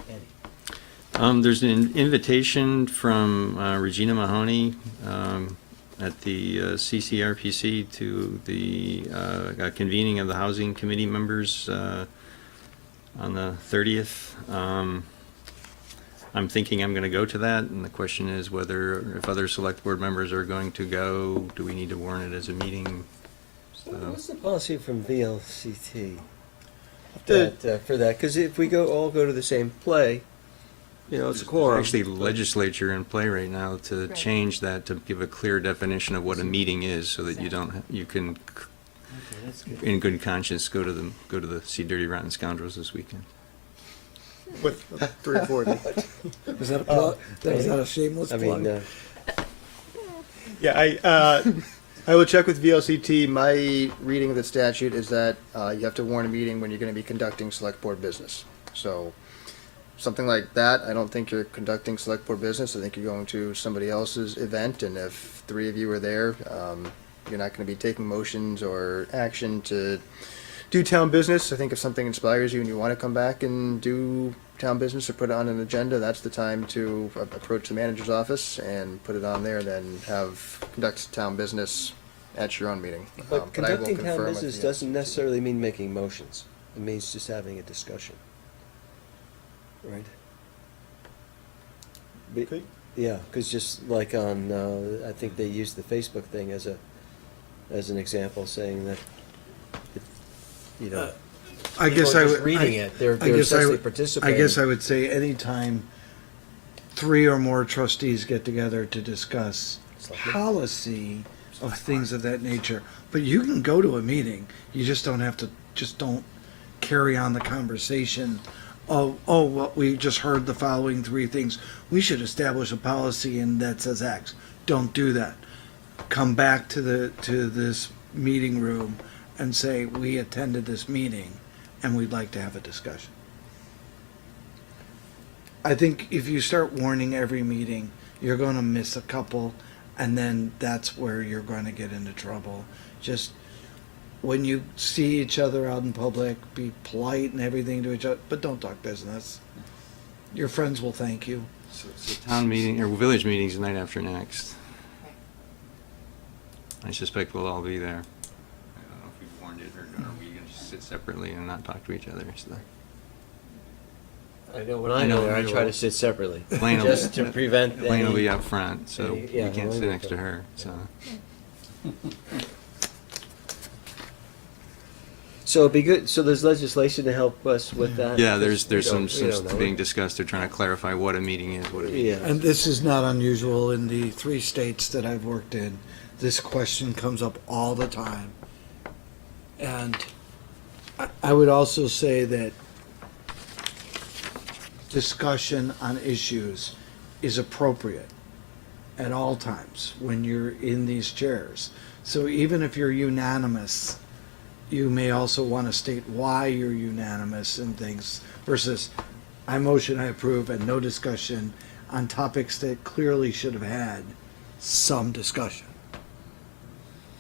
Andy. There's an invitation from Regina Mahoney at the CCRPC to the convening of the Housing Committee members on the 30th. I'm thinking I'm going to go to that, and the question is whether, if other select board members are going to go, do we need to warn it as a meeting? So, What's the policy from VLCT that, for that? Because if we all go to the same play, it's a quorum. actually legislature in play right now to change that, to give a clear definition of what a meeting is, so that you can in good conscience, go to the See Dirty Rotten Scoundrels this weekend. With 3 or 4 of you. Was that a plug? Was that a shameless I plug? mean, Yeah, I will check with VLCT. My reading of the statute is that you have to warn a meeting when you're going to be conducting select board business. So something like that, I don't think you're conducting select board business. I think you're going to somebody else's event, and if 3 of you are there, you're not going to be taking motions or action to do town business. I think if something inspires you and you want to come back and do town business or put it on an agenda, that's the time to approach the manager's office and put it on there, then conduct town business at your own meeting. but I will conducting town confirm with business the- doesn't necessarily mean making motions. It means just having a discussion. Right? Okay. Yeah, because just like on, I think they used the Facebook thing as an example, saying that, you know, I people guess are I just would. reading it. They're essentially participating. I guess I would say anytime 3 or more trustees get together to discuss policy of things of that nature. But you can go to a meeting. You just don't have to. Just don't carry on the conversation. Oh, well, we just heard the following 3 things. We should establish a policy and that says X. Don't do that. Come back to this meeting room and say, we attended this meeting and we'd like to have a discussion. I think if you start warning every meeting, you're going to miss a couple, and then that's where you're going to get into trouble. Just when you see each other out in public, be polite and everything to each other, but don't talk business. Your friends will thank you. So town meeting, or village meeting's the night after next. I suspect we'll all be there. I don't know if we've warned it, or are we gonna just sit separately and not talk to each other, so. I know when I know her, I try to sit separately, Elaine will- just to prevent Elaine will any- be up front, so any- you yeah, can't Elaine sit will next be to up her, so. So it'd be good, so there's legislation to help us with that? Yeah, there's We some don't know. being discussed, they're trying to clarify what a meeting is, what a meeting. Yeah. And this is not unusual in the 3 states that I've worked in. This question comes up all the time. And I would also say that discussion on issues is appropriate at all times when you're in these chairs. So even if you're unanimous, you may also want to state why you're unanimous and things versus I motion, I approve, and no discussion on topics that clearly should have had some discussion.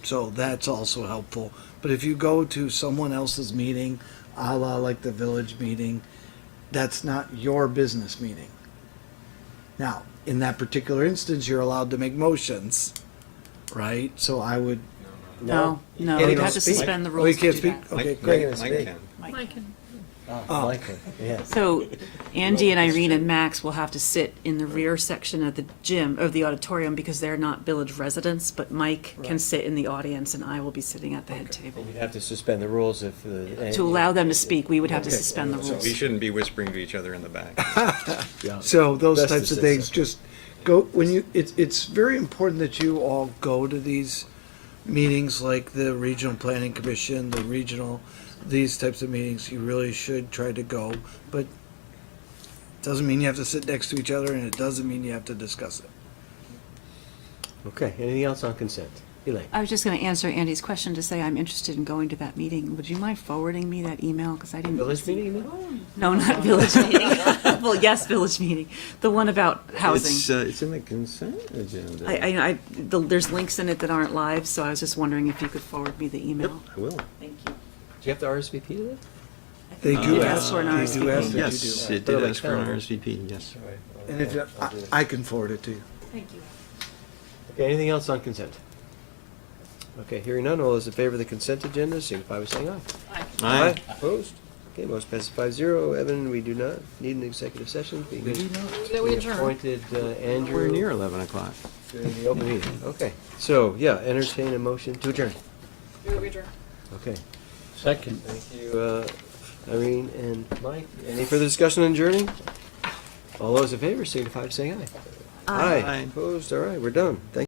So that's also helpful. But if you go to someone else's meeting, a la like the village meeting, that's not your business meeting. Now, in that particular instance, you're allowed to make motions, right? So I would. No, can't we'd even have to speak. suspend the Oh, rules you to can't do speak? that. Okay, Mike great. can speak. Mike can. Michael, yeah. So Andy and Irene and Max will have to sit in the rear section of the gym, of the auditorium, because they're not village residents, but Mike can sit in the audience and I will be sitting at the head table. We'd have to suspend the rules if. To allow them to speak, we would have to Okay. suspend the So rules. we shouldn't be whispering to each other in the back. Yeah. So those Best types to of say things, so. just go, when you, it's very important that you all go to these meetings like the Regional Planning Commission, the regional, these types of meetings. You really should try to go, but doesn't mean you have to sit next to each other and it doesn't mean you have to discuss it. Okay, anything else on consent? Elaine? I was just going to answer Andy's question to say I'm interested in going to that meeting. Would you mind forwarding me that email? Because I didn't. Village meeting, you mean? No, not village meeting. Well, yes, village meeting. The one about housing. It's in the consent agenda. There's links in it that aren't live, so I was just wondering if you could forward me the email. I will. Thank you. Do you have to RSVP to that? They do It ask, asks for an they do ask RSVP. that Yes, you do. it Put it did like ask for an calendar. RSVP, yes. And if, I can forward it to you. Thank you. Okay, anything else on consent? Okay, hearing none, all those in favor of the consent agenda, signify by saying aye. Aye. Opposed? Okay, motion passes 5-0. Evan, we do not need an executive session because That we we adjourn. appointed Andrew. We're near 11 o'clock. During the open meeting. Okay, so, yeah, entertain a motion to adjourn. Okay, Second. thank you, Irene and Mike. Any further discussion on adjourning? All those in favor signify by saying aye. Aye. Opposed? All right, we're done. Thank